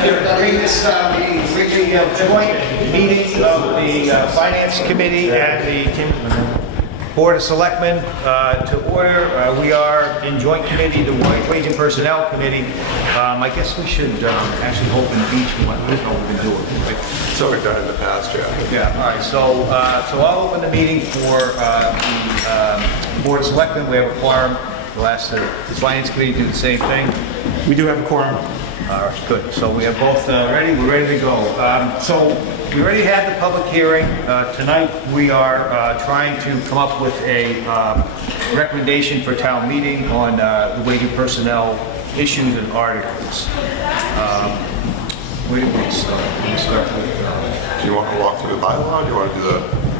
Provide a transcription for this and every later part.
This meeting, the joint meeting of the Finance Committee and the Board of Selectmen to order. We are in joint committee, the Wage and Personnel Committee. I guess we should actually open each one. There's no we can do it. Right? So we've done in the past, yeah. Yeah, all right. So I'll open the meeting for the Board of Selectmen. We have a quorum. We'll ask the Finance Committee to do the same thing. We do have a quorum. All right, good. So we are both ready. We're ready to go. So we already had the public hearing. Tonight we are trying to come up with a recommendation for town meeting on the wage and personnel issues and articles. Where do we start? We start with. Do you want to walk through the bylaw? Do you want to do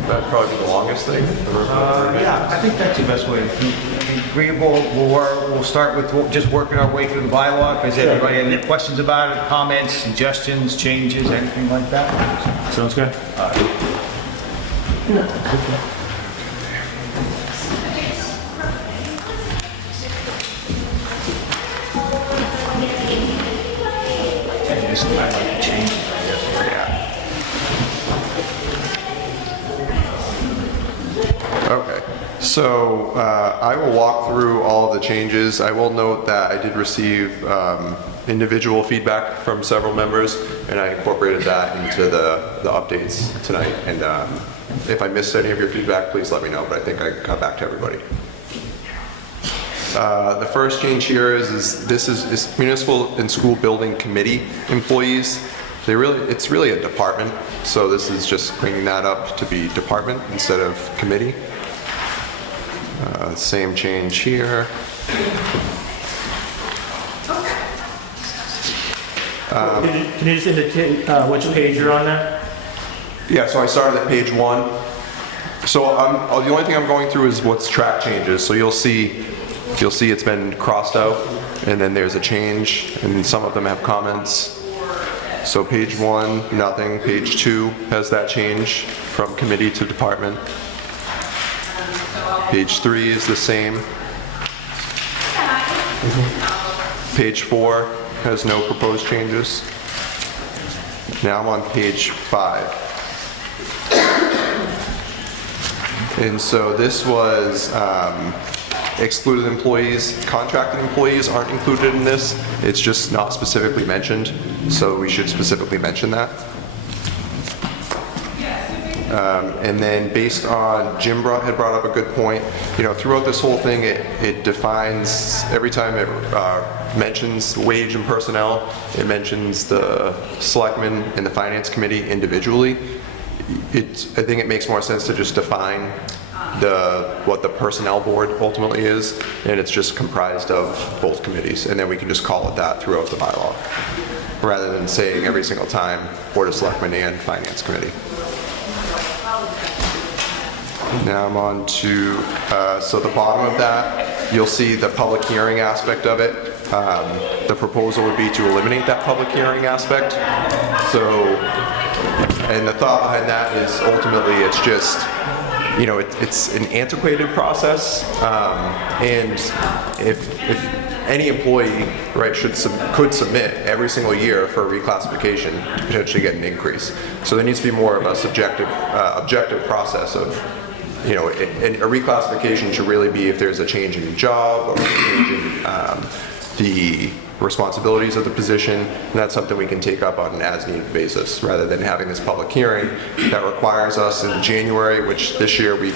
that'd probably be the longest thing? Yeah, I think that's the best way. Agreeable. We'll start with just working our way through the bylaw. If anybody has any questions about it, comments, suggestions, changes, anything like that? Sounds good. Just I like to change it, I guess. Yeah. Okay. So I will walk through all of the changes. I will note that I did receive individual feedback from several members, and I incorporated that into the updates tonight. And if I missed any of your feedback, please let me know, but I think I got back to everybody. The first change here is municipal and school building committee employees. It's really a department, so this is just cleaning that up to be department instead of committee. Same change here. Can you just indicate which page you're on there? Yeah, so I started at page 1. So the only thing I'm going through is what's track changes. So you'll see it's been crossed out, and then there's a change, and some of them have comments. So page 1, nothing. Page 2 has that change from committee to department. Page 3 is the same. Page 4 has no proposed changes. Now I'm on page 5. And so this was excluded employees. Contracted employees aren't included in this. It's just not specifically mentioned. So we should specifically mention that. And then based on, Jim had brought up a good point, throughout this whole thing, it defines, every time it mentions wage and personnel, it mentions the selectmen and the finance committee individually. I think it makes more sense to just define what the personnel board ultimately is, and it's just comprised of both committees, and then we can just call it that throughout the bylaw, rather than saying every single time Board of Selectmen and Finance Committee. Now I'm on to, so the bottom of that, you'll see the public hearing aspect of it. The proposal would be to eliminate that public hearing aspect. So, and the thought behind that is ultimately it's just, it's an antiquated process, and if any employee, right, could submit every single year for a reclassification, potentially get an increase. So there needs to be more of a subjective, objective process of, and a reclassification should really be if there's a change in job or a change in the responsibilities of the position, and that's something we can take up on an as-needed basis, rather than having this public hearing that requires us in January, which this year we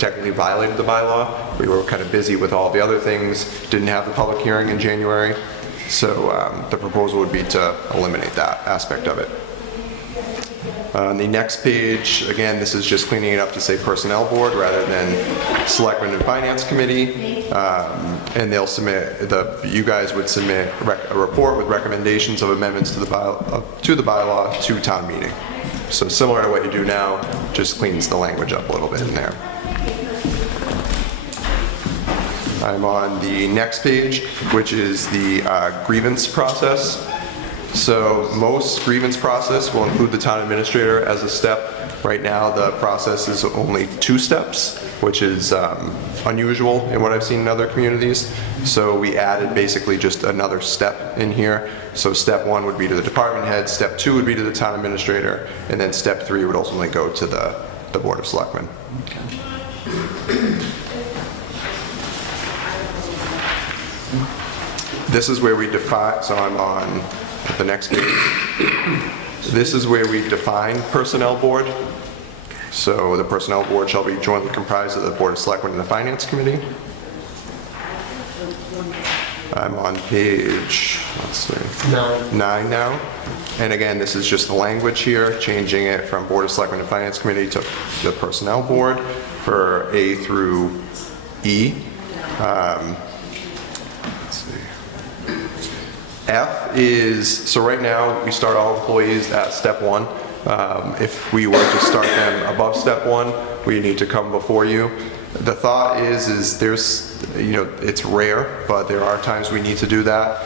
technically violated the bylaw. We were kind of busy with all the other things, didn't have the public hearing in January, so the proposal would be to eliminate that aspect of it. On the next page, again, this is just cleaning it up to say Personnel Board rather than Selectmen and Finance Committee. And they'll you guys would submit a report with recommendations of amendments to the bylaw to town meeting. So similar to what you do now, just cleans the language up a little bit in there. I'm on the next page, which is the grievance process. So most grievance process will include the town administrator as a step. Right now, the process is only 2 steps, which is unusual in what I've seen in other communities. So we added basically just another step in here. So step 1 would be to the department head, step 2 would be to the town administrator, and then step 3 would ultimately go to the Board of Selectmen. This is where we define, so I'm on the next page. This is where we define personnel board. So the personnel board shall be jointly comprised of the Board of Selectmen and the Finance Committee. I'm on page, let's see, 9 now. And again, this is just the language here, changing it from Board of Selectmen and Finance Committee to the Personnel Board for A through E. Let's see. F is, so right now we start all employees at step 1. If we were to start them above step 1, we need to come before you. The thought is there's, it's rare, but there are times we need to do that.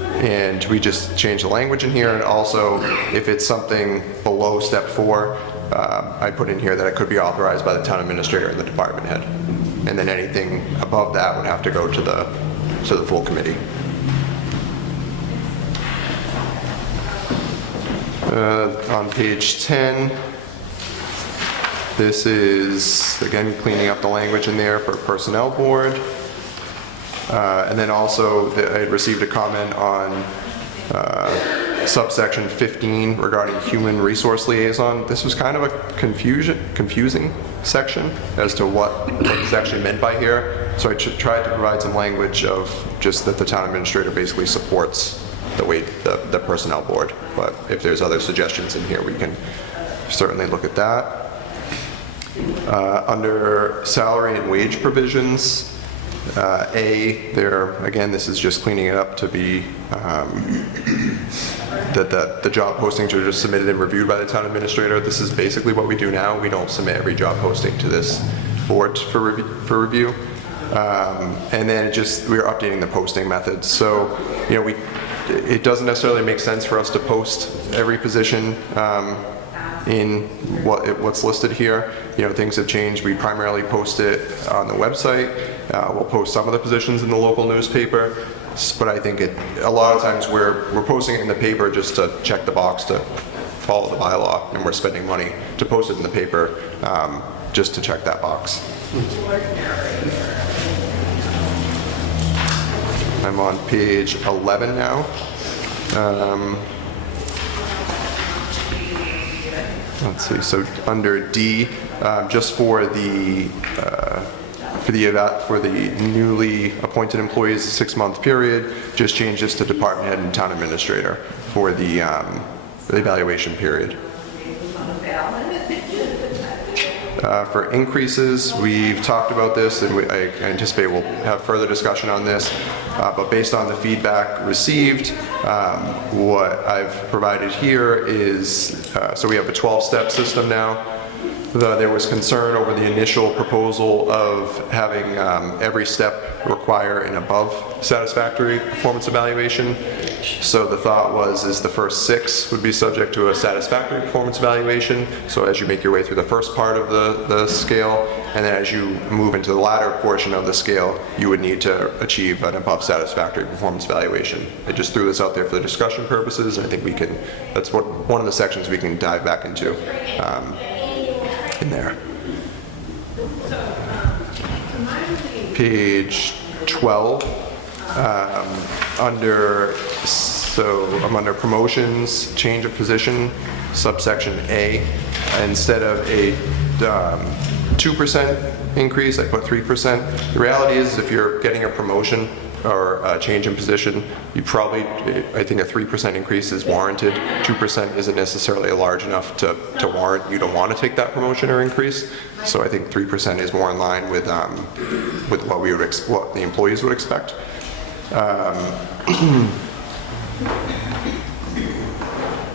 And we just change the language in here. And also, if it's something below step 4, I put in here that it could be authorized by the town administrator and the department head. And then anything above that would have to go to the full committee. On page 10, this is, again, cleaning up the language in there for personnel board. And then also, I had received a comment on subsection 15 regarding human resource liaison. This was kind of a confusing section as to what is actually meant by here. So I tried to provide some language of just that the town administrator basically supports the personnel board. But if there's other suggestions in here, we can certainly look at that. Under salary and wage provisions, again, this is just cleaning it up to be that the job postings are just submitted and reviewed by the town administrator. This is basically what we do now. We don't submit every job posting to this board for review. And then we're updating the posting methods. So, it doesn't necessarily make sense for us to post every position in what's listed here. Things have changed. We primarily post it on the website. We'll post some of the positions in the local newspaper, but I think a lot of times we're posting it in the paper just to check the box to follow the bylaw, and we're spending money to post it in the paper just to check that box. I'm on page 11 now. Let's see. So under D, just for the newly appointed employees, a 6-month period, just change this to department head and town administrator for the evaluation period. For increases, we've talked about this, and I anticipate we'll have further discussion on this. But based on the feedback received, what I've provided here is, so we have a 12-step system now. There was concern over the initial proposal of having every step require an above satisfactory performance evaluation. So the thought is the first 6 would be subject to a satisfactory performance evaluation. So as you make your way through the first part of the scale, and then as you move into the latter portion of the scale, you would need to achieve an above satisfactory performance evaluation. I just threw this out there for the discussion purposes. I think that's one of the sections we can dive back into in there. Page 12. I'm under promotions, change of position, subsection A. Instead of a 2% increase, I put 3%. The reality is, if you're getting a promotion or a change in position, I think a 3% increase is warranted. 2% isn't necessarily large enough to warrant you to want to take that promotion or increase. So I think 3% is more in line with what the employees would expect.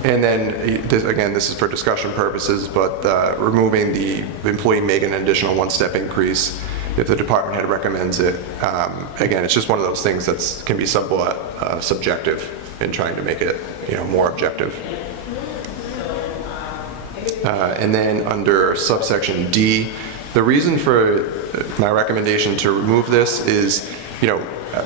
And then, this is for discussion purposes, but removing the employee making an additional 1-step increase if the department head recommends it. Again, it's just one of those things that can be somewhat subjective. and trying to make it, more objective. And then under subsection D, the reason for my recommendation to remove this is,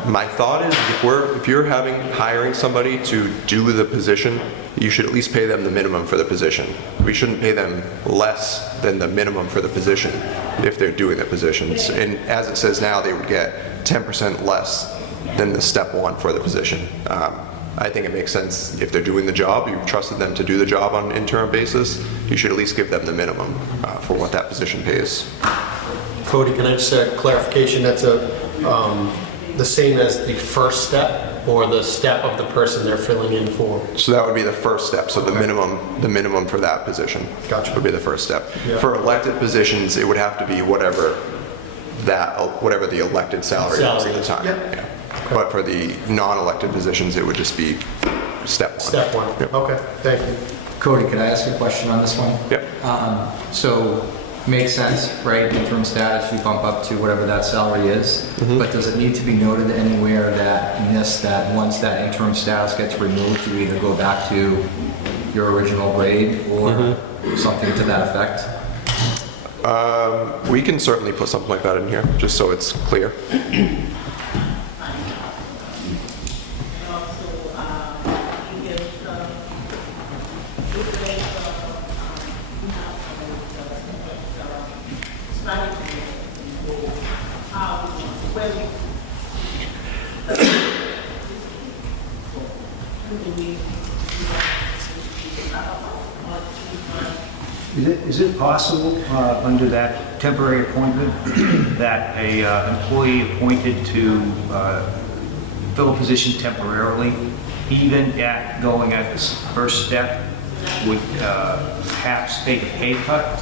my thought is if you're hiring somebody to do the position, you should at least pay them the minimum for the position. We shouldn't pay them less than the minimum for the position if they're doing the positions. And as it says now, they would get 10% less than the step one for the position. I think it makes sense if they're doing the job, you've trusted them to do the job on an interim basis, you should at least give them the minimum for what that position pays. Cody, can I just say clarification? That's the same as the first step, or the step of the person they're filling in for? So that would be the first step. So the minimum for that position would be the first step. Yeah. For elected positions, it would have to be whatever the elected salary is at the time. Yep. Yeah. Okay. But for the non-elected positions, it would just be step one. Step one. Yep. Okay, thank you. Cody, can I ask a question on this one? Yep. So, makes sense, right? Interim status, you bump up to whatever that salary is. But does it need to be noted anywhere that once that interim status gets removed, you either go back to your original grade or something to that effect? We can certainly put something like that in here, just so it's clear. Is it possible, under that temporary appointment, that a employee appointed to fill a position temporarily, even at going at this first step, would perhaps take a pay cut?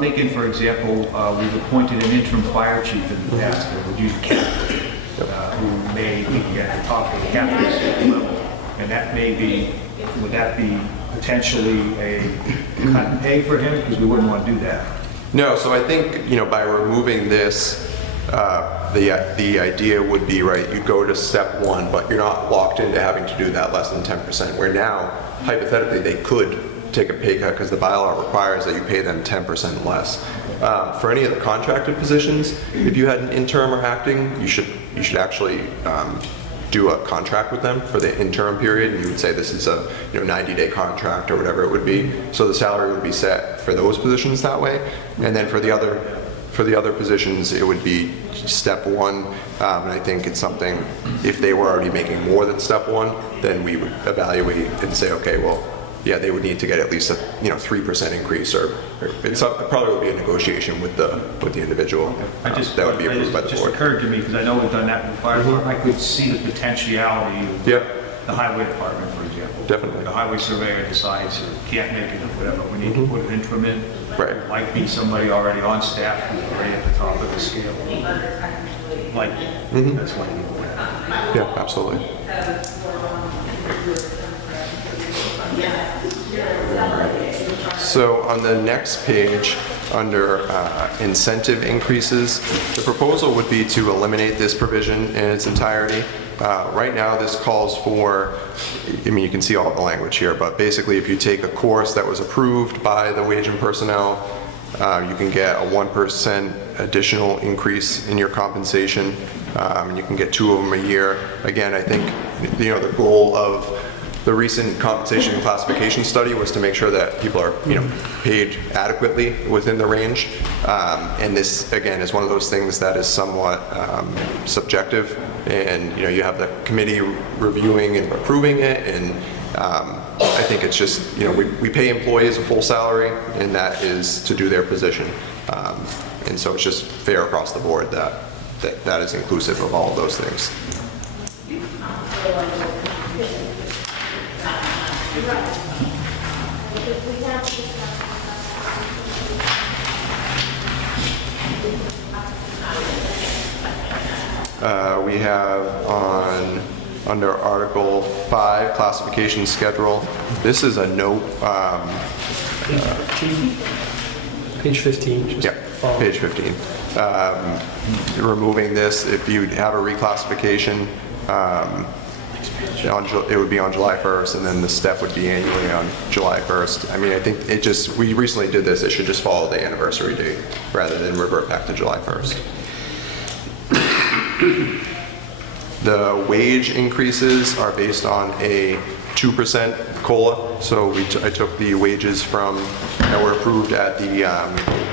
Thinking, for example, we've appointed an interim fire chief in the past, or would use a captain, who may be at the top of the captain's level, and that may be, would that be potentially a cut in pay for him? Because we wouldn't want to do that. No, so I think, by removing this, the idea would be, right, you go to step one, but you're not locked into having to do that less than 10%, where now, hypothetically, they could take a pay cut because the bylaw requires that you pay them 10% less. For any of the contracted positions, if you had an interim or acting, you should actually do a contract with them for the interim period, and you would say this is a 90-day contract or whatever it would be. So the salary would be set for those positions that way, and then for the other positions, it would be step one. And I think it's something, if they were already making more than step one, then we would evaluate and say, okay, well, yeah, they would need to get at least a 3% increase, or it probably would be a negotiation with the individual. That would be approved by the board. It just occurred to me, because I know we've done that with the fire department, I could see the potentiality of the highway department, for example. Definitely. The highway surveyor decides he can't make it or whatever, we need to put an interim in. Right. It might be somebody already on staff who's right at the top of the scale. Like, that's why you do that. Yeah, absolutely. So on the next page, under incentive increases, the proposal would be to eliminate this provision in its entirety. Right now, this calls for, you can see all the language here, but basically if you take a course that was approved by the Wage and Personnel, you can get a 1% additional increase in your compensation. You can get 2 of them a year. Again, I think the goal of the recent compensation and classification study was to make sure that people are, paid adequately within the range. And this, again, is one of those things that is somewhat subjective. And you have the committee reviewing and approving it. And I think it's just, we pay employees a full salary, and that is to do their position. And so it's just fair across the board that is inclusive of all of those things. We have under Article 5, classification schedule. This is a note. Page 15. Just Yeah, follow. page 15. Removing this, if you have a reclassification, It would be on July 1st, and then the step would be annually on July 1st. I mean, I think we recently did this, it should just follow the anniversary date rather than revert back to July 1st. The wage increases are based on a 2% COLA. So I took the wages that were approved at the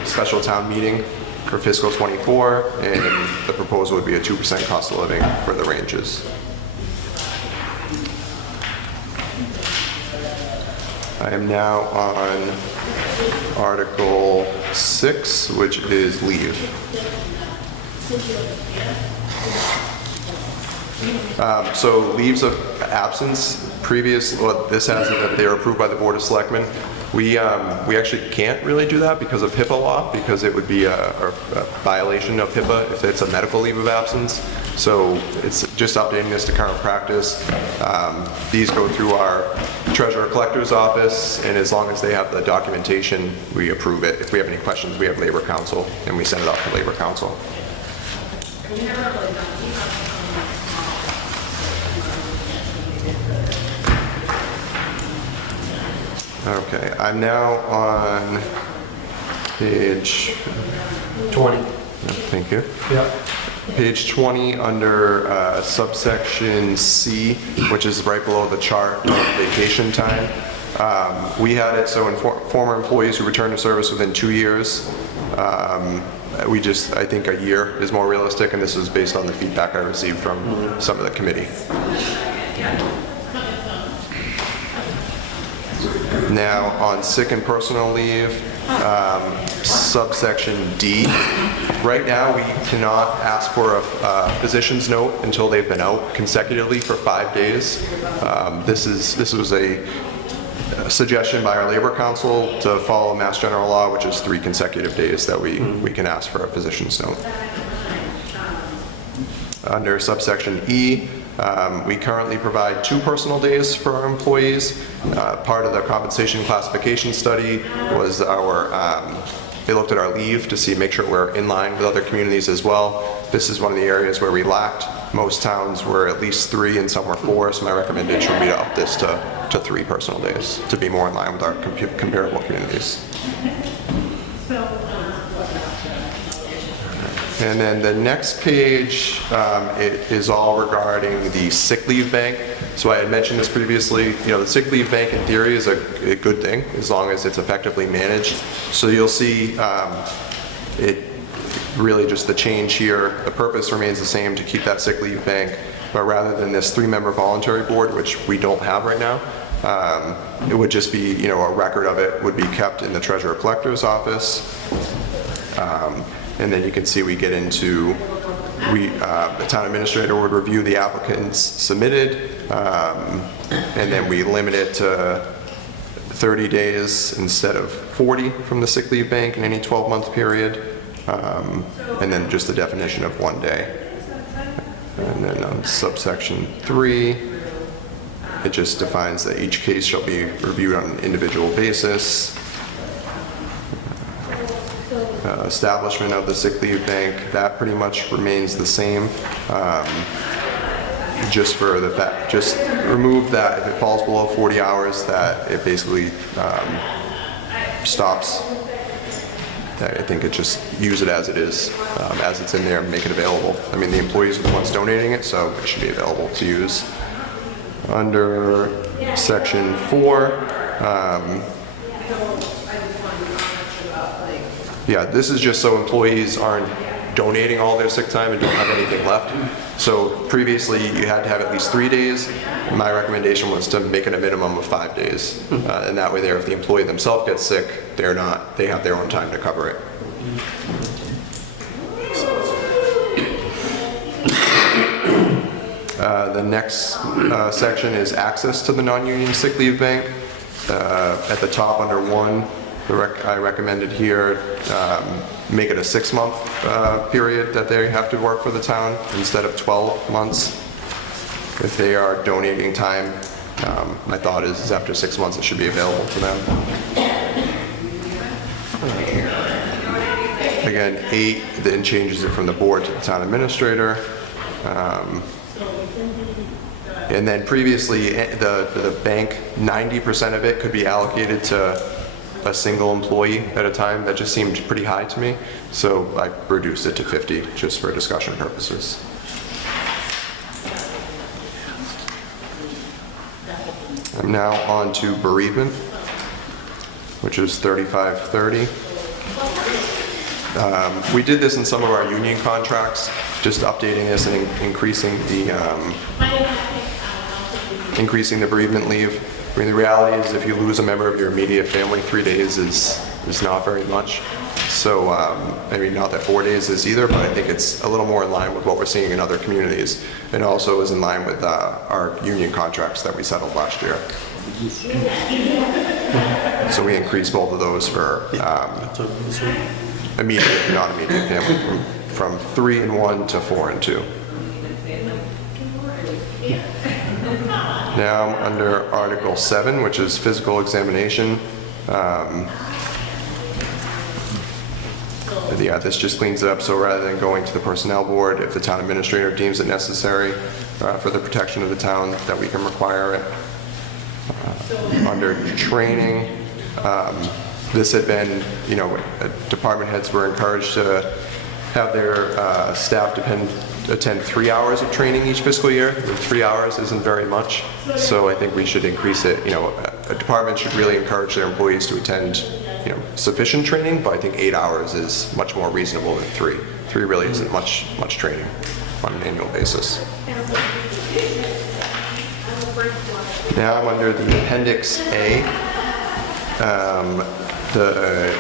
special town meeting for fiscal '24, and the proposal would be a 2% cost of living for the ranges. I am now on Article 6, which is leave. So leaves of absence, this has it that they are approved by the Board of Selectmen. We actually can't really do that because of HIPAA law, because it would be a violation of HIPAA if it's a medical leave of absence. So it's just updating this to current practice. These go through our treasurer collector's office, and as long as they have the documentation, we approve it. If we have any questions, we have Labor Council, and we send it off to Labor Council. Okay, I'm now on page 20. Thank you. Yep. Page 20 under subsection C, which is right below the chart of vacation time. We had it so in former employees who return to service within 2 years. I think a year is more realistic, and this is based on the feedback I received from some of the committee. Now on sick and personal leave, subsection D. Right now, we cannot ask for a physician's note until they've been out consecutively for 5 days. This was a suggestion by our Labor Council to follow Mass General Law, which is 3 consecutive days that we can ask for a physician's note. Under subsection E, we currently provide 2 personal days for our employees. Part of the compensation classification study was they looked at our leave to make sure we're in line with other communities as well. This is one of the areas where we lacked. Most towns were at least 3 and some were 4, so my recommendation would be to up this to 3 personal days to be more in line with our comparable communities. And then the next page, it is all regarding the sick leave bank. So I had mentioned this previously, the sick leave bank in theory is a good thing as long as it's effectively managed. So you'll see it really just the change here. The purpose remains the same, to keep that sick leave bank, but rather than this 3-member voluntary board, which we don't have right now, it would just be, a record of it would be kept in the treasurer collector's office. And then you can see we get into, the town administrator would review the applicants submitted, and then we limit it to 30 days instead of 40 from the sick leave bank in any 12-month period, and then just the definition of 1 day. And then on subsection 3, it just defines that each case shall be reviewed on an individual basis. Establishment of the sick leave bank, that pretty much remains the same. Just for the fact, just remove that if it falls below 40 hours, that it basically stops. I think it just use it as it is, as it's in there, and make it available. I mean, the employees are the ones donating it, so it should be available to use. Under section 4, this is just so employees aren't donating all their sick time and don't have anything left. So previously you had to have at least 3 days. My recommendation was to make it a minimum of 5 days. And that way there, if the employee themselves gets sick, they have their own time to cover it. The next section is access to the non-union sick leave bank. At the top under 1, I recommended here, make it a 6-month period that they have to work for the town instead of 12 months. If they are donating time, my thought is after 6 months it should be available to them. Again, 8 then changes it from the board to the town administrator. And then previously, the bank, 90% of it could be allocated to a single employee at a time. That just seemed pretty high to me. So I reduced it to 50 just for discussion purposes. I'm now on to bereavement, which is 3530. We did this in some of our union contracts, just updating this and increasing the bereavement leave. I mean, the reality is if you lose a member of your immediate family, 3 days is not very much. So, I mean, not that 4 days is either, but I think it's a little more in line with what we're seeing in other communities, and also is in line with our union contracts that we settled last year. So we increased both of those for immediate, non-immediate family, from 3 and 1 to 4 and 2. Now I'm under Article 7, which is physical examination. Yeah, this just cleans it up, so rather than going to the personnel board, if the town administrator deems it necessary for the protection of the town, that we can require it. Under training, this had been, you know, department heads were encouraged to have their staff attend 3 hours of training each fiscal year. 3 hours isn't very much, so I think we should increase it. You know, a department should really encourage their employees to attend, you know, sufficient training, but I think 8 hours is much more reasonable than 3. 3 really isn't much training on an annual basis. Now I'm under the Appendix A, the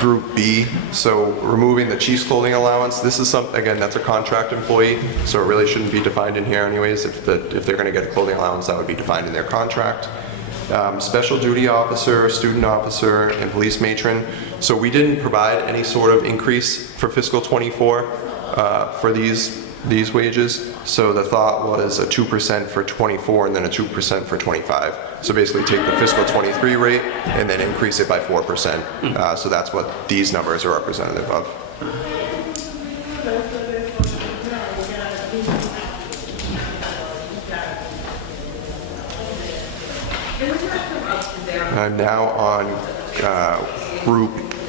Group B, so removing the chief's clothing allowance. This is something, again, that's a contract employee, so it really shouldn't be defined in here anyways. If they're going to get a clothing allowance, that would be defined in their contract. Special duty officer, student officer, and police matron. So we didn't provide any sort of increase for fiscal 24 for these wages. So the thought was a 2% for 24 and then a 2% for 25. So basically take the fiscal 23 rate and then increase it by 4%. So that's what these numbers are representative of. I'm now on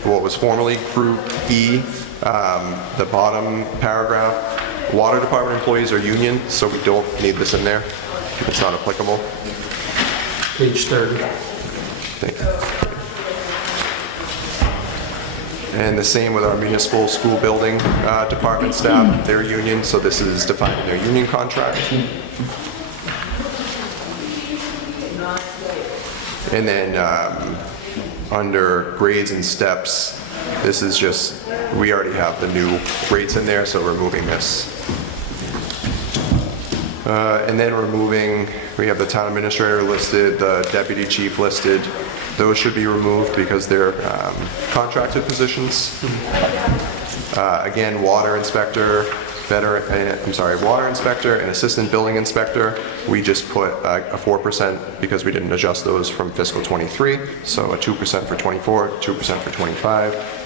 what was formerly Group E, the bottom paragraph. Water department employees are union, so we don't need this in there. It's not applicable. Page 30. Thank you. And the same with our municipal school building department staff. They're union, so this is defined in their union contract. And then under grades and steps, this is just, we already have the new rates in there, so removing this. And then removing, we have the town administrator listed, the deputy chief listed. Those should be removed because they're contracted positions. Again, water inspector, water inspector and assistant building inspector, we just put a 4% because we didn't adjust those from fiscal 23. So a 2% for 24, 2% for 25.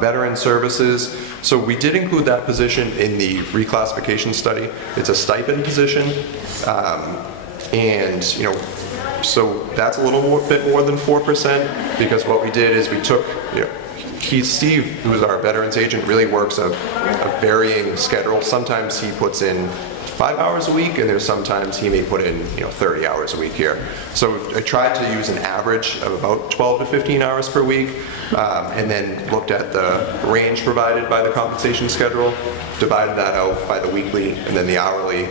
Veteran services, so we did include that position in the reclassification study. It's a stipend position, and you know, so that's a little bit more than 4% because what we did is we took, you know, Steve, who is our veterans agent, really works a varying schedule. Sometimes he puts in 5 hours a week, and there's sometimes he may put in, you know, 30 hours a week here. So I tried to use an average of about 12 to 15 hours per week, and then looked at the range provided by the compensation schedule, divided that out by the weekly and then the hourly,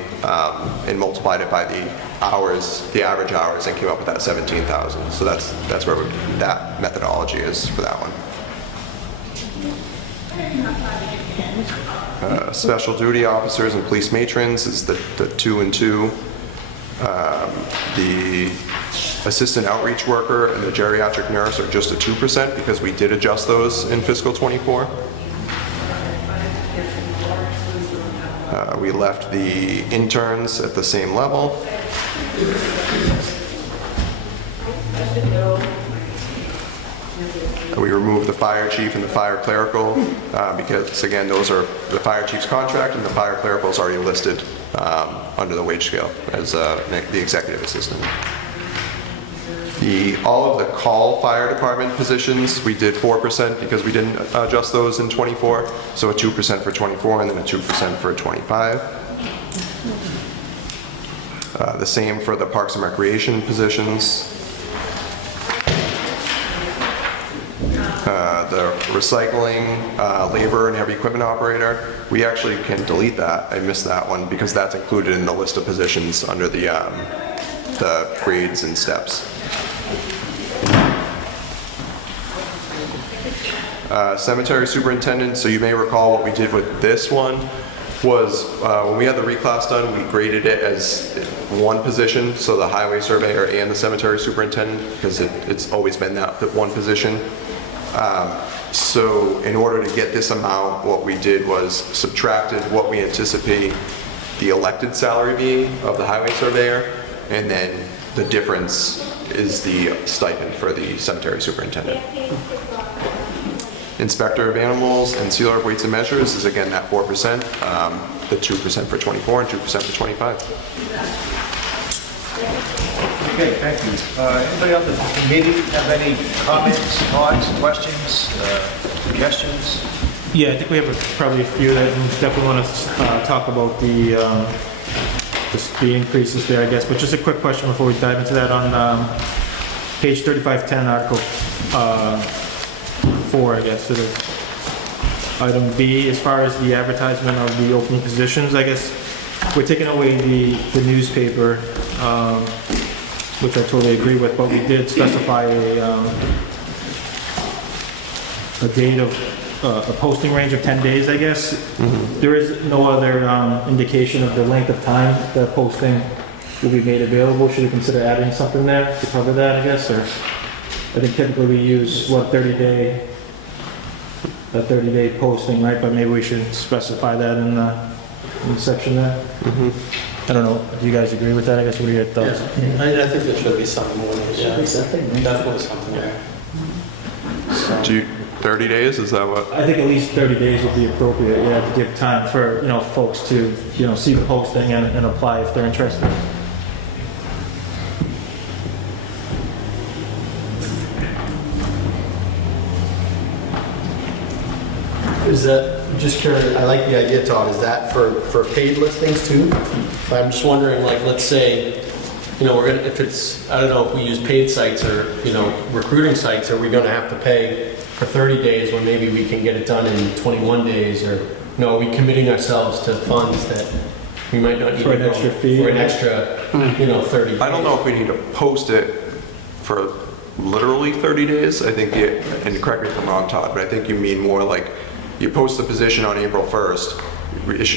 and multiplied it by the hours, the average hours, and came up with that 17,000. So that's where that methodology is for that one. Special duty officers and police matrons is the 2 and 2. The assistant outreach worker and the geriatric nurse are just a 2% because we did adjust those in fiscal 24. We left the interns at the same level. We removed the fire chief and the fire clerical because, again, those are the fire chief's contract and the fire clerical is already listed under the wage scale as the executive assistant. All of the call fire department positions, we did 4% because we didn't adjust those in '24. So a 2% for '24 and then a 2% for '25. The same for the parks and recreation positions. The recycling, labor and heavy equipment operator, we actually can delete that. I missed that one because that's included in the list of positions under the grades and steps. Cemetery superintendent, so you may recall what we did with this one was when we had the reclass done, we graded it as one position, so the highway surveyor and the cemetery superintendent, because it's always been that one position. So in order to get this amount, what we did was subtracted what we anticipate the elected salary being of the highway surveyor, and then the difference is the stipend for the cemetery superintendent. Inspector of animals and sealer of weights and measures is again that 4%, the 2% for '24 and 2% for '25. Okay, thank you. Anybody on the committee have any comments, thoughts, questions, suggestions? Yeah, I think we have probably a few that we definitely want to talk about the increases there, I guess. But just a quick question before we dive into that on page 3510, Article 4, I guess it is. Item B, as far as the advertisement of the open positions, I guess we're taking away the newspaper, which I totally agree with, but we did specify a date of a posting range of 10 days, I guess. Mm-hmm. There is no other indication of the length of time the posting will be made available. Should we consider adding something there to cover that, I guess? Or I think typically we use, what, 30-day posting, right? But maybe we should specify that in the section there. Mm-hmm. I don't know. Do you guys agree with that? I guess what are your thoughts? Yeah. I think there should be something more. Yeah, definitely something there. Do you, 30 days, is that what? I think at least 30 days would be appropriate, yeah, to give time for, folks to, see the posting and apply if they're interested. Is that, just curious, I like the idea, Todd, is that for paid listings too? I'm just wondering, like, let's say, if it's, I don't know if we use paid sites or, recruiting sites, are we gonna have to pay for 30 days when maybe we can get it done in 21 days? Or, are we committing ourselves to funds that we might not need for an extra fee? For an extra, 30 days? I don't know if we need to post it for literally 30 days. I think, and correct me if I'm wrong, Todd, but I think you mean more like you post the position on April 1st,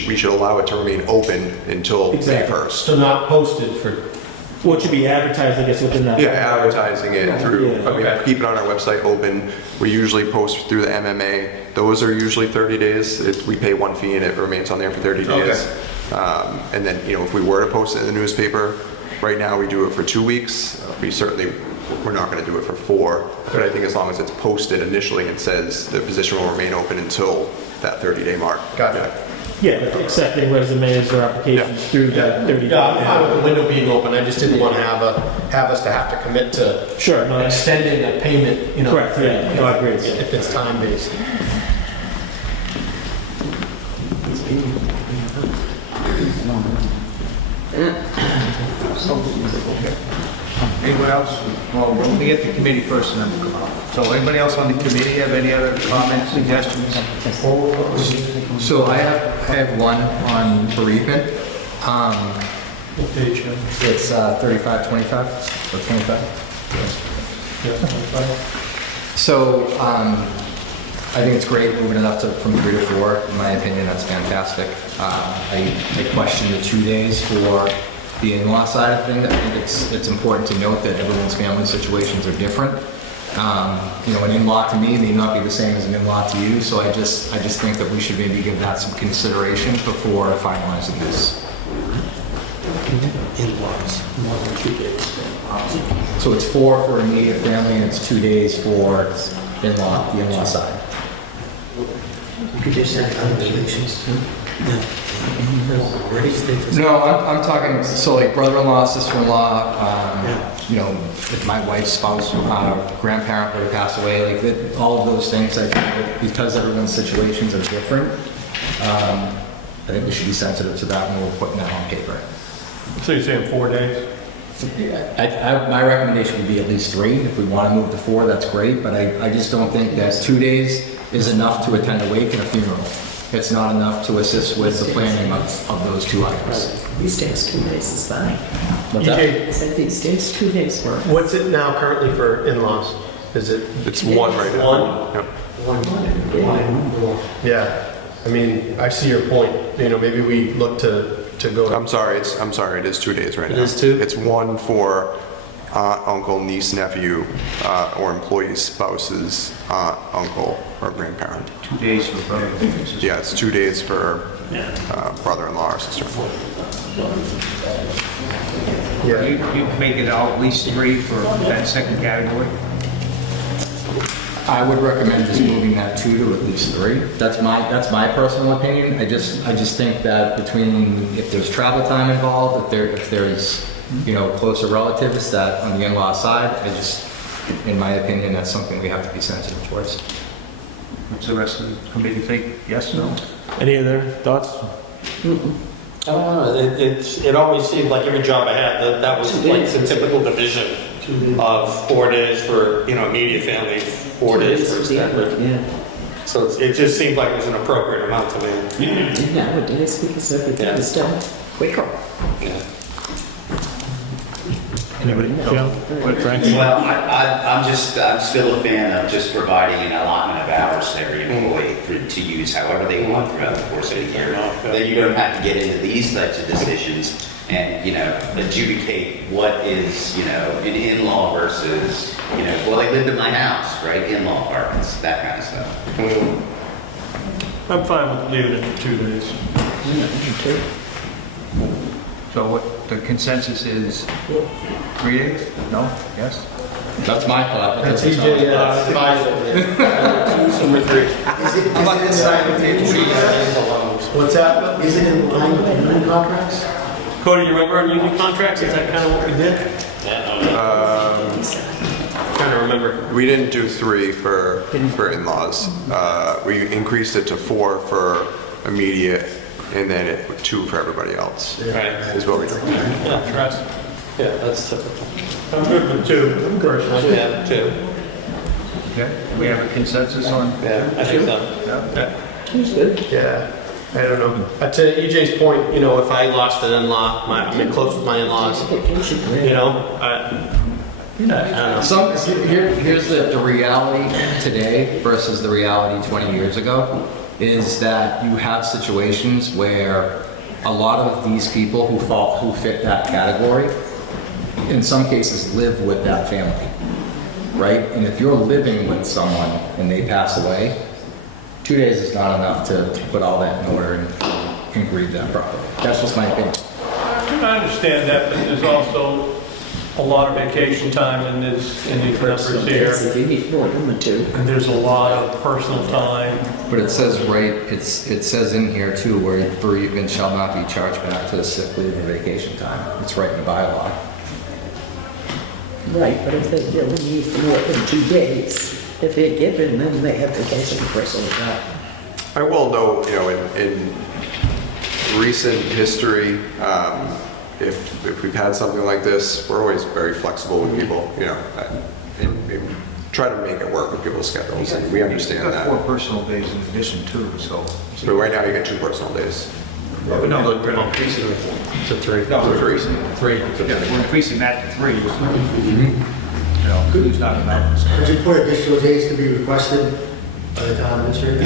we should allow it to remain open until May 1st. So not posted for... Well, it should be advertised, I guess, within that. Yeah, advertising it through, Yeah. keep it on our website open. We usually post through the MMA. Those are usually 30 days. We pay one fee and it remains on there for 30 days. Okay. And then, if we were to post it in the newspaper, right now we do it for 2 weeks. We're not going to do it for 4, but I think as long as it's posted initially and says the position will remain open until that 30-day mark. Got it. Yeah, accepting resumes or applications through that 30 days. Yeah, I'm fine with the window being open. I just didn't want to have us to have to commit to extending a payment. Correct. Yeah. No, I agree. If it's time based. Anyone else? Well, let me get the committee first and then we'll come out. So anybody else on the committee have any other comments, suggestions? So I have one on bereavement. It's 3525 or 25. So I think it's great moving it up from 3 to 4. In my opinion, that's fantastic. I question the 2 days for the in-law side of things. I think it's important to note that everyone's family situations are different. An in-law to me may not be the same as an in-law to you, so I just think that we should maybe give that some consideration before finalizing this. In-laws, more than 2 days. So it's 4 for immediate family and it's 2 days for the in-law side. You could just say other relations. No. No, I'm talking, so like brother-in-law, sister-in-law, you know, if my wife's spouse, grandparent were to pass away, like that, all of those things, I think that because everyone's situations are different, I think we should be sensitive to that when we're putting that on paper. So you're saying 4 days? My recommendation would be at least 3. If we want to move to 4, that's great, but I just don't think that 2 days is enough to attend a wake and a funeral. It's not enough to assist with the planning of those 2 items. These days, 2 days is fine. What's that? EJ, I said these days, 2 days work. what's it now currently for in-laws? Is it It's 1 right now. one? Yep. Yeah, I mean, I see your point. You know, maybe we look to go. I'm sorry, it is 2 days right now. It is 2? It's 1 for aunt, uncle, niece, nephew, or employee spouse's aunt, uncle, or grandparent. 2 days for brother. Yeah, it's 2 days for brother-in-law or sister-in-law. Yeah. You make it out at least 3 for that second category? I would recommend just moving that 2 to at least 3. That's my personal opinion. I just think that between, if there's travel time involved, if there's, you know, closer relatives that on the in-law side, in my opinion, that's something we have to be sensitive towards. What's the rest of the committee think? Yes, no? Any other thoughts? I don't know, it always seemed like every job I had, that was like the typical division of 4 days for, you know, immediate family, 4 days for extended. Yeah. So it just seemed like it was an appropriate amount to me. Nowadays, because everything Yeah. is done quicker. Yeah. Anybody? Jim? Frank? Well, I'm still a fan of just providing an allotment of hours to every employee to use however they want throughout the course of the year. Then you don't have to get into these types of decisions and, you know, adjudicate what is, you know, an in-law versus, you know, well, they lived in my house, right? In-law apartments, that kind of stuff. I'm fine with leaving it for 2 days. So what the consensus is 3 days? No? Yes? That's my thought. but That's that's EJ, five over there. 2, somewhere 3. How about this side of the table? What's that? Is it in line with union contracts? Cody, you remember our union contracts? Is that kind of what we did? Trying to remember. We didn't do 3 for in-laws. We increased it to 4 for immediate, and then 2 for everybody else, Right. is what we did. Yeah, trust. Yeah, that's typical. I'm good with 2, personally. Yeah, 2. Okay. We have a consensus on? Yeah, I think so. Yeah. Two's good. Yeah, I don't know. To EJ's point, you know, if I lost an in-law, I'm close with my in-laws, Vacation, you know, I don't know. Here's the reality today versus the reality 20 years ago, is that you have situations where a lot of these people who fit that category, in some cases live with that family, right? And if you're living with someone and they pass away, 2 days is not enough to put all that in order and grieve that properly. That's just my opinion. I understand that, but there's also a lot of vacation time in these numbers here. If you need more than 2. And there's a lot of personal time. But it says it says in here too, where bereavement shall not be charged back to the sick leave or vacation time. It's right in the bylaw. Right, but if they really need more than 2 days, if they're given, then they have vacation for personal time. I will note, you know, in recent history, if we've had something like this, we're always very flexible with people, you know, and try to make it work with people's schedules, and we understand You've got 4 that. personal days in addition too, so. But right now, you get 2 personal days. No, we're increasing it. To 3. No, For 3. 3. yeah, we're increasing that to 3. You know, who's not enough. Could you put additional days to be requested by the town administrator?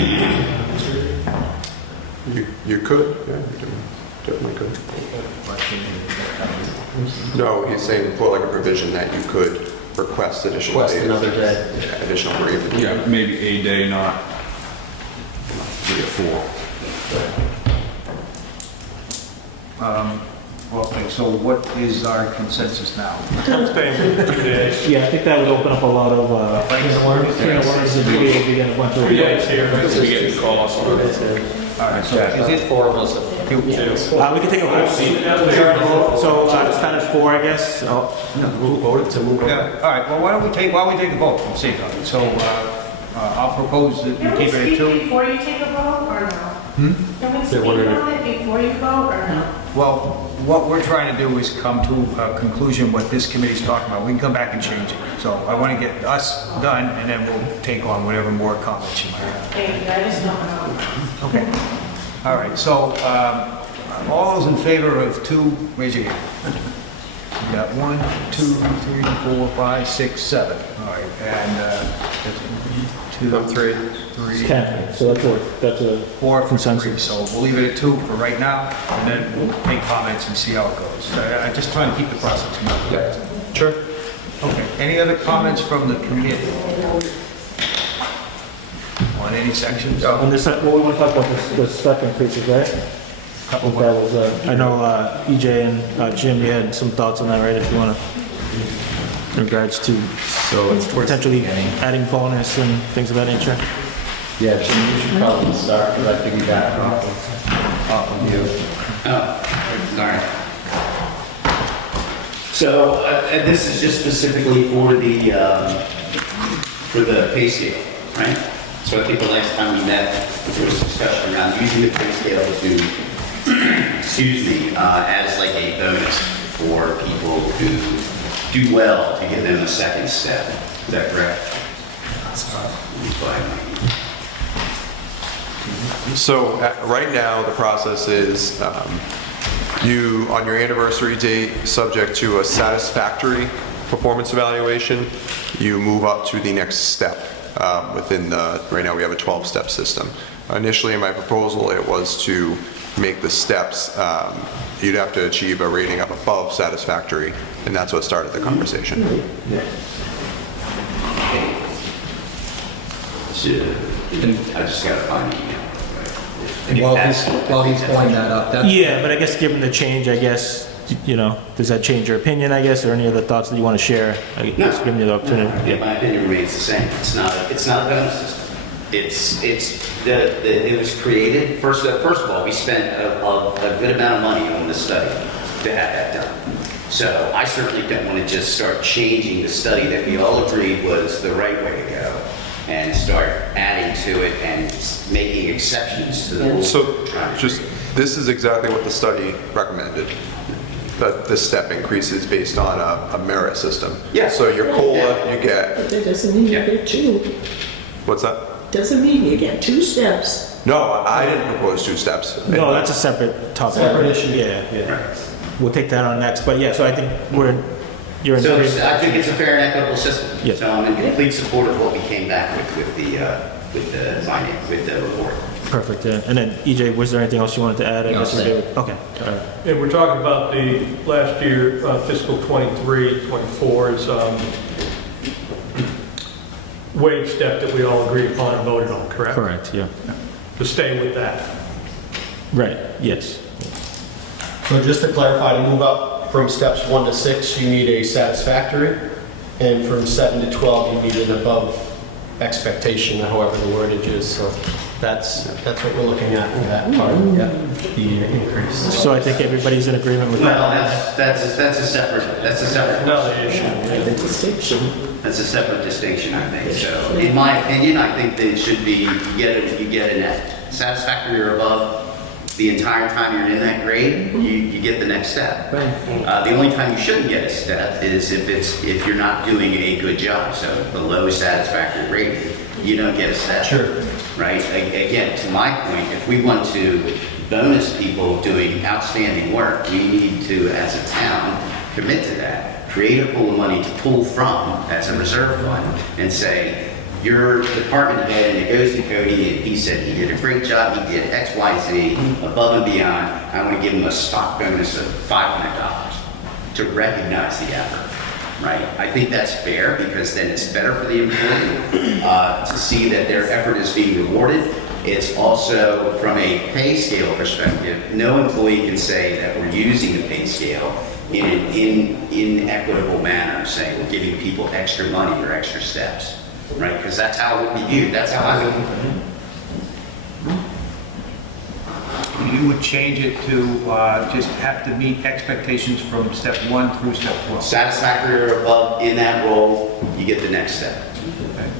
You could, yeah, you definitely could. No, he's saying put like a provision that you could request additional Request days. another day. Yeah, additional bereavement. Yeah, maybe a day, not 3 or 4. Okay, so what is our consensus now? I'm staying for 2 days. Yeah, I think that would open up a lot of, can of worms, and we will be getting a bunch of. Yeah, it's here. We get calls. All right, so is it, 4 of us. Two. We can take a vote. So, start at 4, I guess. Oh, We'll vote it to move on. Yeah, all right, well, why don't we take a vote and see. So, I'll propose that we Can we keep it at speak 2. before you take a vote, or no? Can we speak wondering on it before you vote, or no? Well, what we're trying to do is come to a conclusion what this committee's talking about. We can come back and change it. So I want to get us done, and then we'll take on whatever more comments you might have. Thank you, I just don't know. Okay. All right, so all those in favor of 2, raise your hand. We got 1, 2, 3, 4, 5, 6, 7. All right, and that's 2, 3, 10. So that's a 4 for consensus. 3. So we'll leave it at 2 for right now, and then we'll take comments and see how it goes. I'm just trying to keep the process moving. Sure. Okay, any other comments from the committee? On any sections? On this, well, we want to talk about the step increases, right? Couple That was, I know EJ and Jim, you had some thoughts on that, right? If you want to, in regards to So it's towards the potentially beginning. adding bonus and things of that nature. Yeah, Jim, you should probably start, because I figured that off of you. Oh, sorry. So, and this is just specifically for the pay scale, right? So I think the last time we met, there was discussion around using the pay scale to, excuse me, as like a bonus for people who do well to give them a second step. Is that correct? Let me find my- So right now, the process is you, on your anniversary date, subject to a satisfactory performance evaluation, you move up to the next step within the, right now we have a 12-step system. Initially in my proposal, it was to make the steps, you'd have to achieve a rating of above satisfactory, and that's what started the conversation. I just gotta find the email. While he's pulling that up, that's. Yeah, but I guess given the change, I guess, you know, does that change your opinion, I guess, or any other thoughts that you want to share? I guess giving you the opportunity. Yeah, my opinion remains the same. It's not a bonus system. It was created, first of all, we spent a good amount of money on this study to have that done. So I certainly don't want to just start changing the study that we all agreed was the right way to go and start adding to it and making exceptions to the rules. So just, this is exactly what the study recommended, that the step increases based on a merit system. Yeah. So your COLA, you get, But that doesn't mean you get 2. what's that? Doesn't mean you get 2 steps. No, I didn't propose 2 steps. No, that's a separate topic. Separate issue. Yeah. We'll take that on next, but yeah, so I think you're in So agreement. I think it's a fair and equitable system. Yeah. So I'm in complete support of what we came back with the finance, with the report. Perfect, yeah. And then EJ, was there anything else you wanted to add? I No, guess we same. did. Okay, all right. And we're talking about the last year, fiscal 23, 24's wage step that we all agreed upon and voted on, correct? Correct, yeah. To stay with that. Right, yes. So just to clarify, to move up from steps 1 to 6, you need a satisfactory, and from 7 to 12, you need an above expectation, however the wordage is. So that's what we're looking at in that part, the increase. So I think everybody's in agreement with Well, that. that's a separate. Another issue. The distinction. That's a separate distinction, I think. So, in my opinion, I think that it should be, you get a satisfactory or above the entire time you're in that grade, you get the next step. Right. The only time you shouldn't get a step is if you're not doing a good job. So below satisfactory rating, you don't get a step. Sure. Right? Again, to my point, if we want to bonus people doing outstanding work, we need to, as a town, commit to that. Create a pool of money to pull from as a reserve fund and say, your department head, and it goes to Cody, and he said he did a great job, he did X, Y, Z, above and beyond. I want to give him a stock bonus of $500 to recognize the effort, right? I think that's fair, because then it's better for the employee to see that their effort is being rewarded. It's also, from a pay scale perspective, no employee can say that we're using the pay scale in an inequitable manner, saying we're giving people extra money or extra steps. Right, because that's how it would be viewed. That's how I would. you would change it to just have to meet expectations from step 1 through step 12. Satisfactory or above in that role, you get the next step.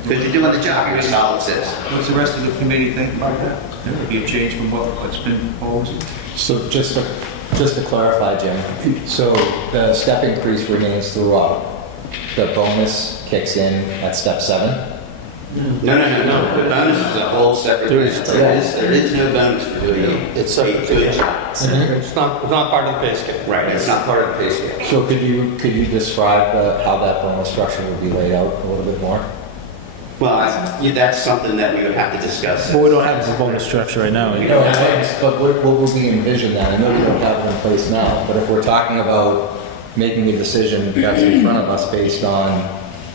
Because you're doing the job, you're a solid citizen. What's the rest of the committee think about that? There would be a change from what's been proposed? So just to clarify, Jim, so the step increase remains throughout. The bonus kicks in at step 7? No. The bonus is a whole separate thing. There is no bonus for doing It's a separate, good yeah. job. It's not part of the pay scale. Right, it's not part of the pay scale. So could you describe how that bonus structure would be laid out a little bit more? Well, that's something that we would have to discuss. But we don't have a bonus structure right now. No, but what would we envision that? I know we don't have it in place now, but if we're talking about making a decision that's in front of us based on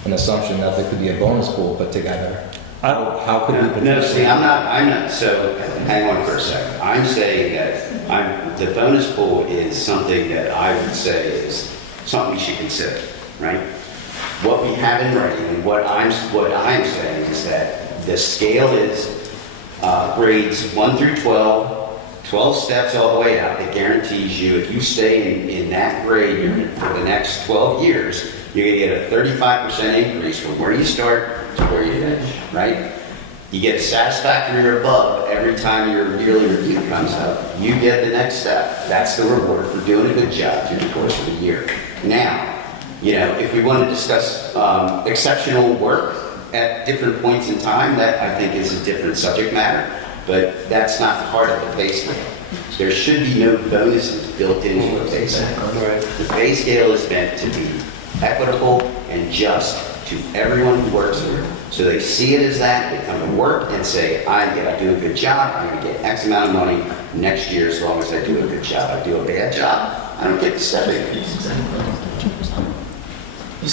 an assumption that there could be a bonus pool put together, how could we? No, see, I'm not, so hang on for a second. I'm saying that the bonus pool is something that I would say is something we should consider, right? What we have in writing and what I'm saying is that the scale is grades 1 through 12, 12 steps all the way out. That guarantees you if you stay in that grade for the next 12 years, you're going to get a 35% increase from where you start to where you finish, right? You get a satisfactory or above every time your yearly review comes up. You get the next step. That's the reward for doing a good job through the course of the year. Now, if we want to discuss exceptional work at different points in time, that I think is a different subject matter, but that's not part of the pay scale. There should be no bonuses built into a pay scale. The pay scale is meant to be equitable and just to everyone who works here. So they see it as that, they come to work and say, I do a good job, I'm going to get X amount of money next year as long as I do a good job. I do a bad job, I don't get the step increase.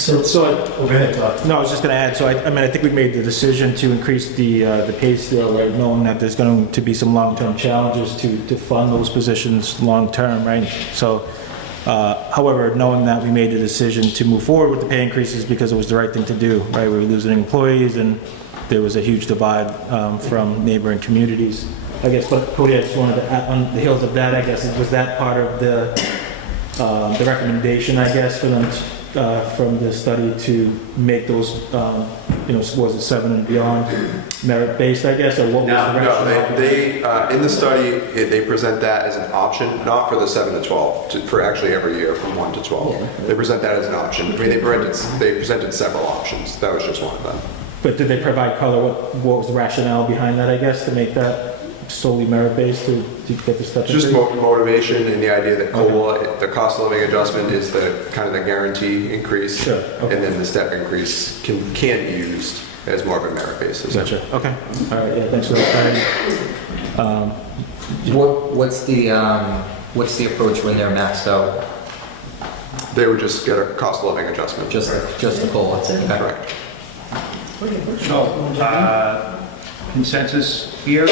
Go ahead, Todd. No, I was just going to add, I think we made the decision to increase the pay scale, right, knowing that there's going to be some long-term challenges to fund those positions long-term, right? So, however, knowing that we made the decision to move forward with the pay increases because it was the right thing to do, right? We were losing employees and there was a huge divide from neighboring communities. I guess, but Cody, I just wanted to add, on the heels of that, I guess, was that part of the recommendation, I guess, for them from the study to make those, was it 7 and beyond merit-based, I guess, or what was the rationale? No, they in the study, they present that as an option, not for the 7 to 12, for actually every year from 1 to 12. Yeah. They present that as an option. I mean, they presented several options. That was just one of them. But did they provide color? What was the rationale behind that, I guess, to make that solely merit-based to get the step Just increase? motivation and the idea that COLA, the cost of living adjustment, is the kind of the guarantee increase. Sure. Okay. And then the step increase can be used as more of a merit basis. Gotcha. Okay. All right. Yeah. Thanks for that clarity. What's the approach when they're maxed out? They would just get a cost of living adjustment. Just the COLA. Correct. So, consensus here,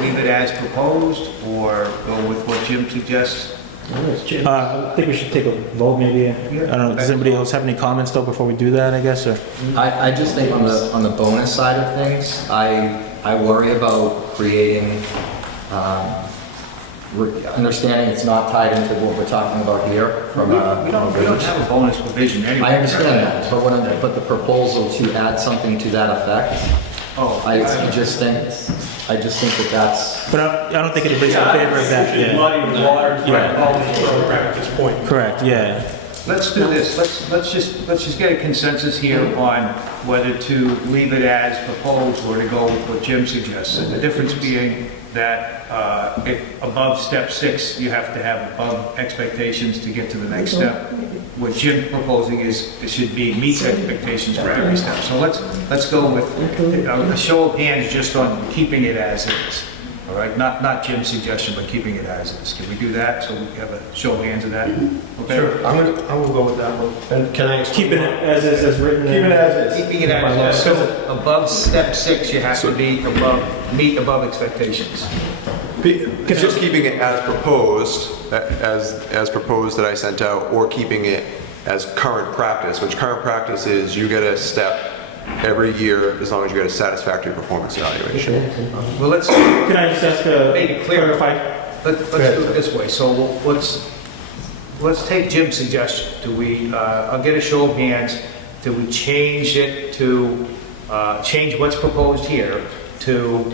leave it as proposed, or go with what Jim suggests? I think we should take a vote, maybe. I don't know. Does anybody else have any comments though before we do that? I guess, or I just think on the bonus side of things, I worry about creating, understanding it's not tied into what we're talking about here from a. We don't have a bonus provision anyway. I understand that, but the proposal to add something to that effect, I just think that's. but I don't think anybody's in favor of that. It's muddy waters, Right. all this program at this point. Correct. Yeah. Let's do this, let's just get a consensus here on whether to leave it as proposed or to go with what Jim suggests. And the difference being that above step 6, you have to have above expectations to get to the next step. What Jim's proposing is it should be meets expectations for every step. So let's go with a show of hands just on keeping it as is. All right, not Jim's suggestion, but keeping it as is. Can we do that? So we have a show of hands of that? Okay. Sure, I will go with that one. And can I explain? Keeping it as is, as written. Keep it as is. Keeping it as is. So above step 6, you have to meet above expectations. Just keeping it as proposed, as proposed that I sent out, or keeping it as current practice, which current practice is you get a step every year as long as you get a satisfactory performance evaluation. Well, let's Can I just ask make it clear. clarify? let's do it this way. So let's take Jim's suggestion. Do we, I'll get a show of hands, do we change it to, change what's proposed here to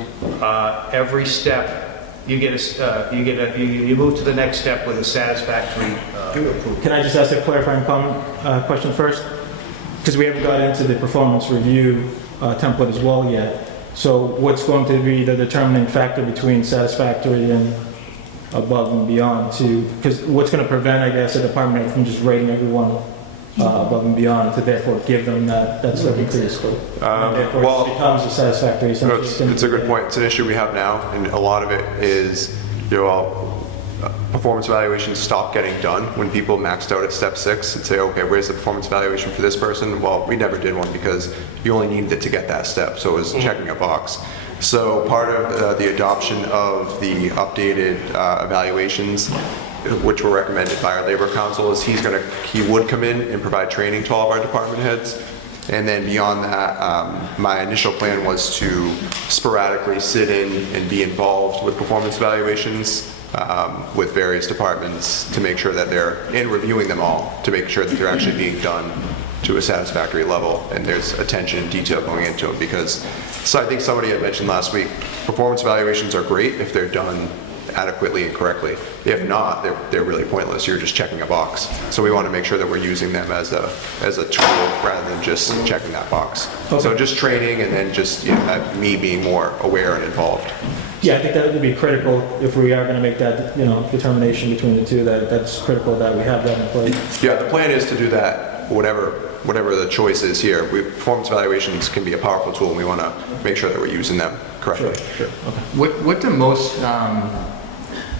every step, you move to the next step with a satisfactory approval? Can I just ask a clarifying question first? Because we haven't got into the performance review template as well yet. So what's going to be the determining factor between satisfactory and above and beyond to, because what's going to prevent, I guess, a department head from just rating everyone above and beyond to therefore give them that step increase? And therefore well, it becomes a satisfactory. No, it's a good point. It's an issue we have now, and a lot of it is, performance evaluations stop getting done when people maxed out at step 6 and say, okay, where's the performance evaluation for this person? Well, we never did one because you only needed it to get that step, so it was checking a box. So part of the adoption of the updated evaluations, which were recommended by our labor council, is he would come in and provide training to all of our department heads. And then beyond that, my initial plan was to sporadically sit in and be involved with performance evaluations with various departments to make sure that and reviewing them all, to make sure that they're actually being done to a satisfactory level and there's attention and detail going into them. Because, so I think somebody had mentioned last week, performance evaluations are great if they're done adequately and correctly. If not, they're really pointless. You're just checking a box. So we want to make sure that we're using them as a tool rather than just checking that box. Okay. So just training and then just me being more aware and involved. Yeah, I think that would be critical if we are going to make that determination between the two. That's critical that we have that in place. Yeah, the plan is to do that whatever the choice is here. Performance evaluations can be a powerful tool, and we want to make sure that we're using them correctly. Sure. Okay. What do most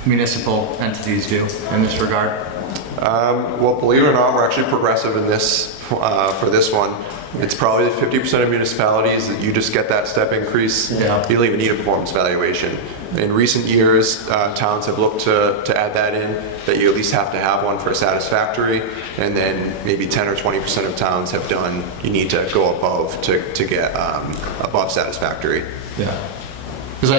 municipal entities do in this regard? Well, believe it or not, we're actually progressive in this for this one. It's probably 50% of municipalities that you just get that step increase. Yeah. You don't even need a performance evaluation. In recent years, towns have looked to add that in, that you at least have to have one for satisfactory, and then maybe 10 or 20% of towns have done, you need to go above to get above satisfactory. Yeah. Because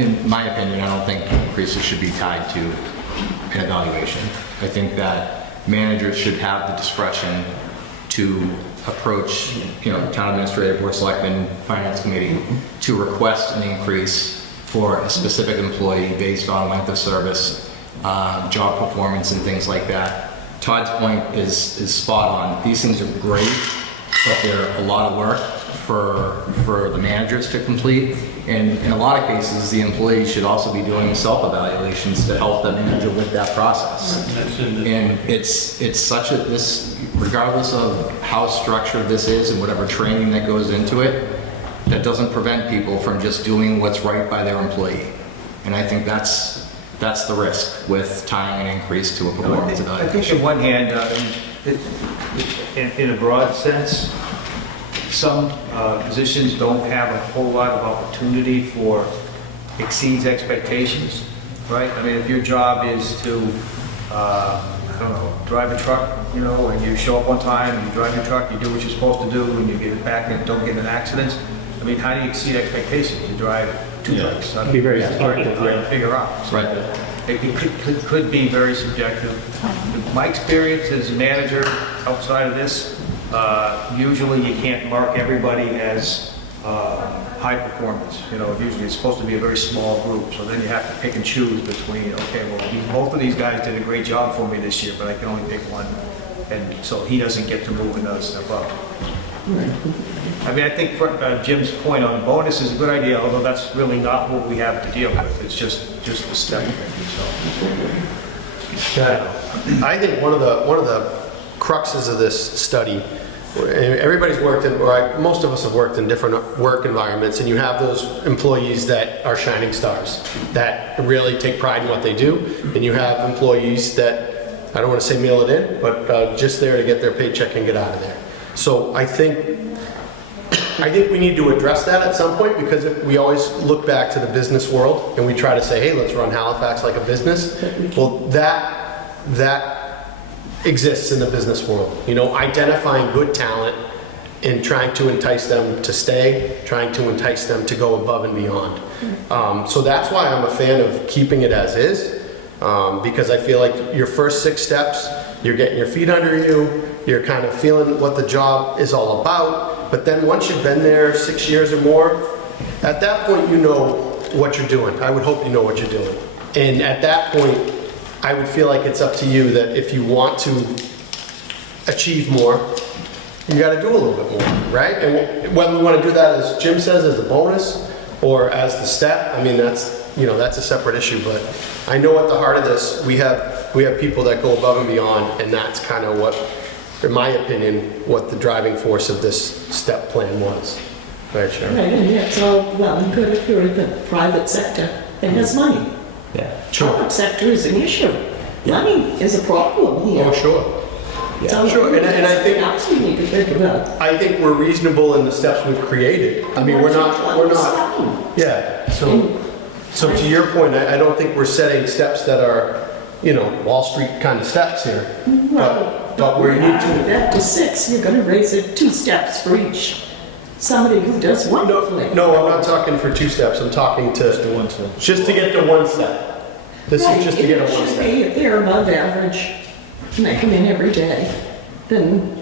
in my opinion, I don't think increases should be tied to an evaluation. I think that managers should have the discretion to approach, town administrator, board of selectmen, finance committee, to request an increase for a specific employee based on length of service, job performance, and things like that. Todd's point is spot on. These things are great, but they're a lot of work for the managers to complete. And in a lot of cases, the employees should also be doing self-evaluations to help the manager with that process. And it's such regardless of how structured this is and whatever training that goes into it, that doesn't prevent people from just doing what's right by their employee. And I think that's the risk with tying an increase to a performance evaluation. I think on one hand, in a broad sense, some positions don't have a whole lot of opportunity for exceeds expectations, right? I mean, if your job is to, drive a truck, and you show up on time, and you drive your truck, you do what you're supposed to do, and you get it back and don't get in accidents. I mean, how do you exceed expectations? You drive 2 trucks. Be very subjective, to figure out. So Right. It could be very subjective. My experience as a manager outside of this, usually you can't mark everybody as high performance. Usually it's supposed to be a very small group, so then you have to pick and choose between, okay, well, both of these guys did a great job for me this year, but I can only pick one, and so he doesn't get to move another step up. I mean, I think Jim's point on bonus is a good idea, although that's really not what we have to deal with. It's just the step thing, so. I think one of the cruxes of this study, everybody's worked in, most of us have worked in different work environments, and you have those employees that are shining stars, that really take pride in what they do, and you have employees that, I don't want to say mail it in, but just there to get their paycheck and get out of there. So I think we need to address that at some point, because we always look back to the business world and we try to say, hey, let's run Halifax like a business. Well, that exists in the business world. Identifying good talent and trying to entice them to stay, trying to entice them to go above and beyond. So that's why I'm a fan of keeping it as is. Because I feel like your first 6 steps, you're getting your feet under you, you're kind of feeling what the job is all about, but then once you've been there 6 years or more, at that point you know what you're doing. I would hope you know what you're doing. And at that point, I would feel like it's up to you that if you want to achieve more, you got to do a little bit more, right? And whether we want to do that, as Jim says, as a bonus or as the step, I mean, that's, you know, that's a separate issue. But I know at the heart of this, we have people that go above and beyond, and that's kind of what, in my opinion, what the driving force of this step plan was. Right, Sharon? Right, and that's all well and good if you're in the private sector that has money. Yeah. Public sector is an issue. Money is a problem here. Oh, sure. So Sure, and I think- that's what we need to think about. I think we're reasonable in the steps we've created. I mean, we're not, yeah, so to your point, I don't think we're setting steps that are, you know, Wall Street kind of steps here. But we need to. After 6, you're gonna raise it 2 steps for each. Somebody who does wonderfully. No, I'm not talking for 2 steps, I'm talking to. Just to 1 step. Just to get to 1 step. This is just to get a 1 step. If they're above average, and they come in every day, then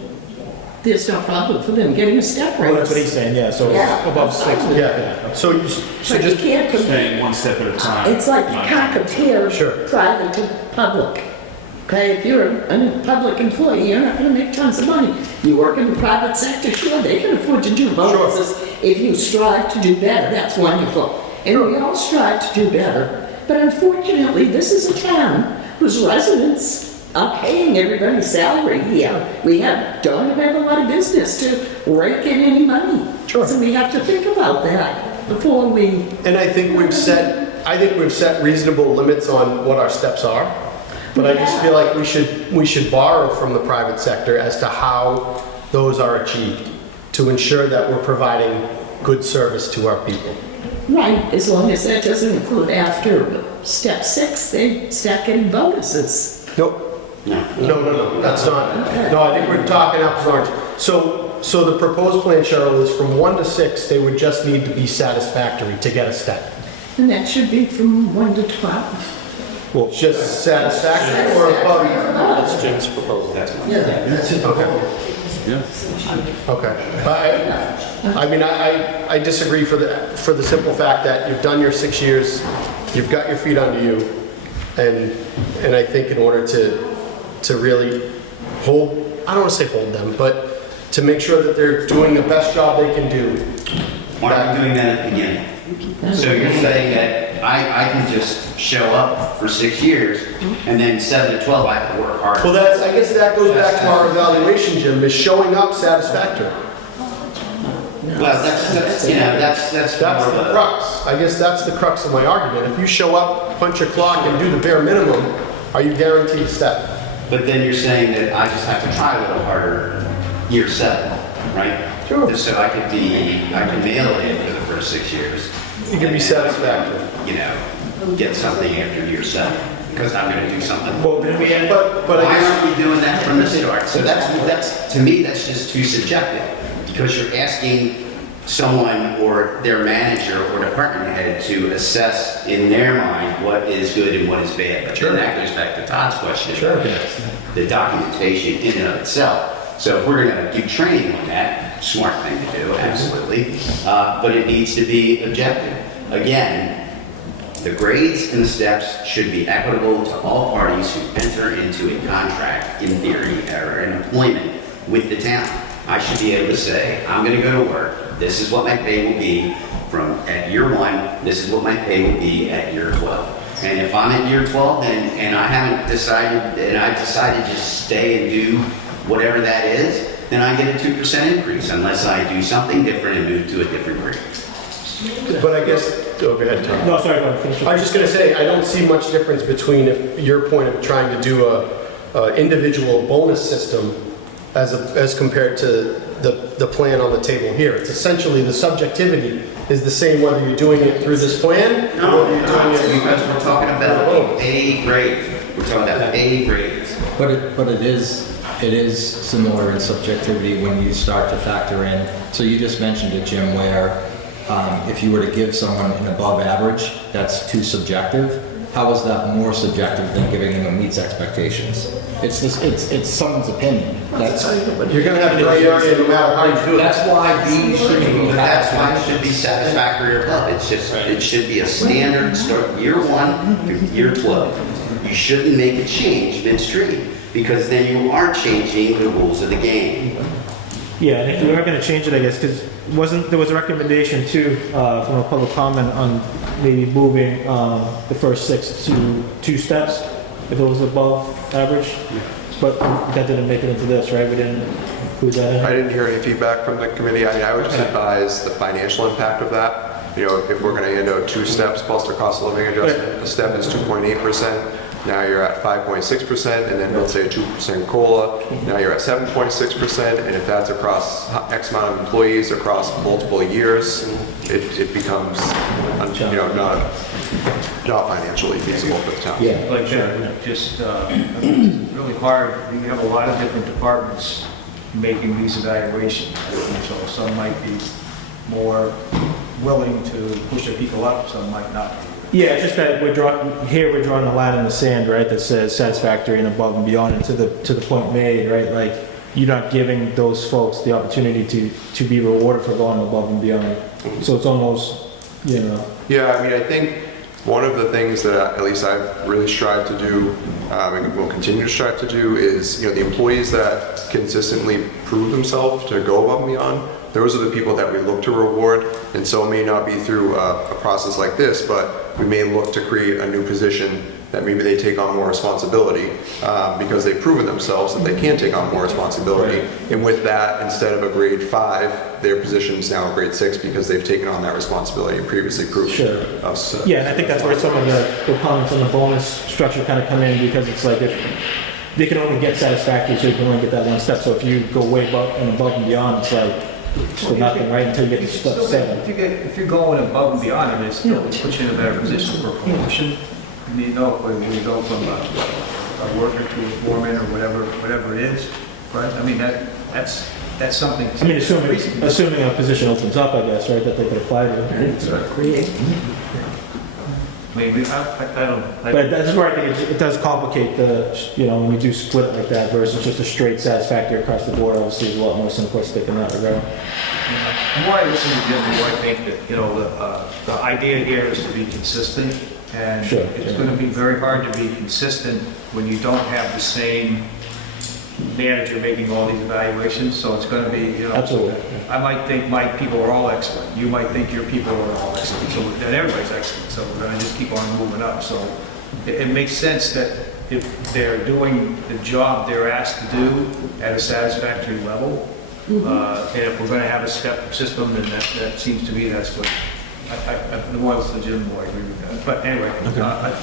there's no problem for them getting a step raise. Well, that's what he's saying, yeah, so Yeah. above 6. Yeah, so But you just, can't compare. Staying one step at a time. It's like you can't compare Sure. private to public. Okay, if you're a public employee, you're not gonna make tons of money. You work in the private sector, sure, they can afford to do bonuses. If you strive to do better, that's wonderful. And we all strive to do better. But unfortunately, this is a town whose residents are paying everybody's salary here. We don't have a lot of business to rake in any money. Sure. So we have to think about that before we. and I think we've set reasonable limits on what our steps are. But I just feel like we should borrow from the private sector as to how those are achieved to ensure that we're providing good service to our people. Right, as long as that doesn't include after step 6, they start getting bonuses. Nope. No, that's not. No, I think we're talking apples and oranges. So the proposed plan, Cheryl, is from 1 to 6, they would just need to be satisfactory to get a step. And that should be from 1 to 12. Well, just satisfactory or above? That's Jim's proposal. Yeah, that's it. Okay. I mean, I disagree for the simple fact that you've done your 6 years, you've got your feet under you, and I think in order to really hold, I don't want to say hold them, but to make sure that they're doing the best job they can do. Why are we doing that at the beginning? So you're saying that I can just show up for 6 years, and then 7 to 12, I have to work harder? Well, I guess that goes back to our evaluation, Jim, is showing up satisfactory. Well, that's That's the crux. I guess that's the crux of my argument. If you show up, punch your clock, and do the bare minimum, are you guaranteed a step? But then you're saying that I just have to try a little harder year 7, right? Sure. Just so I can nail it for the first 6 years. You can be satisfactory. You know, get something after year 7, because I'm gonna do something. Well, but I Why guess, aren't we doing that from the start? So that's, to me, that's just too subjective, because you're asking someone or their manager or department head to assess in their mind what is good and what is bad. But then that goes back to Todd's question. Sure. The documentation in and of itself. So if we're gonna do training on that, smart thing to do, absolutely. But it needs to be objective. Again, the grades and the steps should be equitable to all parties who enter into a contract, in theory, or an employment with the town. I should be able to say, I'm gonna go to work, this is what my pay will be at year 1, this is what my pay will be at year 12. And if I'm at year 12 and I haven't decided, and I decided to stay and do whatever that is, then I get a 2% increase unless I do something different and move to a different grade. but I guess, go ahead, Tom. No, sorry, go ahead, finish. I was just gonna say, I don't see much difference between your point of trying to do a individual bonus system as compared to the plan on the table here. It's essentially the subjectivity is the same whether you're doing it through this plan or No, whether you're doing it. because we're talking about a grade. We're talking about a grades. But it is similar in subjectivity when you start to factor in. So you just mentioned it, Jim, where if you were to give someone an above average, that's too subjective. how is that more subjective than giving them a meets expectations? It's someone's opinion. You're gonna have gray area no matter how you do it. That's why B shouldn't be But that's why passed. it should be satisfactory or above. It's just, it should be a standard start year 1 through year 12. You shouldn't make a change midstream, because then you are changing the rules of the game. Yeah, and if we are gonna change it, I guess, because there was a recommendation too, from a public comment on maybe moving, the first 6 to 2 steps, if it was above average. But that didn't make it into this, right? We didn't include that in. I didn't hear any feedback from the committee. I mean, I would just advise the financial impact of that. You know, if we're going to hand out 2 steps plus the cost of living adjustment, a step is 2.8%. Now you're at 5.6%, and then let's say a 2% COLA. Now you're at 7.6%, and if that's across X amount of employees across multiple years, it becomes, you know, not financially feasible for the town. Yeah. Like that, just, it's really hard. You have a lot of different departments making these evaluations. So some might be more willing to push their people up, some might not be. Yeah, it's just that we're drawing the line in the sand, right, that says satisfactory and above and beyond, and to the point made, right, like, you're not giving those folks the opportunity to be rewarded for going above and beyond. So it's almost, you know. Yeah, I mean, I think one of the things that at least I've really strived to do, and will continue to strive to do, is, you know, the employees that consistently prove themselves to go above and beyond, those are the people that we look to reward. And so it may not be through a process like this, but we may look to create a new position that maybe they take on more responsibility because they've proven themselves that they can take on more responsibility. And with that, instead of a grade 5, their position is now a grade 6 because they've taken on that responsibility and previously proved Sure. us. Yeah, and I think that's where some of the comments on the bonus structure kind of come in, because it's like, if they can only get satisfactory, so you can only get that 1 step. So if you go way above and beyond, it's like, for nothing, right, until you get to step 7. If you're going above and beyond, I mean, it still puts you in a better position for promotion. You know, when you go from a worker to a foreman or whatever it is, right? I mean, that's something. I mean, assuming a position opens up, I guess, right, that they could apply to. Create. I mean, I don't. But that's where I think it does complicate when we do split it like that versus just a straight satisfactory across the board. Obviously, it's a lot more simplistic in that regard. The more I listen to Jim, the more I think that, the idea here is to be consistent. And Sure, it's going to be very hard to be consistent when you don't have the same manager making all these evaluations. So it's going to be, Absolutely. I might think my people are all excellent. You might think your people are all excellent. So then everybody's excellent. So we're going to just keep on moving up. So it makes sense that if they're doing the job they're asked to do at a satisfactory level, and if we're going to have a step system, then that seems to me that's what. The more I listen to Jim, the more I agree with that. But anyway,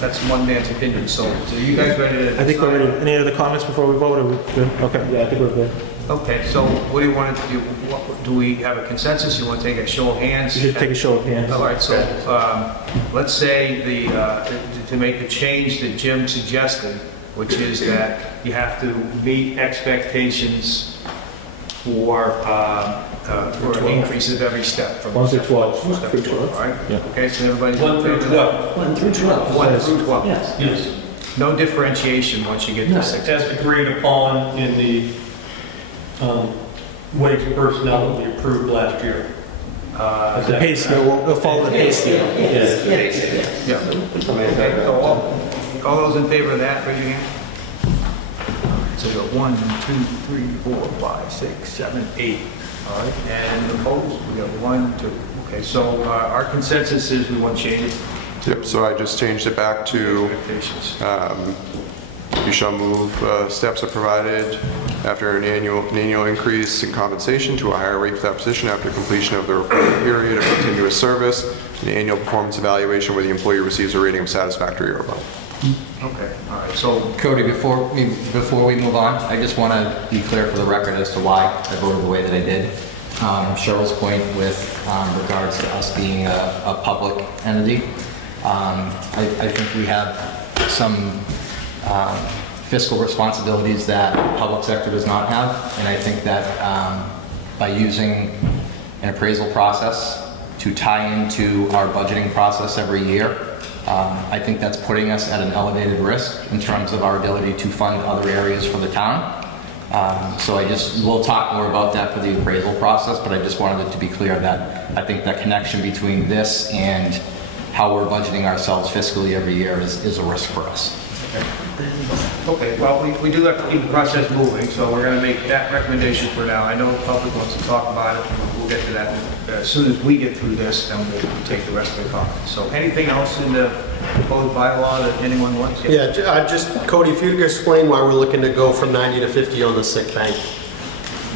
that's one man's opinion. So you guys ready to? I think we're ready. Any other comments before we vote? Are we good? Okay, yeah, I think we're good. Okay, so what do you want to do? Do we have a consensus? You want to take a show of hands? You should take a show of hands. All right, so let's say to make the change that Jim suggested, which is that you have to meet expectations for an increase of every step from 1 through 12. 1 through 12. All right. Yeah. Okay, so everybody's 1 through 12. 1 through 12. 1 through 12. Yes. Yes. No differentiation once you get to 6. As agreed upon in the wage and personnel that we approved last year. The pay scale, we'll follow the pay scale. Yes. Yeah. Okay, so all those in favor of that, raise your hand. So we got 1, 2, 3, 4, 5, 6, 7, 8. All right, and opposed, we got 1, 2. Okay, so our consensus is we want to change it. Yep, so I just changed it back to, Expectations. you shall move, steps are provided after an annual increase in compensation to a higher rate for that position after completion of the reporting period of continuous service, an annual performance evaluation where the employee receives a rating of satisfactory or above. Okay, all right, so Cody, before we move on, I just want to be clear for the record as to why I voted the way that I did. Cheryl's point with regards to us being a public entity, I think we have some fiscal responsibilities that the public sector does not have, and I think that by using an appraisal process to tie into our budgeting process every year, I think that's putting us at an elevated risk in terms of our ability to fund other areas for the town. So we'll talk more about that for the appraisal process, but I just wanted it to be clear that I think that connection between this and how we're budgeting ourselves fiscally every year is a risk for us. Okay, well, we do have to keep the process moving, so we're going to make that recommendation for now. I know the public wants to talk about it, and we'll get to that. As soon as we get through this, then we'll take the rest of the comments. So anything else in the proposed bylaw that anyone wants? Yeah, just, Cody, if you could explain why we're looking to go from 90 to 50 on the sick bank.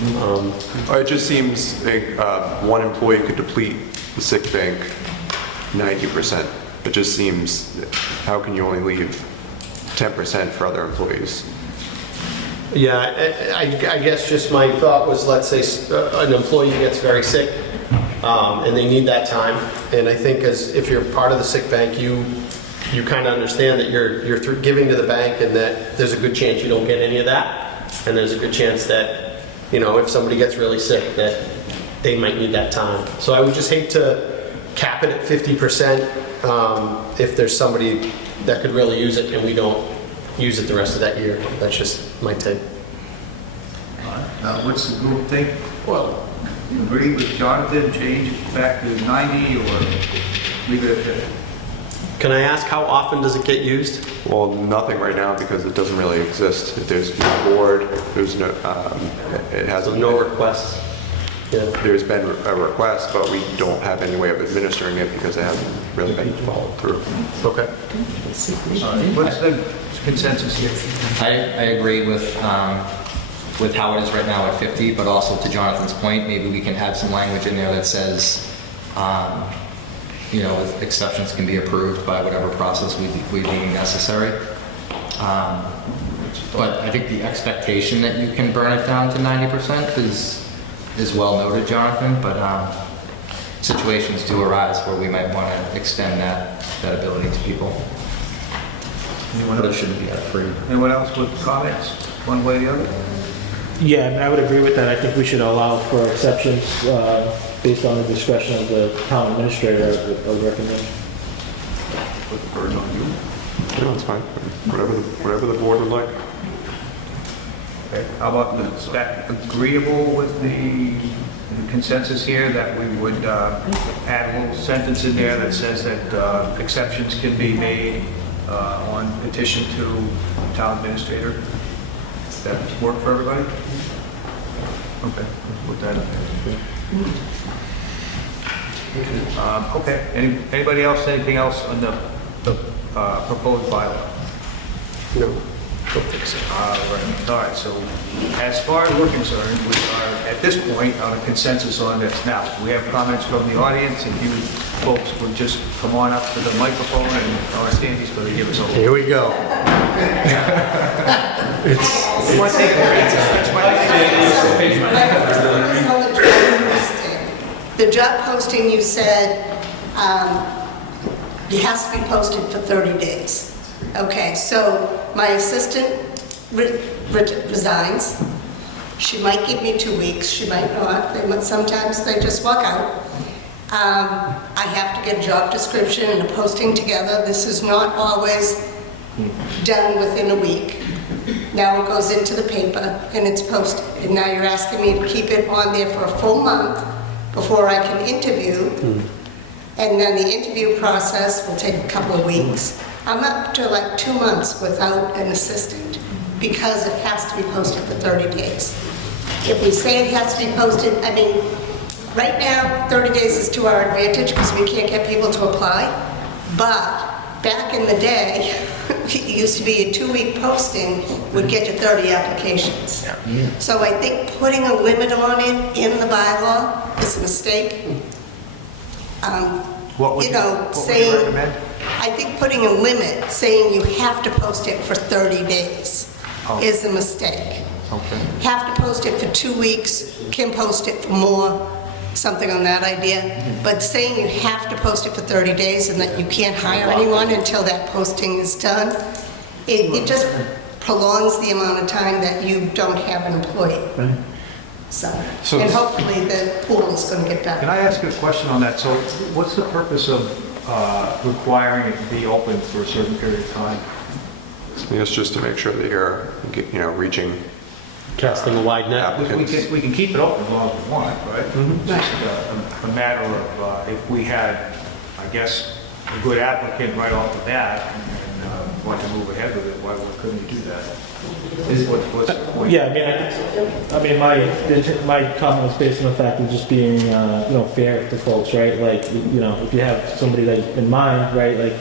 It just seems one employee could deplete the sick bank 90%. It just seems, how can you only leave 10% for other employees? Yeah, I guess just my thought was, let's say an employee gets very sick and they need that time. And I think if you're part of the sick bank, you kind of understand that you're giving to the bank and that there's a good chance you don't get any of that. And there's a good chance that, if somebody gets really sick, that they might need that time. So I would just hate to cap it at 50% if there's somebody that could really use it and we don't use it the rest of that year. That's just my take. Now, what's the group think? Well, you agree with Jonathan, change it back to 90 or leave it at that? Can I ask how often does it get used? Well, nothing right now because it doesn't really exist. If there's no board, there's no, it has No requests. Yeah. There's been a request, but we don't have any way of administering it because it hasn't really been followed through. Okay. What's the consensus here? I agree with how it is right now at 50, but also to Jonathan's point, maybe we can have some language in there that says, exceptions can be approved by whatever process we deem necessary. But I think the expectation that you can burn it down to 90% is well noted, Jonathan, but situations do arise where we might want to extend that ability to people. But it shouldn't be at free. Anyone else with comments, one way or the other? Yeah, and I would agree with that. I think we should allow for exceptions based on the discretion of the town administrator, I would recommend. Put the burden on you. No, it's fine. Whatever the board would like. Okay. How about is that agreeable with the consensus here that we would add a little sentence in there that says that exceptions can be made on petition to town administrator? Does that work for everybody? Okay, let's put that in there. Okay, anybody else, anything else on the proposed bylaw? No, don't think so. All right, so as far as we're concerned, we are at this point on a consensus on this. Now, we have comments from the audience. If you folks would just come on up to the microphone and our Sandy's going to give us a Here we go. The job posting, you said, it has to be posted for 30 days. Okay, so my assistant resigns. She might give me 2 weeks, she might not. Sometimes they just walk out. I have to get a job description and a posting together. This is not always done within a week. Now it goes into the paper and it's posted. And now you're asking me to keep it on there for a full month before I can interview. And then the interview process will take a couple of weeks. I'm up to like 2 months without an assistant because it has to be posted for 30 days. If we say it has to be posted, I mean, right now, 30 days is to our advantage because we can't get people to apply. But back in the day, it used to be a 2-week posting would get you 30 applications. So I think putting a limit on it in the bylaw is a mistake. What would you recommend? I think putting a limit, saying you have to post it for 30 days is a mistake. Okay. Have to post it for 2 weeks, can post it for more, something on that idea. But saying you have to post it for 30 days and that you can't hire anyone until that posting is done, it just prolongs the amount of time that you don't have an employee. So and hopefully the pool is going to get better. Can I ask you a question on that? So what's the purpose of requiring it to be open for a certain period of time. I think it's just to make sure that you're, reaching Casting a wide net. applicants. We can keep it open as long as we want, right? It's just a matter of if we had, I guess, a good applicant right off the bat and want to move ahead with it, why couldn't you do that? What's the point? Yeah, I mean, my comment was based on the fact of just being, fair to folks, right? Like, if you have somebody like in mind, right, like,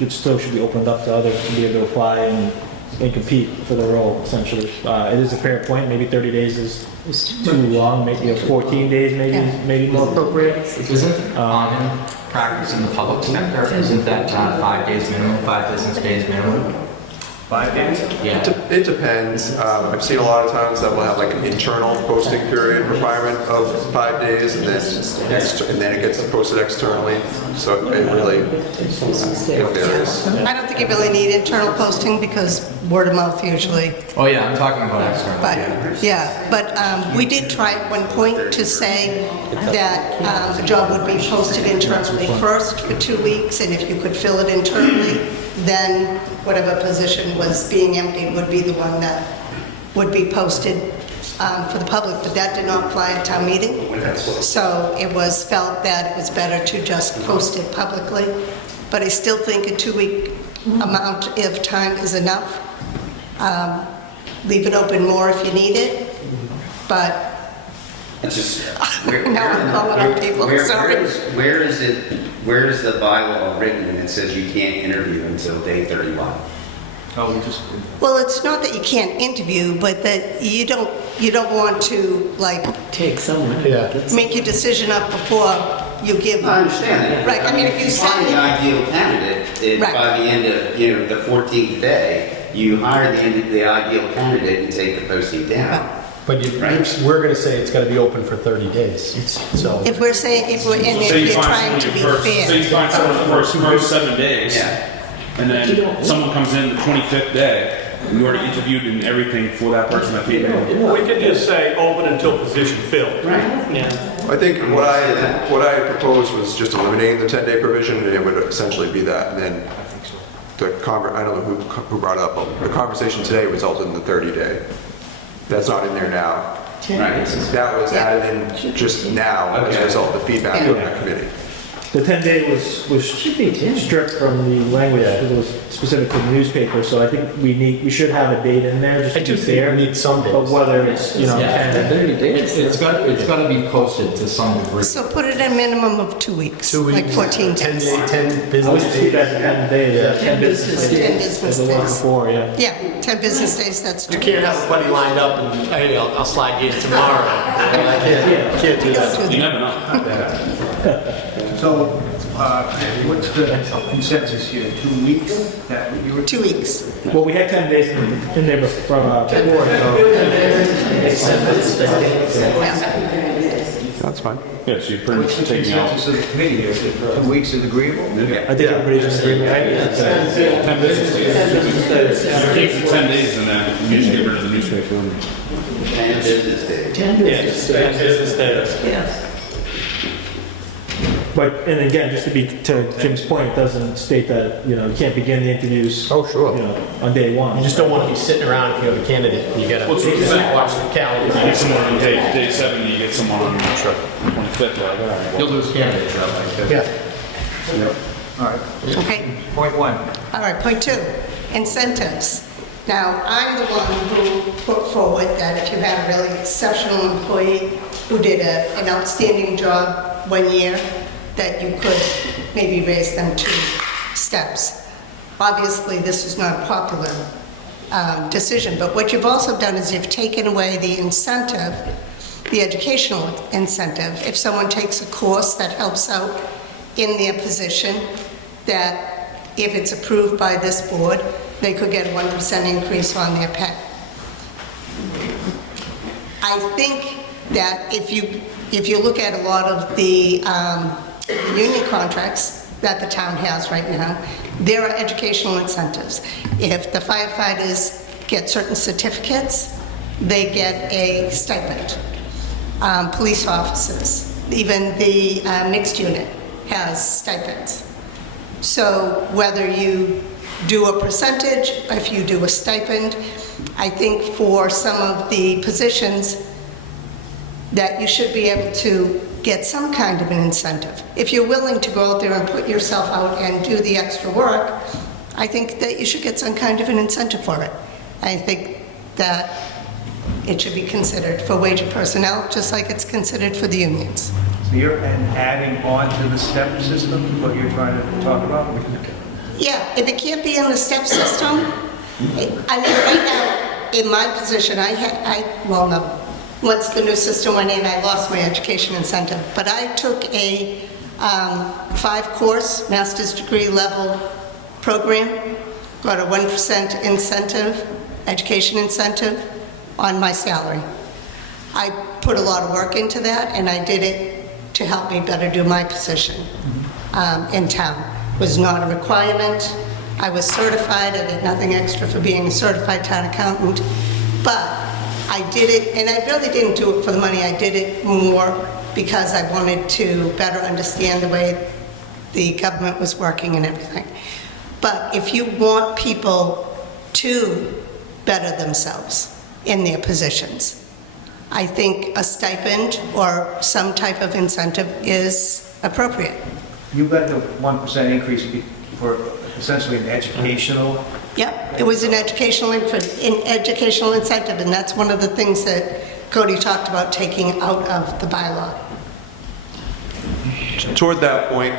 it still should be opened up to others to be able to apply and compete for the role, essentially. It is a fair point, maybe 30 days is too long, maybe 14 days maybe more appropriate. Isn't common practice in the public sector, isn't that 5 days minimum, 5 business days minimum? 5 days? Yeah. It depends. I've seen a lot of times that we'll have like an internal posting period requirement of 5 days, and then it gets posted externally. So it really varies. I don't think you really need internal posting because word of mouth usually. Oh, yeah, I'm talking about external. But we did try at one point to say that the job would be posted internally first for 2 weeks, and if you could fill it internally, then whatever position was being emptied would be the one that would be posted for the public, but that did not fly at town meeting. So it was felt that it was better to just post it publicly. But I still think a 2-week amount of time is enough. Leave it open more if you need it, but It's just, now I'm calling out people, sorry. where is the bylaw written that says you can't interview until day 31? Oh, we just, Well, it's not that you can't interview, but that you don't want to, like, Take someone. make your decision up before you give. I understand that. Right, I mean, if you find the say, ideal candidate, Right. by the end of, the 14th day, you hire the ideal candidate and take the posting down. But we're going to say it's got to be open for 30 days. So if we're saying, if you're trying to be Say you fair. find someone for the first 7 days, Yeah. and then someone comes in the 25th day, and you already interviewed and everything for that person that they Well, we could just say open until position filled. Right. I think what I proposed was just eliminating the 10-day provision, and it would essentially be that. And then I don't know who brought it up, but the conversation today resulted in the 30-day. That's not in there now. Right. That was added in just now as a result of the feedback from the committee. The 10-day was stripped from the language because it was specific to the newspaper, so I think we should have a date in there just I to do be think fair. we need some days. But whether it's, 10, 30 days. It's got to be posted to some degree. So put it at a minimum of 2 weeks, 2 weeks. like 14 days. 10 I would business just keep days. that at 10 days, 10 business 10 days, business as it was days. before, yeah. Yeah, 10 business days, that's You 2 can't have everybody lined up and, hey, I'll slide you in tomorrow. I can't do that. You never know. so what's the consensus here? 2 weeks? That you were 2 weeks. Well, we had 10 days in there from before, That's fine. Yeah, so you're pretty What's much the taking out consensus of the committee? Is it 2 weeks is agreeable? I think everybody's in agreement, right? 10 business days. You keep it 10 days and then you just get rid of the newspaper. 10 business days. 10 business days. Business days. Yes. But, and again, just to Jim's point, it doesn't state that, you can't begin the interviews, Oh, sure. on day one. You just don't want to be sitting around if you have a candidate. You got to Well, it's what watch the calendar. You get someone on day 7, you get someone on 25th. Like that. You'll lose candidates that way. Yeah. All right. Okay. Point 1. All right, point 2, incentives. Now, I'm the one who put forward that if you had a really exceptional employee who did an outstanding job 1 year, that you could maybe raise them 2 steps. Obviously, this is not a popular decision, but what you've also done is you've taken away the incentive, the educational incentive. If someone takes a course that helps out in their position, that if it's approved by this board, they could get a 1% increase on their pay. I think that if you look at a lot of the union contracts that the town has right now, there are educational incentives. If the firefighters get certain certificates, they get a stipend. Police officers, even the mixed unit has stipends. So whether you do a percentage, if you do a stipend, I think for some of the positions that you should be able to get some kind of an incentive. If you're willing to go out there and put yourself out and do the extra work, I think that you should get some kind of an incentive for it. I think that it should be considered for wage of personnel, just like it's considered for the unions. So you're adding on to the step system, what you're trying to talk about? Yeah, if it can't be in the step system, I mean, right now, in my position, well, no. Once the new system went in, I lost my education incentive. But I took a 5-course master's degree level program, got a 1% incentive, education incentive on my salary. I put a lot of work into that, and I did it to help me better do my position in town. It was not a requirement. I was certified. I did nothing extra for being a certified town accountant. But I did it, and I really didn't do it for the money. I did it more because I wanted to better understand the way the government was working and everything. But if you want people to better themselves in their positions, I think a stipend or some type of incentive is appropriate. You got the 1% increase for essentially an educational. Yep, it was an educational incentive, and that's one of the things that Cody talked about taking out of the bylaw. Toward that point,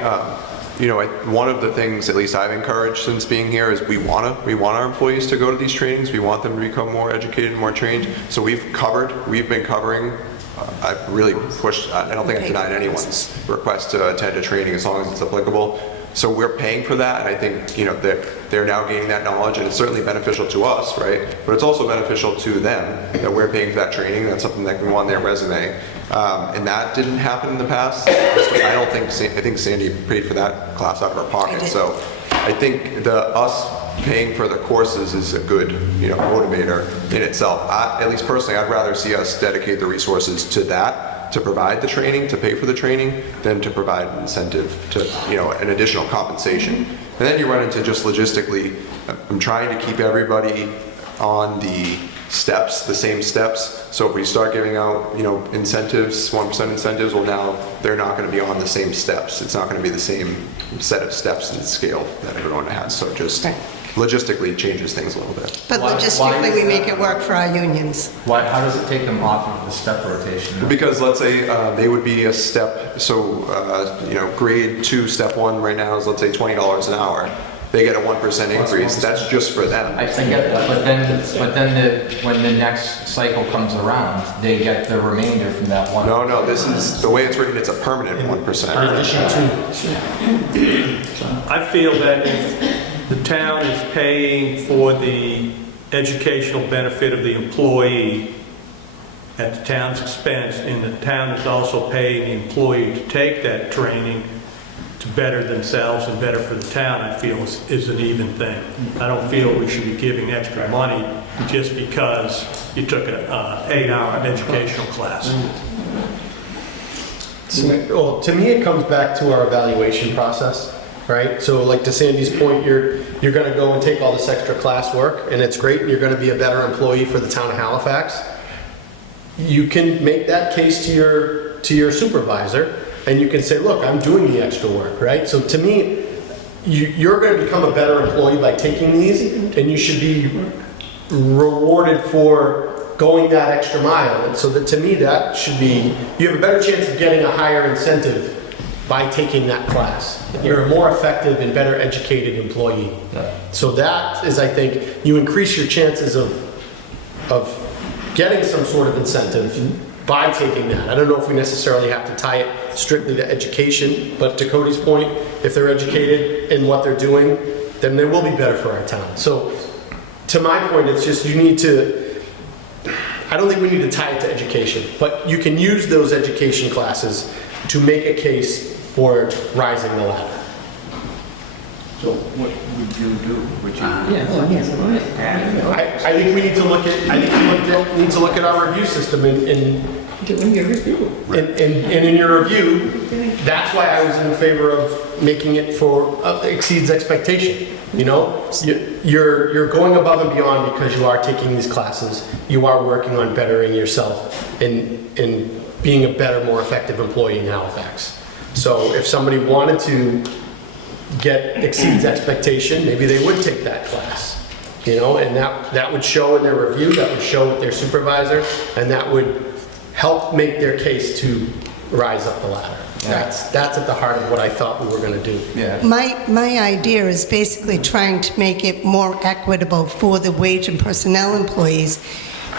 one of the things, at least I've encouraged since being here, is we want our employees to go to these trainings. We want them to become more educated and more trained. So we've been covering. I've really pushed. I don't think I've denied anyone's request to attend a training as long as it's applicable. So we're paying for that, and I think they're now gaining that knowledge, and it's certainly beneficial to us, right? But it's also beneficial to them that we're paying for that training. That's something that can go on their resume, and that didn't happen in the past. I think Sandy paid for that class out of her pocket. So I think us paying for the courses is a good motivator in itself. At least personally, I'd rather see us dedicate the resources to that, to provide the training, to pay for the training, than to provide an incentive to, an additional compensation. And then you run into just logistically, I'm trying to keep everybody on the steps, the same steps. So if we start giving out, incentives, 1% incentives, well now they're not going to be on the same steps. It's not going to be the same set of steps and scale that everyone has. So just logistically it changes things a little bit. But logistically, we make it work for our unions. How does it take them off of the step rotation? Because let's say they would be a step, so grade 2, step 1 right now is, let's say, $20 an hour. They get a 1% increase. That's just for them. I get that, but then when the next cycle comes around, they get the remainder from that one. No, this is the way it's written. It's a permanent 1%. I feel that if the town is paying for the educational benefit of the employee at the town's expense, and the town is also paying the employee to take that training to better themselves and better for the town, I feel is an even thing. I don't feel we should be giving extra money just because you took an 8-hour educational class. Well, to me, it comes back to our evaluation process, right? So like to Sandy's point, you're going to go and take all this extra class work, and it's great, and you're going to be a better employee for the town of Halifax. You can make that case to your supervisor, and you can say, look, I'm doing the extra work, right? So to me, you're going to become a better employee by taking these, and you should be rewarded for going that extra mile. And so that to me, that should be, you have a better chance of getting a higher incentive by taking that class. You're a more effective and better educated employee. So that is, I think, you increase your chances of getting some sort of incentive by taking that. I don't know if we necessarily have to tie it strictly to education, but to Cody's point, if they're educated in what they're doing, then they will be better for our town. So to my point, it's just I don't think we need to tie it to education, but you can use those education classes to make a case for rising the ladder. So what would you do? I think we need to look at, need to look at our review system and doing your review. And in your review, that's why I was in favor of making it for exceeds expectation. You know, you're going above and beyond because you are taking these classes. You are working on bettering yourself and being a better, more effective employee in Halifax. So if somebody wanted to get exceeds expectation, maybe they would take that class. You know, and that would show in their review, that would show with their supervisor, and that would help make their case to rise up the ladder. That's at the heart of what I thought we were going to do. Yeah. My idea is basically trying to make it more equitable for the wage and personnel employees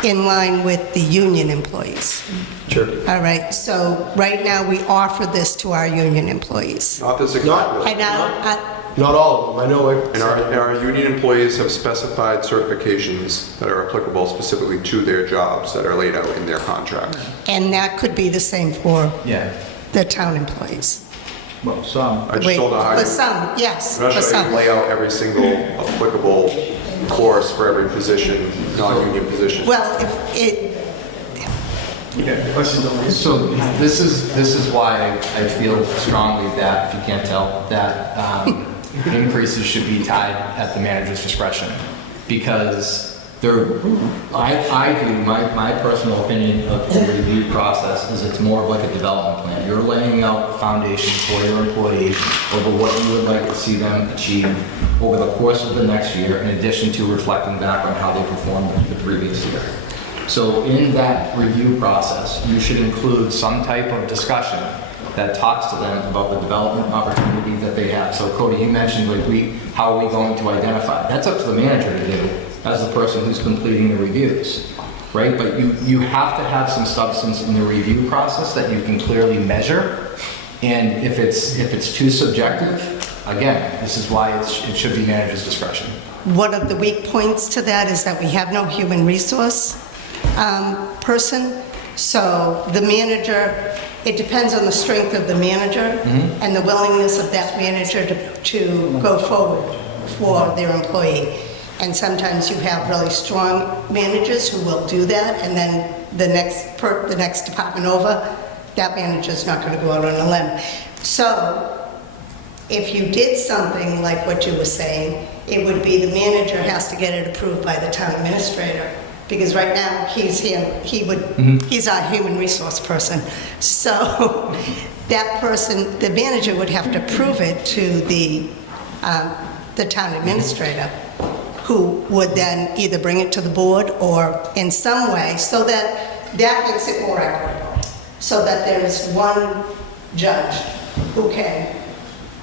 in line with the union employees. Sure. All right, so right now we offer this to our union employees. Not this exactly. Not all of them, I know. And our union employees have specified certifications that are applicable specifically to their jobs that are laid out in their contracts. And that could be the same for Yeah. the town employees. Well, some. I just don't know how For you, some, yes, I'm not for sure how some. you lay out every single applicable course for every position, non-union position. Well, if it, So this is why I feel strongly that, if you can't tell, that increases should be tied at the manager's discretion. Because I view, my personal opinion of the review process is it's more of like a development plan. You're laying out a foundation for your employee over what you would like to see them achieve over the course of the next year, in addition to reflecting back on how they performed the previous year. So in that review process, you should include some type of discussion that talks to them about the development opportunity that they have. So Cody, you mentioned like how are we going to identify? That's up to the manager to do as the person who's completing the reviews, right? But you have to have some substance in the review process that you can clearly measure. And if it's too subjective, again, this is why it should be manager's discretion. one of the weak points to that is that we have no human resource person. So the manager, it depends on the strength of the manager and the willingness of that manager to go forward for their employee. And sometimes you have really strong managers who will do that, and then the next department over, that manager's not going to go out on a limb. So if you did something like what you were saying, it would be the manager has to get it approved by the town administrator. Because right now, he's our human resource person. So that person, the manager would have to prove it to the town administrator, who would then either bring it to the board or in some way, so that makes it more equitable. So that there is one judge who can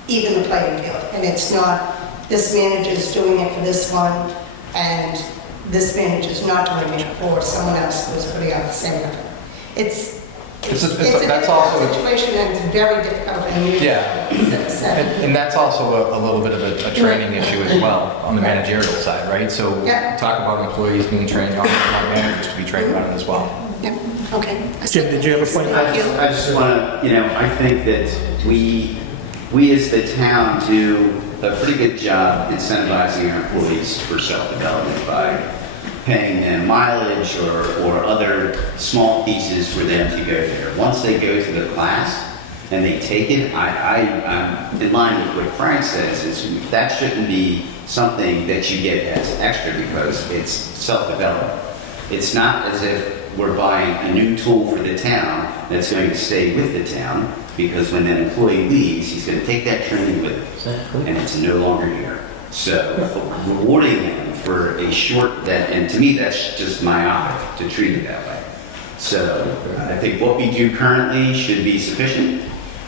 even the playing field. And it's not, this manager's doing it for this one, and this manager's not doing it for someone else who's putting out the same effort. It's a difficult situation, and it's very difficult. And that's also a little bit of a training issue as well on the managerial side, right? So talk about employees being trained on it, and managers to be trained on it as well. Yep, okay. Jim, did you have a point? I just want to, I think that we as the town do a pretty good job incentivizing our employees for self-development by paying them mileage or other small pieces for them to go there. Once they go to the class and they take it, I'm in line with what Frank says, that shouldn't be something that you get as extra because it's self-development. It's not as if we're buying a new tool for the town that's going to stay with the town, because when that employee leaves, he's going to take that training with him, and it's no longer here. So rewarding him for a short, and to me that's just myopic to treat it that way. So I think what we do currently should be sufficient.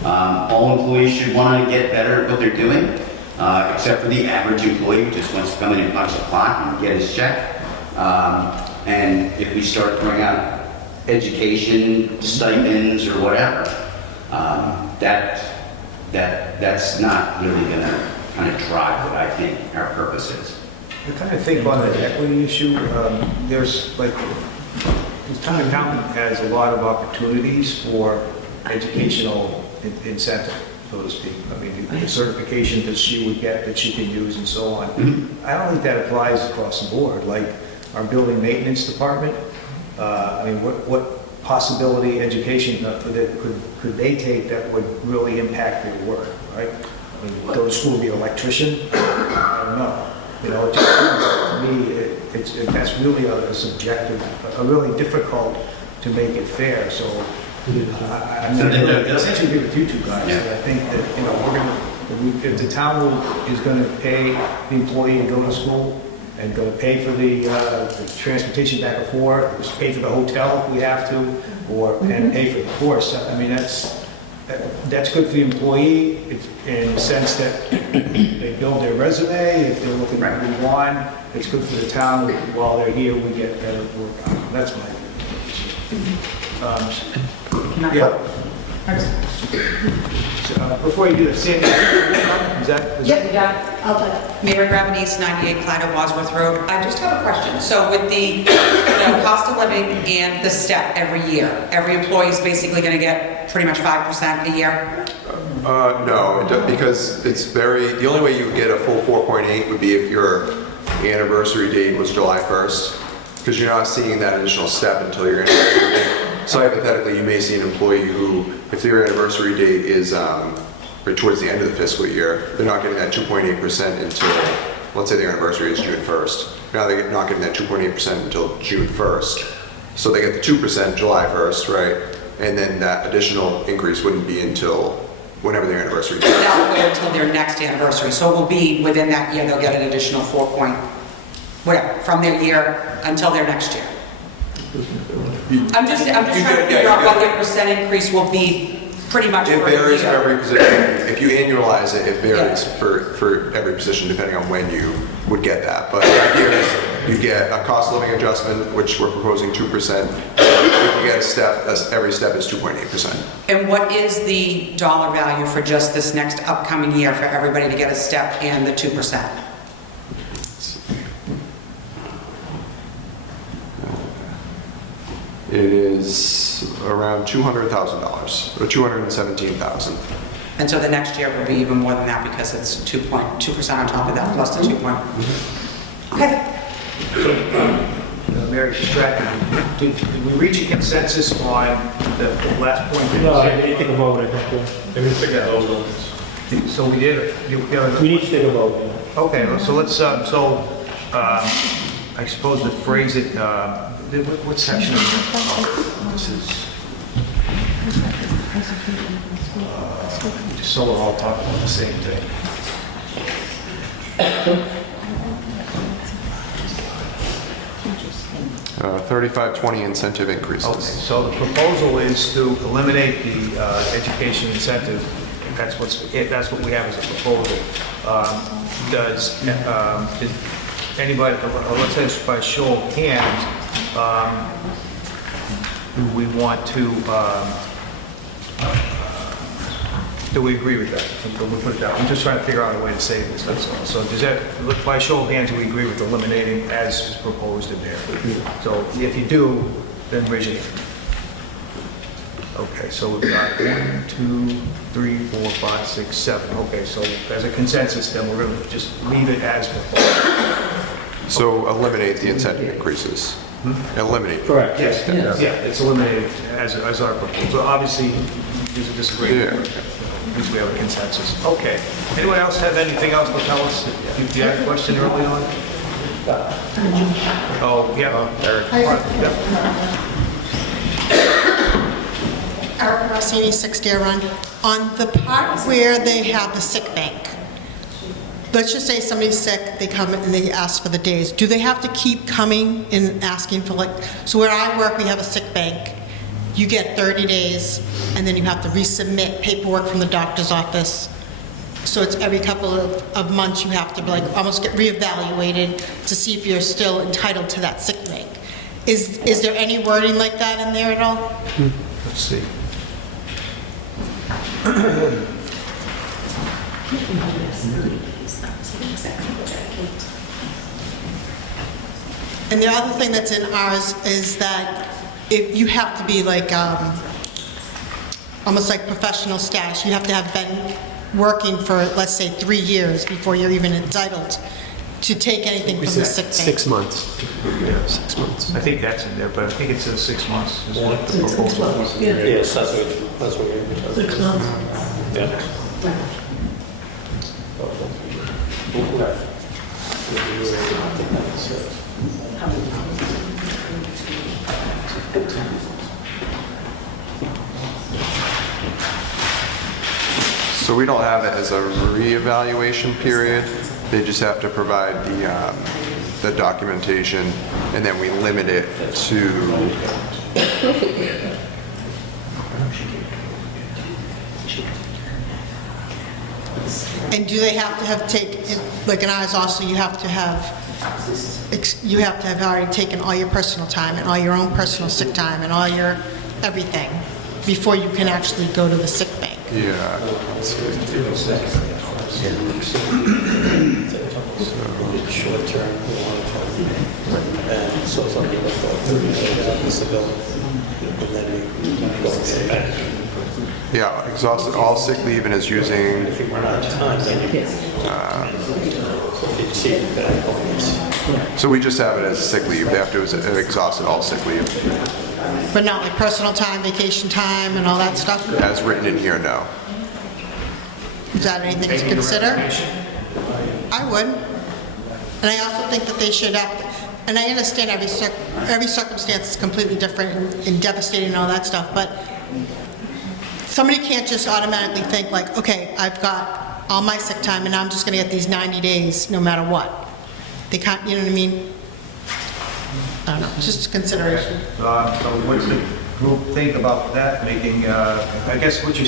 All employees should want to get better at what they're doing, except for the average employee who just wants to come in and punch the clock and get his check. And if we start throwing out education stipends or whatever, that's not really going to kind of drive what I think our purpose is. I kind of think on the equity issue, there's like, the town accountant has a lot of opportunities for educational incentive, so to speak. I mean, the certification that she would get that she can use and so on. I don't think that applies across the board. Like our building maintenance department, I mean, what possibility education that could they take that would really impact their work, right? I mean, go to school to be an electrician? I don't know. You know, it just, to me, that's really a subjective, a really difficult to make it fair, so I'm going to essentially agree with you two guys. I think that, you know, if the town is going to pay the employee to go to school and going to pay for the transportation back and forth, pay for the hotel if we have to, and pay for the course, I mean, that's good for the employee in the sense that they build their resume, if they're looking to move on, it's good for the town. While they're here, we get better work out. That's my yeah. Before you do that, Sandy, is that? Mary Ravenese, 98 Clyde, Bosworth Road. I just have a question. So with the cost of living and the step every year, every employee is basically going to get pretty much 5% a year? No, because the only way you would get a full 4.8 would be if your anniversary date was July 1st, because you're not seeing that additional step until your anniversary date. So hypothetically, you may see an employee who, if their anniversary date is right towards the end of the fiscal year, they're not getting that 2.8% until, let's say their anniversary is June 1st. Now they're not getting that 2.8% until June 1st. So they get the 2% July 1st, right? And then that additional increase wouldn't be until whenever their anniversary is. That will wait until their next anniversary. So it will be within that year, they'll get an additional 4 point, whatever, from their year until their next year. I'm just trying to figure out what your percent increase will be pretty much for a year. It varies for every position. If you annualize it, it varies for every position depending on when you would get that. But the idea is you get a cost of living adjustment, which we're proposing 2%. If you get a step, every step is 2.8%. And what is the dollar value for just this next upcoming year for everybody to get a step and the 2%? It is around $200,000 or $217,000. And so the next year will be even more than that because it's 2% on top of that plus the 2 point. Okay. Mary Stratton, did we reach a consensus on the last point? No, I need to take a vote, I think. So we did. We need to take a vote. Okay, so let's, I suppose to phrase it, what section is it? This is, just so we're all talking about the same thing. 3520 incentive increases. Okay, so the proposal is to eliminate the education incentive. That's what we have as a proposal. Does anybody, let's say by show of hands, do we want to, do we agree with that? We'll put it down. I'm just trying to figure out a way to say this, that's all. So does that, by show of hands, do we agree with eliminating as is proposed in there? So if you do, then raise your hand. Okay, so we've got 1, 2, 3, 4, 5, 6, 7. Okay, so as a consensus, then we're going to just leave it as proposed. So eliminate the incentive increases. Eliminate. Correct. Yes, yeah, it's eliminated as our proposal. So obviously, there's a disagreement. Yeah. We have a consensus. Okay. Anyone else have anything else to tell us? Did you have a question early on? Oh, yeah. Eric. Eric Rossini, 6 Deer Run. On the part where they have the sick bank, let's just say somebody's sick, they come and they ask for the days. Do they have to keep coming and asking for so where I work, we have a sick bank. You get 30 days, and then you have to resubmit paperwork from the doctor's office. So it's every couple of months you have to almost get reevaluated to see if you're still entitled to that sick bank. Is there any wording like that in there at all? Let's see. And the other thing that's in ours is that if you have to be almost like professional status, you have to have been working for, let's say, 3 years before you're even entitled. to take anything from the sick bank. 6 months. Yeah, 6 months. I think that's in there, but I think it says 6 months is what the proposal was. Yes, that's what you're. 6 months. Yeah. So we don't have it as a reevaluation period. They just have to provide the documentation, and then we limit it to, And do they have to have taken, like in ours also, you have to have already taken all your personal time and all your own personal sick time and all your everything before you can actually go to the sick bank? yeah. Short term, and so something like 30 days disability, and then you go to the bank. Yeah, exhausted all sick leave and is using, If you run out of time, then you can see the bank. so we just have it as sick leave. They have to have exhausted all sick leave. But not like personal time, vacation time, and all that stuff? As written in here, no. Is that anything to consider? I would. And I also think that they should have, and I understand every circumstance is completely different and devastating and all that stuff, but somebody can't just automatically think like, okay, I've got all my sick time and I'm just gonna get these 90 days no matter what. They can't, you know what I mean? I don't know, just a consideration. So what's the group think about that, making, I guess what you're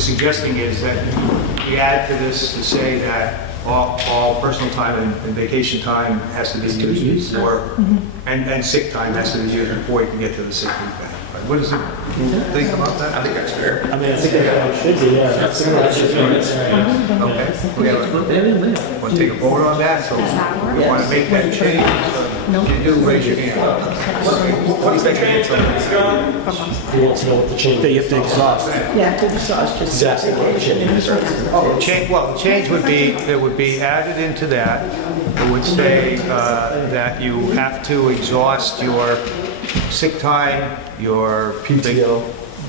suggesting is that we add to this to say that all personal time and vacation time has to be used for, and sick time has to be used before you can get to the sick leave bank. What does the group think about that? I think that's fair. I mean, I think that should be, yeah. That's Okay. We have want to take a vote on that, so we want to make that change. So if you do, raise your hand. What do you think the answer is? He wants to know what the change. That you have to exhaust. Yeah, to exhaust, Exactly what the change is. Oh, the change would be, it would be added into that. It would say that you have to exhaust your sick time, your PTO.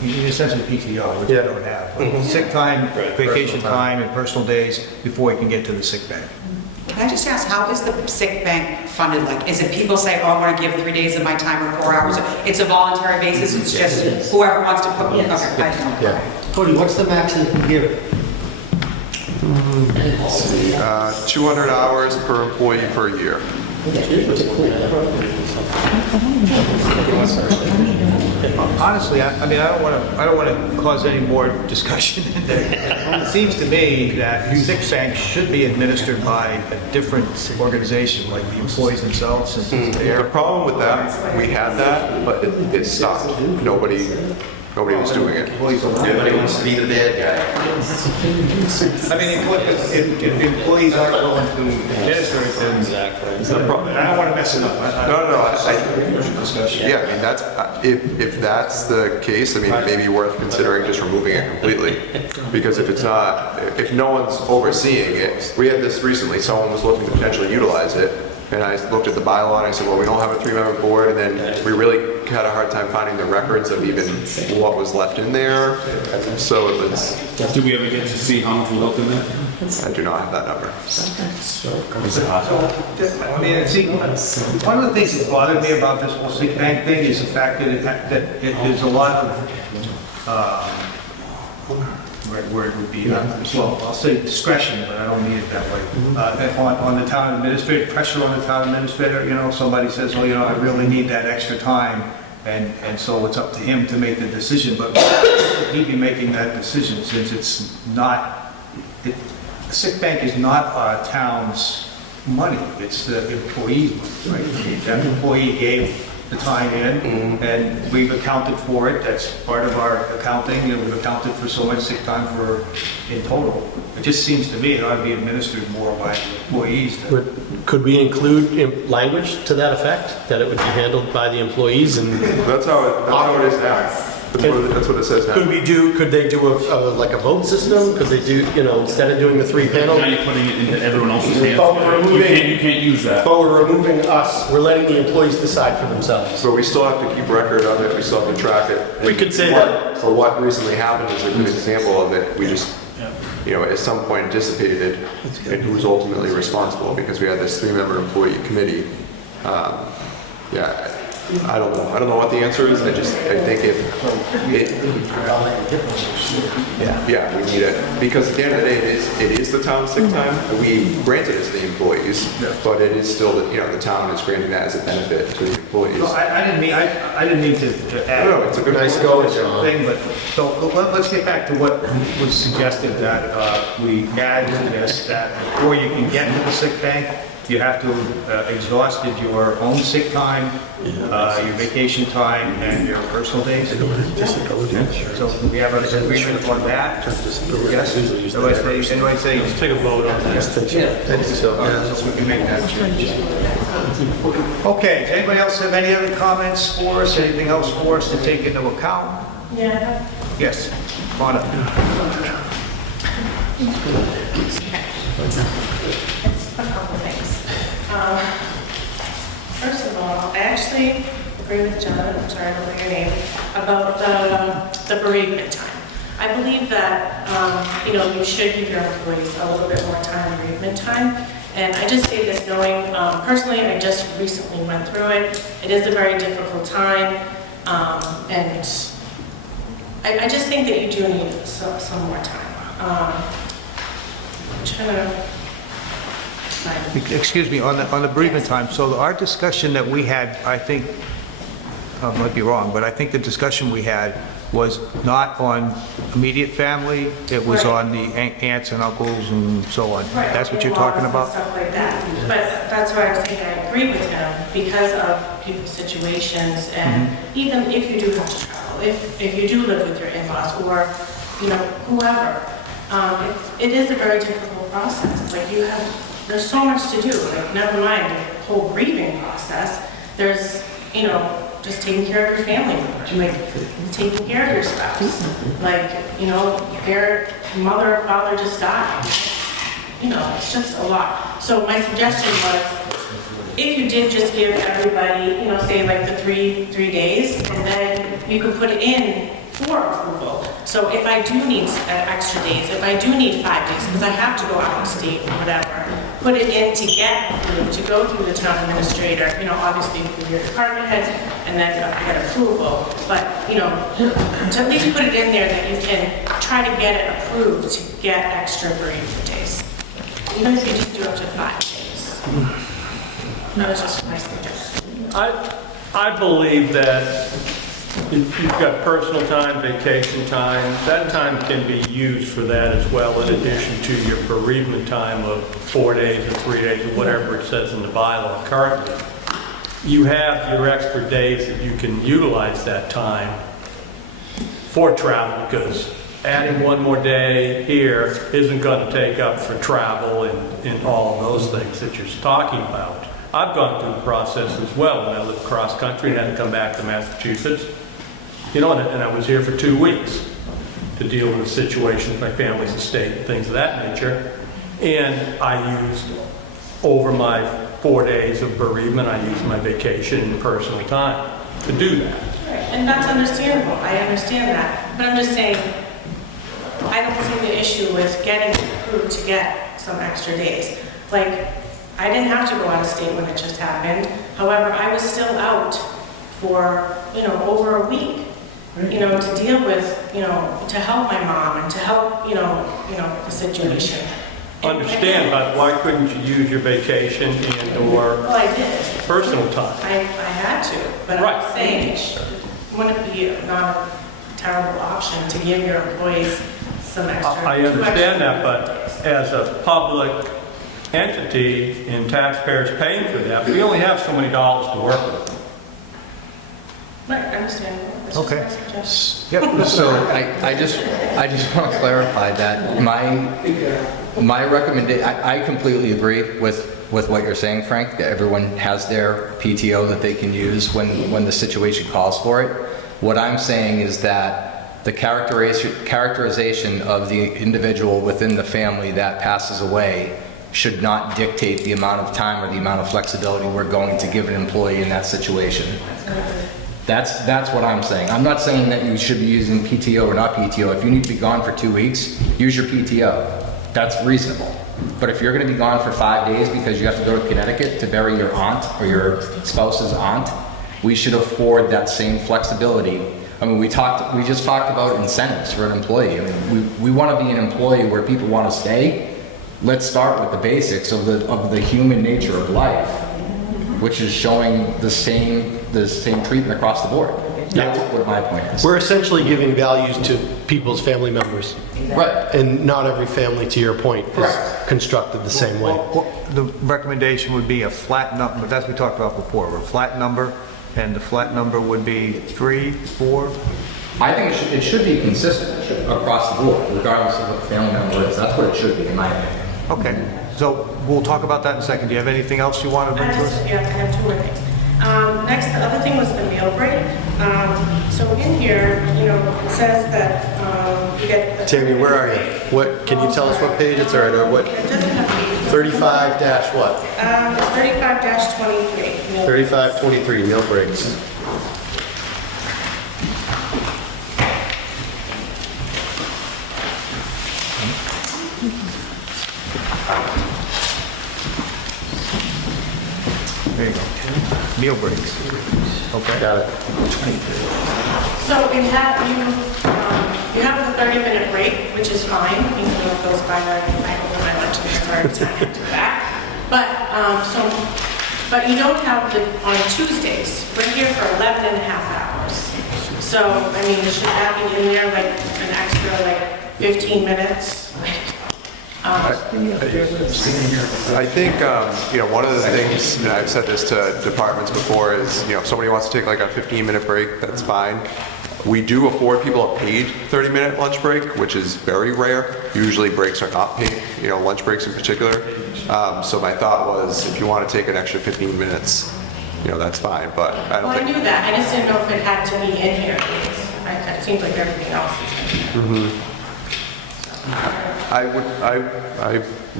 essentially PTO, which you don't have. But sick time, vacation time, and personal days before you can get to the sick bank. Can I just ask, how is the sick bank funded? Like, is it people say, oh, I want to give 3 days of my time or 4 hours? It's a voluntary basis, it's just whoever wants to put, okay, I don't know. Yeah. Cody, what's the max that you can give? 200 hours per employee per year. Honestly, I mean, I don't want to cause any more discussion. It seems to me that sick banks should be administered by a different organization, like the employees themselves, since it's The there. problem with that, we had that, but it stopped. Nobody was doing it. Nobody wants to be the bad guy. I mean, if employees aren't willing to administer it, then I don't want to mess it up. Yeah, I mean, that's, if that's the case, I mean, it may be worth considering just removing it completely. Because if it's not, if no one's overseeing it, we had this recently, someone was looking to potentially utilize it, and I looked at the bylaw and I said, well, we don't have a 3-member board, and then we really had a hard time finding the records of even what was left in there. So it was, Did we ever get to see how much was left in there? I do not have that number. I mean, see, one of the things that's bothered me about this whole sick bank thing is the fact that there's a lot of, right word would be, well, I'll say discretion, but I don't mean it that way. On the town administrator, pressure on the town administrator, you know, somebody says, oh, you know, I really need that extra time, and so it's up to him to make the decision, but he'd be making that decision since it's not, the sick bank is not our town's money, it's the employee's money, right? That employee gave the time in, and we've accounted for it. That's part of our accounting, and we've accounted for so much sick time in total. It just seems to me it ought to be administered more by employees. Could we include language to that effect, that it would be handled by the employees and? That's how it is now. That's what it says now. Could they do like a vote system? Could they do, instead of doing the 3 panel? Now you're putting it into everyone else's hands. But we're removing- You can't use that. But we're removing us, we're letting the employees decide for themselves. So we still have to keep record of it, we still have to track it. We could say that. So what recently happened is a good example of it. We just, at some point dissipated, and who's ultimately responsible, because we had this 3-member employee committee. I don't know. I don't know what the answer is. I think if it, yeah, we need it, because at the end of the day, it is the town's sick time. We grant it as the employees, but it is still the town is granting that as a benefit to the employees. No, I didn't mean to add. No, it's a good Nice go, John. thing, but, so let's get back to what was suggested, that we add to this, that before you can get to the sick bank, you have to have exhausted your own sick time, your vacation time, and your personal days. So we have an agreement on that? Yes? Anybody say? Let's take a vote on that. So we can make that change. Okay, does anybody else have any other comments for us? Anything else for us to take into account? Yeah. Yes, come on up. It's a couple things. First of all, I actually agree with John, I'm sorry, I don't know your name, about the bereavement time. I believe that, you should give your employees a little bit more time, bereavement time. And I just say this knowing, personally, I just recently went through it. It is a very difficult time. And I just think that you do need some more time. I'm trying to... Excuse me, on the bereavement time, so our discussion that we had, I think, I might be wrong, but I think the discussion we had was not on immediate family, it was Right. on the aunts and uncles and so on. Right, That's what you're in-laws talking and about? Stuff like that. But that's why I'm saying I agree with him because of people's situations and even if you do have to travel, if you do live with your in-laws or, whoever, it is a very difficult process. Like there's so much to do. Like never mind the whole grieving process. There's, just taking care of your family member, like taking care of your spouse. Like, their mother or father just died. It's just a lot. So my suggestion was, if you did just give everybody, say like the three days, and then you could put it in for approval. So if I do need extra days, if I do need 5 days, because I have to go out of state or whatever, put it in to get approved, to go through the town administrator, obviously through your department head, and then get approval. But, to at least put it in there that you can try to get it approved to get extra bereavement days. Even if you just do up to 5 days. That was just my suggestion. I believe that if you've got personal time, vacation time, that time can be used for that as well, in addition to your bereavement time of 4 days or 3 days or whatever it says in the bylaw currently. You have your extra days that you can utilize that time for travel, because adding one more day here isn't going to take up for travel and all of those things that you're talking about. I've gone through the process as well when I lived cross country and had to come back to Massachusetts. And I was here for 2 weeks to deal with the situation with my family's estate and things of that nature. And I used, over my 4 days of bereavement, I used my vacation and personal time to do that. Right, and that's understandable, I understand that. But I'm just saying, I don't see the issue with getting approved to get some extra days. Like, I didn't have to go out of state when it just happened. However, I was still out for, over a week, to deal with, to help my mom and to help, the situation. Understand, but why couldn't you use your vacation and/or Well, I did. personal time? I had to, but Right. I'm saying, wouldn't it be not a terrible option to give your employees some extra? I understand that, but as a public entity and taxpayers paying for that, we only have so many dollars to work with. Right, I understand. It's just Okay. my suggestion. Yep, So I just want to clarify that my recommendation, I completely agree with what you're saying, Frank, that everyone has their PTO that they can use when the situation calls for it. What I'm saying is that the characterization of the individual within the family that passes away should not dictate the amount of time or the amount of flexibility we're going to give an employee in that situation. That's what I'm saying. I'm not saying that you should be using PTO or not PTO. If you need to be gone for 2 weeks, use your PTO. That's reasonable. But if you're going to be gone for 5 days because you have to go to Connecticut to bury your aunt or your spouse's aunt, we should afford that same flexibility. I mean, we just talked about incentives for an employee. I mean, we want to be an employee where people want to stay. Let's start with the basics of the human nature of life, which is showing the same treatment across the board. That's what my point is. We're essentially giving values to people's family members. Right. And not every family, to your point, is constructed the same way. The recommendation would be a flat number, that's what we talked about before, a flat number, and the flat number would be 3, 4? I think it should be consistent across the board, regardless of what the family member is. That's what it should be, in my opinion. Okay, so we'll talk about that in a second. Do you have anything else you want to bring to us? Yeah, I have 2 more things. Next, the other thing was the meal break. So in here, you know, it says that you get... Tammy, where are you? What, can you tell us what page it's at, or what? It doesn't have pages. 35 dash what? It's 35-23. 3523, meal breaks. There you go. Meal breaks. Okay. Got it. So you have the 30-minute break, which is fine, even though it goes by like I open my lunch and it's already time to do that. But you don't have the on Tuesdays. We're here for 11 and a half hours. So I mean, should that be in there like an extra like 15 minutes? I think, one of the things, and I've said this to departments before, is, if somebody wants to take like a 15-minute break, that's fine. We do afford people a paid 30-minute lunch break, which is very rare. Usually breaks are not paid, lunch breaks in particular. So my thought was, if you want to take an extra 15 minutes, that's fine, but I don't think... I knew that. I just didn't know if it had to be in here. It seems like everything else is in here. I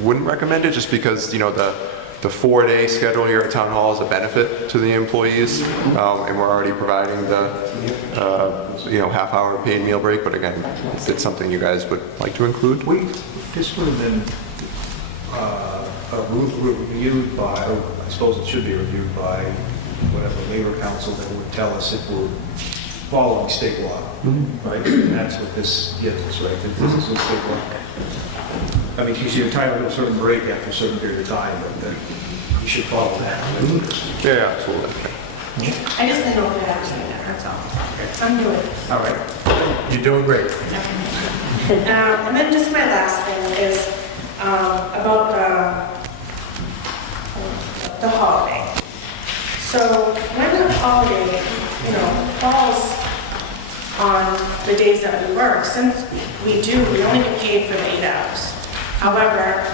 wouldn't recommend it, just because the 4-day schedule here at Town Hall is a benefit to the employees, and we're already providing the half-hour paid meal break. But again, if it's something you guys would like to include, This would have been reviewed by, I suppose it should be reviewed by whatever labor council that would tell us if we're following state law, right? And that's what this gives us, right? That this is what state law. I mean, you're entitled to a certain break after a certain period of time, but then you should follow that. Yeah, absolutely. I just didn't know if it had to be there, that's all. I'm doing it. All right. You're doing great. And then just my last thing is about the holiday. So when the holiday, falls on the days that we work, since we only get paid for the 8 hours. However,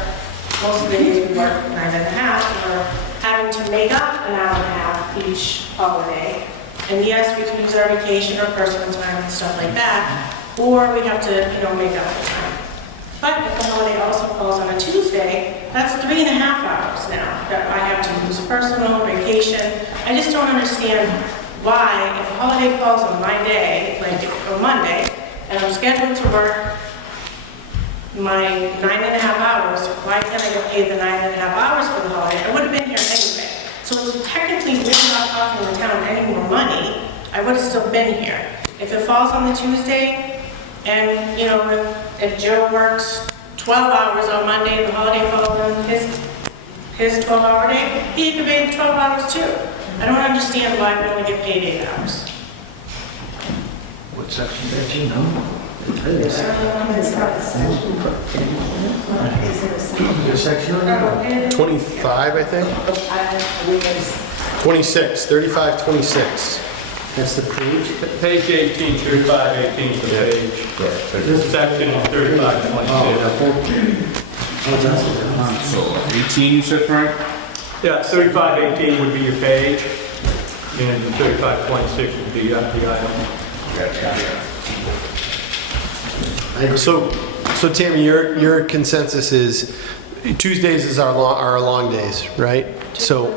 most of the days we work 9.5, so we're having to make up an hour and a half each holiday. And yes, we can use our vacation or personal time and stuff like that, or we have to, make up the time. But if the holiday also falls on a Tuesday, that's 3.5 hours now that I have to use personal, vacation. I just don't understand why, if a holiday falls on my day, like on Monday, and I'm scheduled to work my 9.5 hours, why can't I get paid the 9.5 hours for the holiday? I would have been here anyway. So it's technically really not costing the town any more money. I would have still been here. If it falls on the Tuesday, and if Joe works 12 hours on Monday and the holiday falls on his 12-hour day, he can pay 12 hours too. I don't understand why we only get paid 8 hours. What section 13, huh? Section 25, I think? 26, 3526. That's the page? Page 18, 3518 is the page. Section is 3526. So 18 you said, Frank? Yeah, 3518 would be your page, and 3526 would be the item. So Tammy, your consensus is Tuesdays is our long days, right? So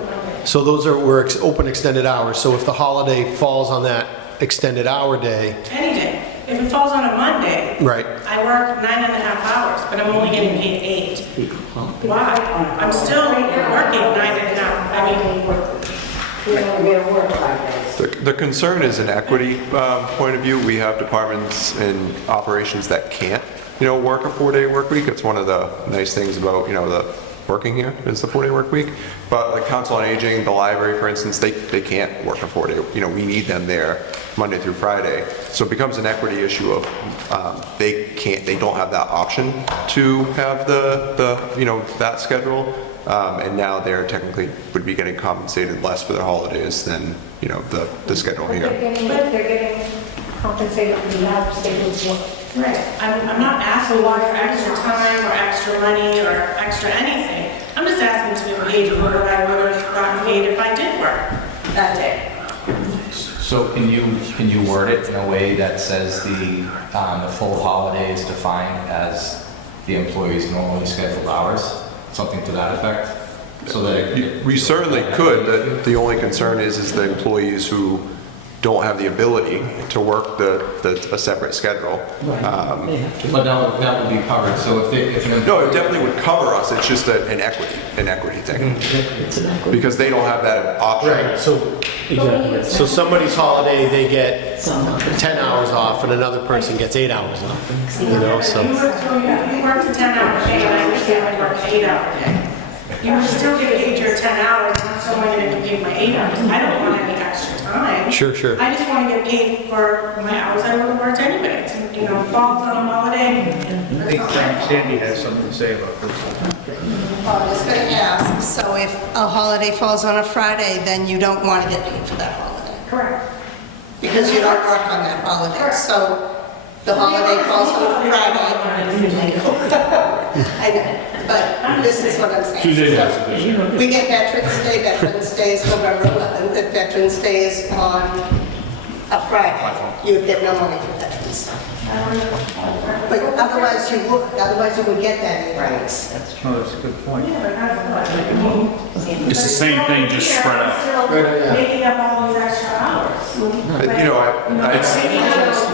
those we're open extended hours. So if the holiday falls on that extended hour day, Any day. If it falls on a Monday, right? I work 9.5 hours, but I'm only getting paid 8. Why? I'm still working 9.5. I mean, The concern is an equity point of view. We have departments and operations that can't, work a 4-day work week. It's one of the nice things about, the working here is the 4-day work week. But like Council on Aging, the library, for instance, they can't work a 4-day. We need them there Monday through Friday. So it becomes an equity issue of they don't have that option to have that schedule. And now they're technically would be getting compensated less for their holidays than, the schedule here. They're getting compensated for the hours they would work. right. I'm not asking for extra time or extra money or extra anything. I'm just asking to be paid for what I would have gotten paid if I did work that day. So can you word it in a way that says the full holiday is defined as the employee's normally scheduled hours? Something to that effect? So that We certainly could. The only concern is the employees who don't have the ability to work a separate schedule. But that would be covered. So if No, it definitely would cover us. It's just an equity thing. Because they don't have that option. Right. So somebody's holiday, they get 10 hours off, and another person gets 8 hours off. So You worked a 10-hour day, and I understand I worked an 8-hour day. You would still get paid your 10 hours, and I'm still going to get paid my 8 hours. I don't want any extra time. Sure. I just want to get paid for my hours I would have worked anyway. It's, falls on a holiday. I think Sandy has something to say about this. I was going to ask, so if a holiday falls on a Friday, then you don't want to get paid for that holiday? Correct. Because you don't work on that holiday. So the holiday falls on a Friday. I know, but this is what I'm saying. Tuesday, So we get Veterans Day. Veterans Day is November 11th. If Veterans Day is on a Friday, you would get no money for Veterans Day. But otherwise you would get that anyway. Oh, that's a good point. It's the same thing, just spread out. Still making up all those extra hours. On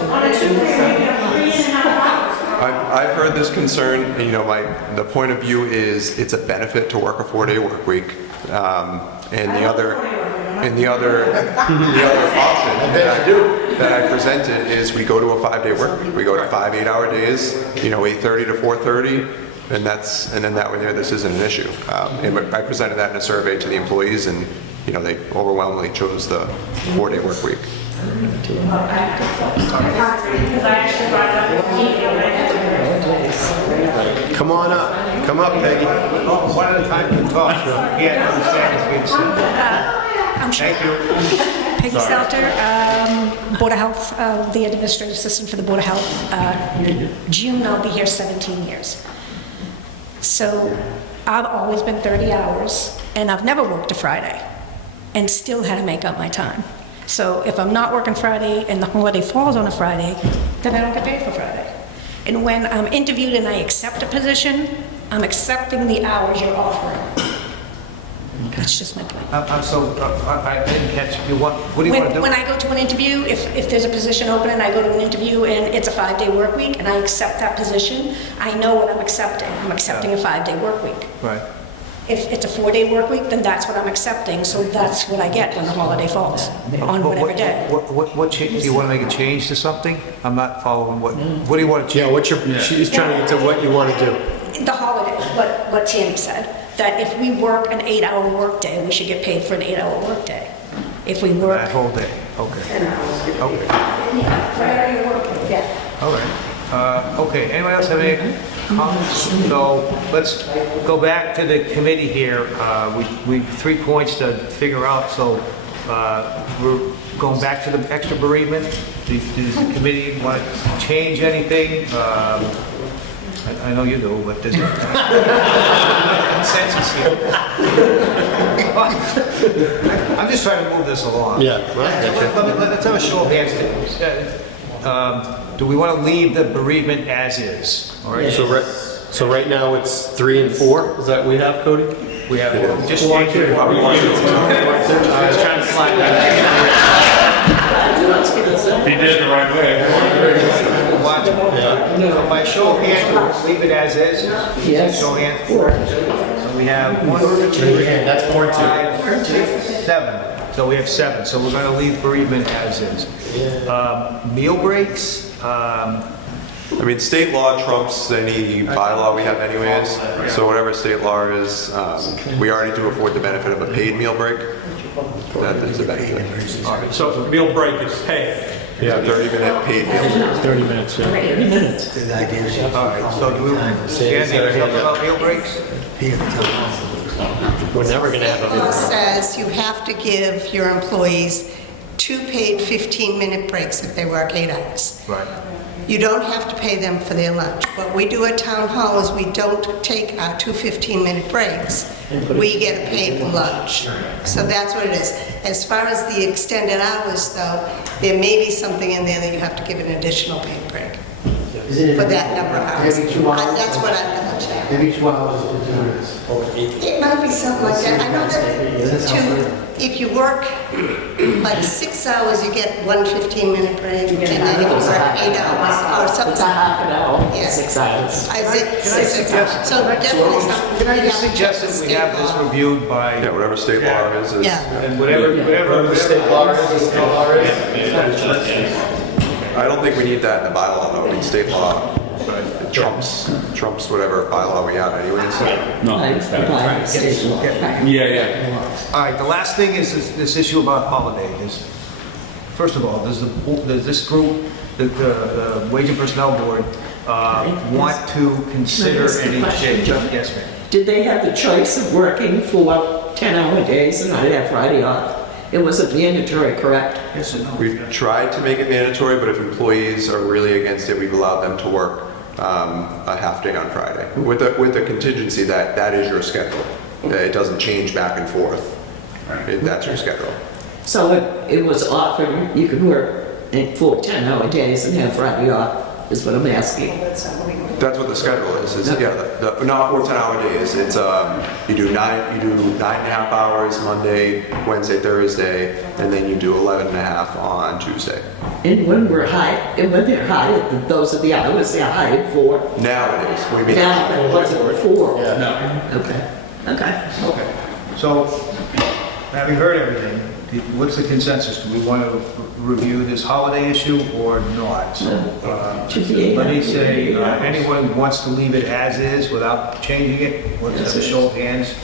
On a Tuesday, making up 3.5 hours. I've heard this concern, and the point of view is it's a benefit to work a 4-day work week. And the other option that I presented is we go to a 5-day work week. We go to 5 8-hour days, 8:30 to 4:30, and then that way this isn't an issue. And I presented that in a survey to the employees, and they overwhelmingly chose the 4-day work week. come on up. Come up, Peggy. Oh, one at a time can talk. Yeah, understand it's being said. I'm Thank you. Peggy Salter, Board of Health, the administrative assistant for the Board of Health. June, I'll be here 17 years. So I've always been 30 hours, and I've never worked a Friday, and still had to make up my time. So if I'm not working Friday and the holiday falls on a Friday, then I don't get paid for Friday. And when I'm interviewed and I accept a position, I'm accepting the hours you're offering. That's just my point. I didn't catch you. What do you want to do? When I go to an interview, if there's a position open and I go to an interview and it's a 5-day work week and I accept that position, I know what I'm accepting. I'm accepting a 5-day work week. Right. If it's a 4-day work week, then that's what I'm accepting, so that's what I get when the holiday falls, on whatever day. What do you want to make a change to something? I'm not following what do you want to change? She's trying to get to what you want to do. The holidays, what Tammy said, that if we work an 8-hour work day, we should get paid for an 8-hour work day. If we work... That whole day, okay. Okay. Whatever you work, yeah. All right. Okay, anyone else have any comments? So let's go back to the committee here. We 3 points to figure out, so we're going back to the extra bereavement. Does the committee want to change anything? I know you do, but there's consensus here. I'm just trying to move this along. Yeah. Let's have a show of hands. do we want to leave the bereavement as is? All right. So right now it's 3 and 4, is that what we have, Cody? We have just I was trying to slide that. He did it the right way. So by show of hands, we'll leave it as is? Yes. Show of hands. So we have 1, 2, 3, That's part 2. 5, 6, 7. So we have 7. So we're going to leave bereavement as is. Meal breaks, I mean, state law trumps any bylaw we have anyways, so whatever state law is, we already do afford the benefit of a paid meal break. That is a benefit. So meal break is paid. Yeah, 30-minute paid meal break. 30 minutes, yeah. 30 minutes. Good idea. all right, so do we, Dan, something about meal breaks? We're never gonna have a Law says you have to give your employees 2 paid 15-minute breaks if they work 8 hours. Right. You don't have to pay them for their lunch. What we do at town hall is we don't take our 2 15-minute breaks. We get a paid lunch. So that's what it is. As far as the extended hours, though, there may be something in there that you have to give an additional paid break for that number of hours. Every 2 hours? That's what I'm double checking. Maybe 2 hours is 15 minutes. It might be something like that. I know that if you work like 6 hours, you get 1 15-minute break, and then if you work 8 hours or something. It's a half an hour, Yeah. 6 hours. I think, so definitely something. Can I just suggest that we have this reviewed by, Yeah, whatever state law is. Yeah. and whatever Whatever the state law is, the state law is. I don't think we need that in the bylaw though. I mean, state law trumps whatever bylaw we have anyways. No. Yeah. all right, the last thing is this issue about holidays. First of all, does this group, the Wage and Personnel Board, want to consider any change? Yes, ma'am. Did they have the choice of working for 10-hour days and not have Friday off? It wasn't mandatory, correct? Yes or no? We've tried to make it mandatory, but if employees are really against it, we've allowed them to work a half day on Friday with the contingency that is your schedule. It doesn't change back and forth. That's your schedule. So it was offered, you could work for 10-hour days and have Friday off, is what I'm asking. That's what the schedule is. Not for 10-hour days. It's you do 9.5 hours Monday, Wednesday, Thursday, and then you do 11.5 on Tuesday. And when they're hired, those are the hours they're hired for. Now it is. What do you mean? Now, it wasn't before. No. Okay. So, having heard everything, what's the consensus? Do we want to review this holiday issue or not? So, let me say, anyone wants to leave it as is without changing it? Let's have a show of hands.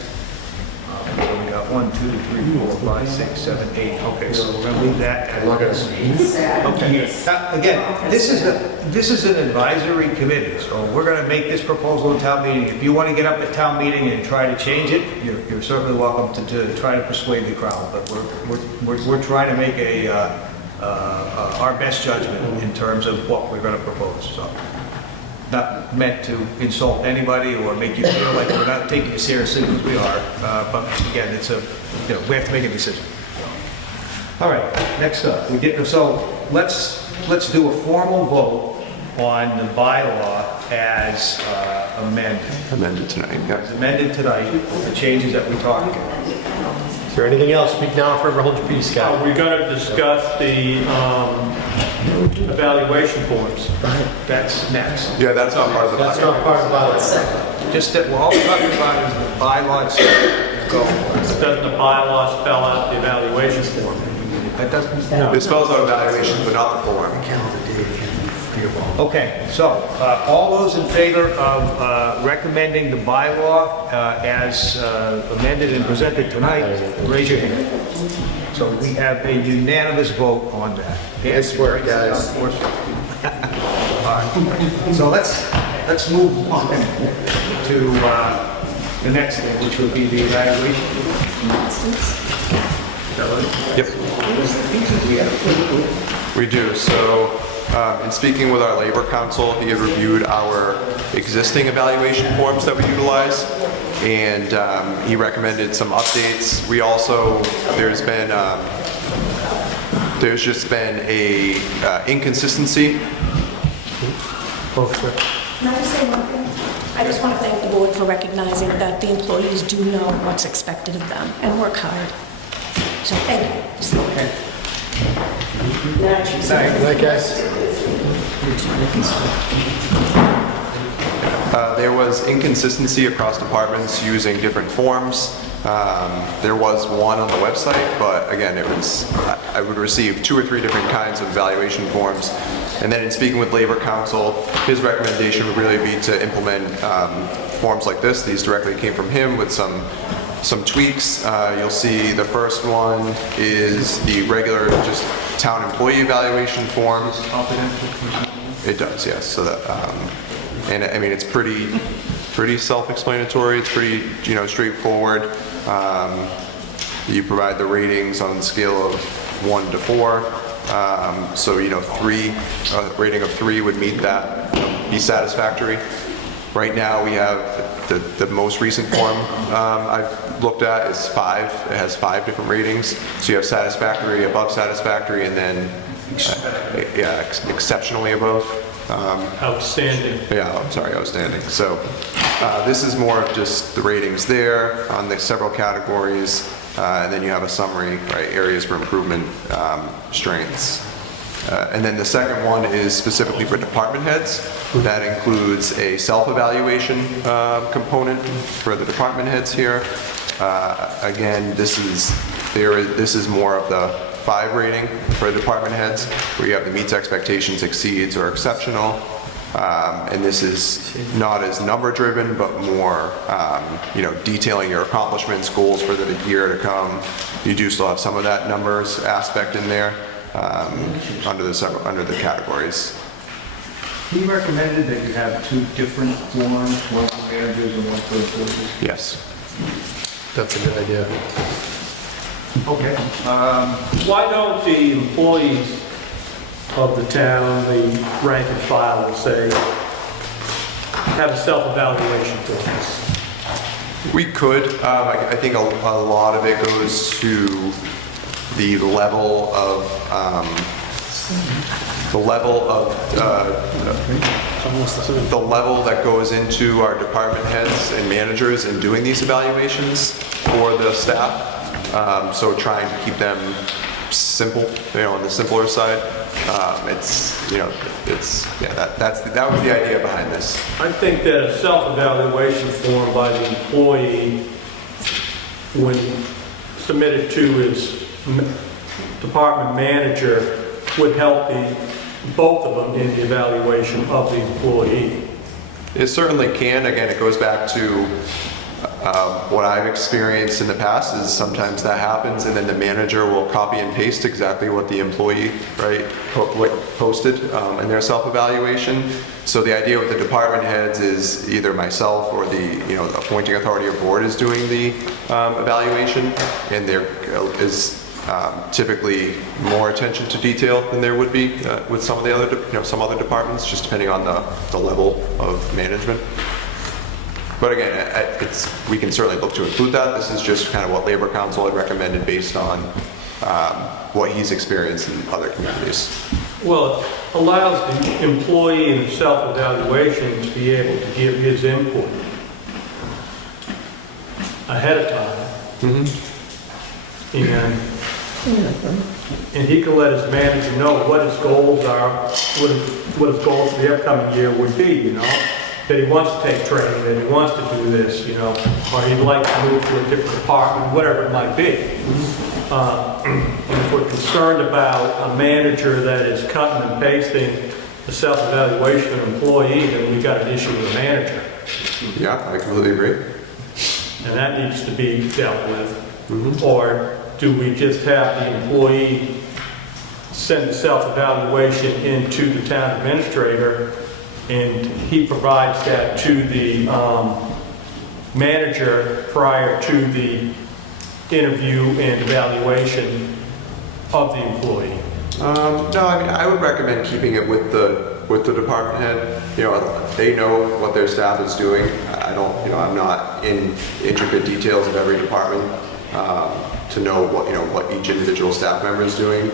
So we got 1, 2, 3, 4, 5, 6, 7, 8. Okay, so we're going to leave that as is. Okay. Now, again, this is an advisory committee, so we're going to make this proposal in town meeting. If you want to get up at town meeting and try to change it, you're certainly welcome to try to persuade the crowd. But we're trying to make our best judgment in terms of what we're going to propose. So, not meant to insult anybody or make you feel like we're not taking it seriously, because we are. But again, we have to make a decision. All right, next up, so let's do a formal vote on the bylaw as amended. Amended tonight. Yeah. As amended tonight, with the changes that we talked about. Is there anything else? Speak now or forever hold your peace, Scott. We're going to discuss the evaluation forms. That's next. Yeah, that's not part of the bylaw. That's not part of the bylaw. Just that, we're all talking about is the bylaw itself. Go. Doesn't the bylaw spell out the evaluation form? That doesn't. It spells out evaluation, but not the form. Okay, so all those in favor of recommending the bylaw as amended and presented tonight, raise your hand. So we have a unanimous vote on that. I swear, guys. All right. So let's move on to the next thing, which would be the evaluation. Yep. We do. So, in speaking with our labor council, he had reviewed our existing evaluation forms that we utilize, and he recommended some updates. We also, there's been There's just been a inconsistency. Oh, sure. Can I just say one thing? I just want to thank the board for recognizing that the employees do know what's expected of them and work hard. So thank you. Night, guys. There was inconsistency across departments using different forms. There was one on the website, but again, I would receive 2 or 3 different kinds of evaluation forms. And then in speaking with Labor Council, his recommendation would really be to implement forms like this. These directly came from him with some tweaks. You'll see the first one is the regular just town employee evaluation form. It does, yes. So that, and I mean, it's pretty self-explanatory. It's pretty, straightforward. You provide the ratings on the scale of 1 to 4. So, 3, a rating of 3 would meet that, be satisfactory. Right now, we have the most recent form I've looked at is 5. It has 5 different ratings. So you have satisfactory, above satisfactory, and then exceptionally above. Outstanding. Yeah, I'm sorry, outstanding. So this is more of just the ratings there on the several categories, and then you have a summary, right? Areas for improvement, strengths. And then the second one is specifically for department heads. That includes a self-evaluation component for the department heads here. Again, this is more of the 5 rating for department heads, where you have the meets expectations, exceeds, or exceptional. And this is not as number driven, but more, detailing your accomplishments, goals for the year to come. You do still have some of that numbers aspect in there under the categories. He recommended that you have 2 different forms, one for managers and one for employees. Yes. That's a good idea. Okay. Why don't the employees of the town, the rank and file, let's say, have a self-evaluation form? We could. I think a lot of it goes to the level of the level that goes into our department heads and managers in doing these evaluations for the staff. So trying to keep them simple, on the simpler side. That was the idea behind this. I think that a self-evaluation form by the employee, when submitted to his department manager, would help both of them in the evaluation of the employee. It certainly can. Again, it goes back to what I've experienced in the past is sometimes that happens, and then the manager will copy and paste exactly what the employee posted in their self-evaluation. So the idea with the department heads is either myself or the appointing authority or board is doing the evaluation, and there is typically more attention to detail than there would be with some of the other some other departments, just depending on the level of management. But again, we can certainly look to include that. This is just kind of what Labor Council had recommended based on what he's experienced in other communities. Well, it allows the employee in self-evaluation to be able to give his input ahead of time. And he can let his manager know what his goals are, what his goals for the upcoming year would be, that he wants to take training, that he wants to do this, or he'd like to move to a different department, whatever it might be. And if we're concerned about a manager that is cutting and pasting the self-evaluation of an employee, then we've got an issue with the manager. Yeah, I completely agree. And that needs to be dealt with. Or do we just have the employee send the self-evaluation into the town administrator, and he provides that to the manager prior to the interview and evaluation of the employee? No, I mean, I would recommend keeping it with the department head. They know what their staff is doing. I'm not in intricate details of every department to know what each individual staff member is doing.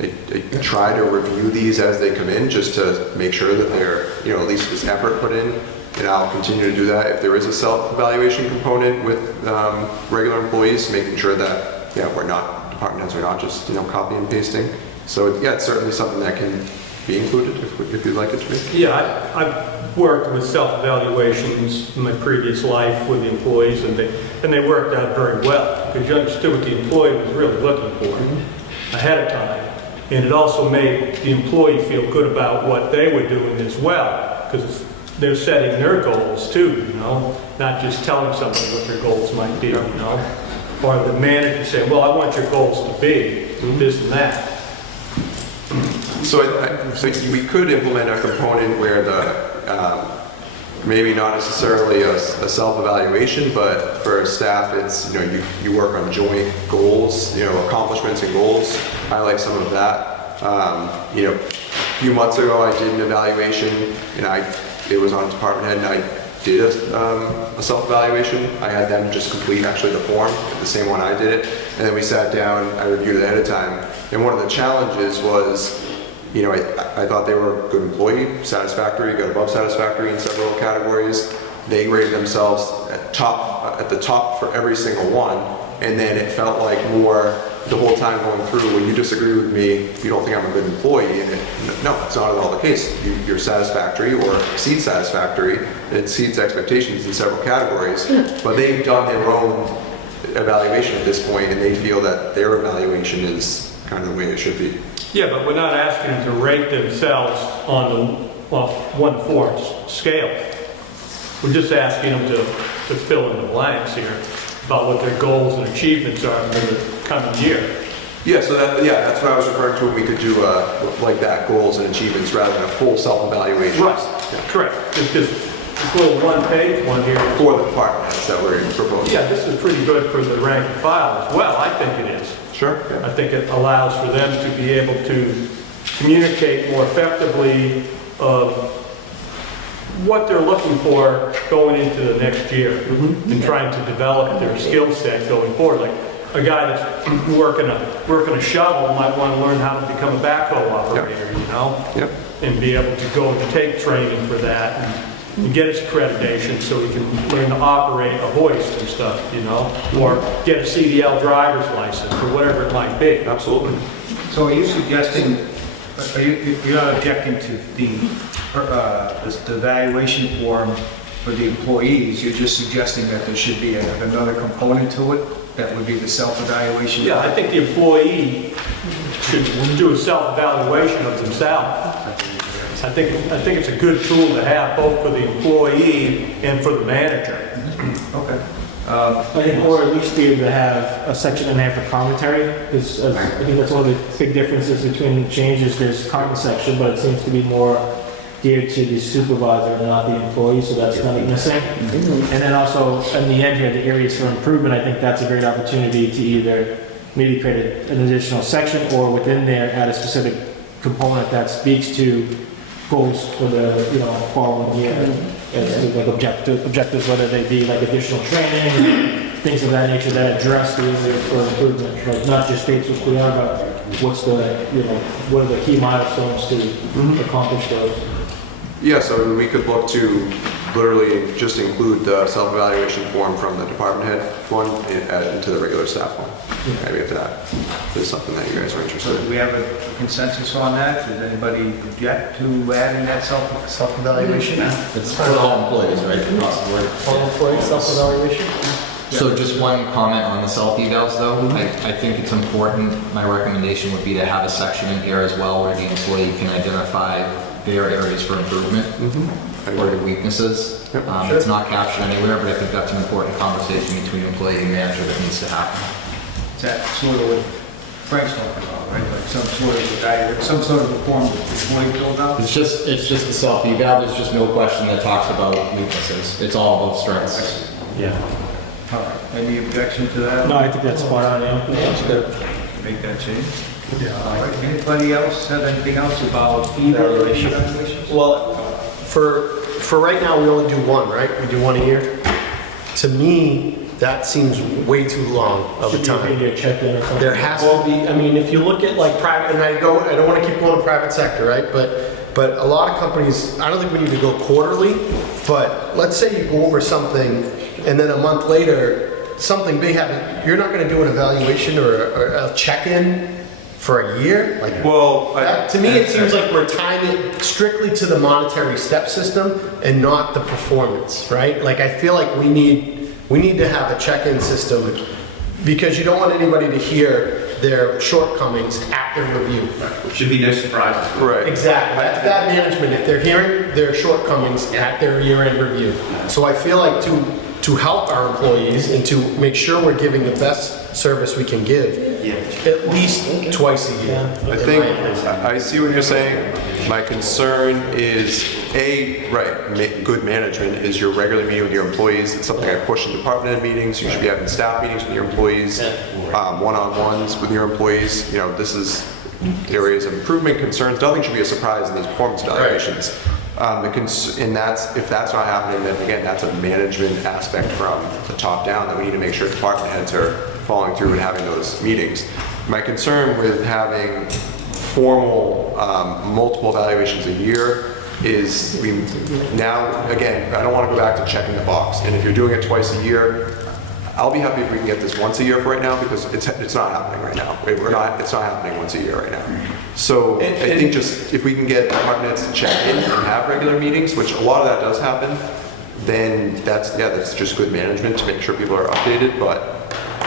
I try to review these as they come in, just to make sure that they're, at least there's effort put in. And I'll continue to do that if there is a self-evaluation component with regular employees, making sure that, department heads are not just, copy and pasting. So yeah, it's certainly something that can be included if you'd like it to be. Yeah, I've worked with self-evaluations in my previous life with the employees, and they worked out very well, because you understood what the employee was really looking for ahead of time. And it also made the employee feel good about what they were doing as well, because they're setting their goals too, not just telling somebody what their goals might be, or the manager saying, well, I want your goals to be this and that. So we could implement a component where the, maybe not necessarily a self-evaluation, but for staff, it's, you work on joint goals, accomplishments and goals. I like some of that. A few months ago, I did an evaluation, and it was on department head, and I did a self-evaluation. I had them just complete actually the form, the same one I did it, and then we sat down, I reviewed it ahead of time. And one of the challenges was, I thought they were a good employee, satisfactory, got above satisfactory in several categories. They rated themselves at the top for every single one, and then it felt like more the whole time going through, when you disagree with me, you don't think I'm a good employee, and no, it's not at all the case. You're satisfactory or exceed satisfactory. It exceeds expectations in several categories, but they've done their own evaluation at this point, and they feel that their evaluation is kind of the way it should be. Yeah, but we're not asking them to rate themselves on the 1 to 4 scale. We're just asking them to fill in the blanks here about what their goals and achievements are for the coming year. Yeah, so that's what I was referring to when we could do like that, goals and achievements, rather than a full self-evaluation. Right, correct. Just a little one-page one here. For the departments that we're proposing. Yeah, this is pretty good for the rank and file as well. I think it is. Sure. Yeah. I think it allows for them to be able to communicate more effectively of what they're looking for going into the next year and trying to develop their skill set going forward. Like a guy that's working a shovel might want to learn how to become a backhoe operator, Yep. and be able to go and take training for that and get his accreditation so he can learn to operate a hoist and stuff, or get a CDL driver's license or whatever it might be. Absolutely. So are you suggesting, you're not objecting to the evaluation form for the employees, you're just suggesting that there should be another component to it, that would be the self-evaluation? Yeah, I think the employee should do a self-evaluation of themselves. I think it's a good tool to have both for the employee and for the manager. Okay. I think, or at least be able to have a section in there for commentary, because I think that's one of the big differences between the changes. There's comment section, but it seems to be more geared to the supervisor and not the employee, so that's kind of missing. And then also, in the end here, the areas for improvement, I think that's a great opportunity to either maybe create an additional section, or within there add a specific component that speaks to goals for the following year, as to like objectives, whether they be like additional training, things of that nature that address the areas for improvement, like not just states what we are, but what's the what are the key milestones to accomplish those. Yeah, so we could look to literally just include the self-evaluation form from the department head one into the regular staff one. Maybe if that is something that you guys are interested So do we have a consensus on that? Does anybody object to adding that self-evaluation? It's for all employees, right, across the board? All employees self-evaluation? So just one comment on the self-evals though. I think it's important, my recommendation would be to have a section in here as well where the employee can identify their areas for improvement or the weaknesses. It's not captured anywhere, but I think that's an important conversation between employee and manager that needs to happen. Is that sort of what Frank's talking about, right? Like some sort of a form that the employee filled out? It's just the self-eval. There's just no question that talks about weaknesses. It's all about strengths. Yeah. All right. Any objection to that? No, I think that's spot on, yeah. That's good. Make that change. Yeah. All right. Anybody else have anything else about evaluations? Well, for right now, we only do one, right? We do one a year. To me, that seems way too long of a Should time. be a check-in or something. There has to be, I mean, if you look at like private, and I don't want to keep going to private sector, right? But a lot of companies, I don't think we need to go quarterly, but let's say you go over something and then a month later, something big happens, you're not going to do an evaluation or a check-in for a year? Like, Well, to me, it seems like we're tying it strictly to the monetary step system and not the performance, right? Like, I feel like we need to have a check-in system because you don't want anybody to hear their shortcomings at their review. Should be no surprises. Right. Exactly. That's bad management if they're hearing their shortcomings at their year-end review. So I feel like to help our employees and to make sure we're giving the best service we can give, at least twice a year. I think, I see what you're saying. My concern is, good management is you're regularly meeting with your employees. It's something I push in department head meetings. You should be having staff meetings with your employees, one-on-ones with your employees. You know, this is areas of improvement, concerns. Nothing should be a surprise in these performance evaluations. And if that's not happening, then again, that's a management aspect from the top down that we need to make sure department heads are following through and having those meetings. My concern with having formal multiple evaluations a year is again, I don't want to go back to checking the box. And if you're doing it twice a year, I'll be happy if we can get this once a year for right now because it's not happening right now. It's not happening once a year right now. So I think just if we can get department heads to check in and have regular meetings, which a lot of that does happen, then that's just good management to make sure people are updated.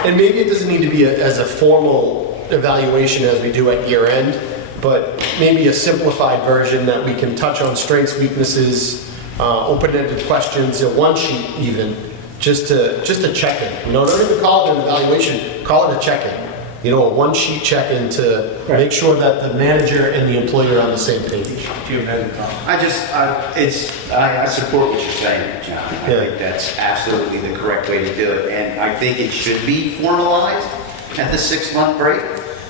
And maybe it doesn't need to be as a formal evaluation as we do at year end, but maybe a simplified version that we can touch on strengths, weaknesses, open-ended questions, one sheet even, just to check in. Don't even call it an evaluation, call it a check-in. A one-sheet check-in to make sure that the manager and the employee are on the same page. I support what you're saying, John. I think that's absolutely the correct way to do it. And I think it should be formalized at the 6-month break.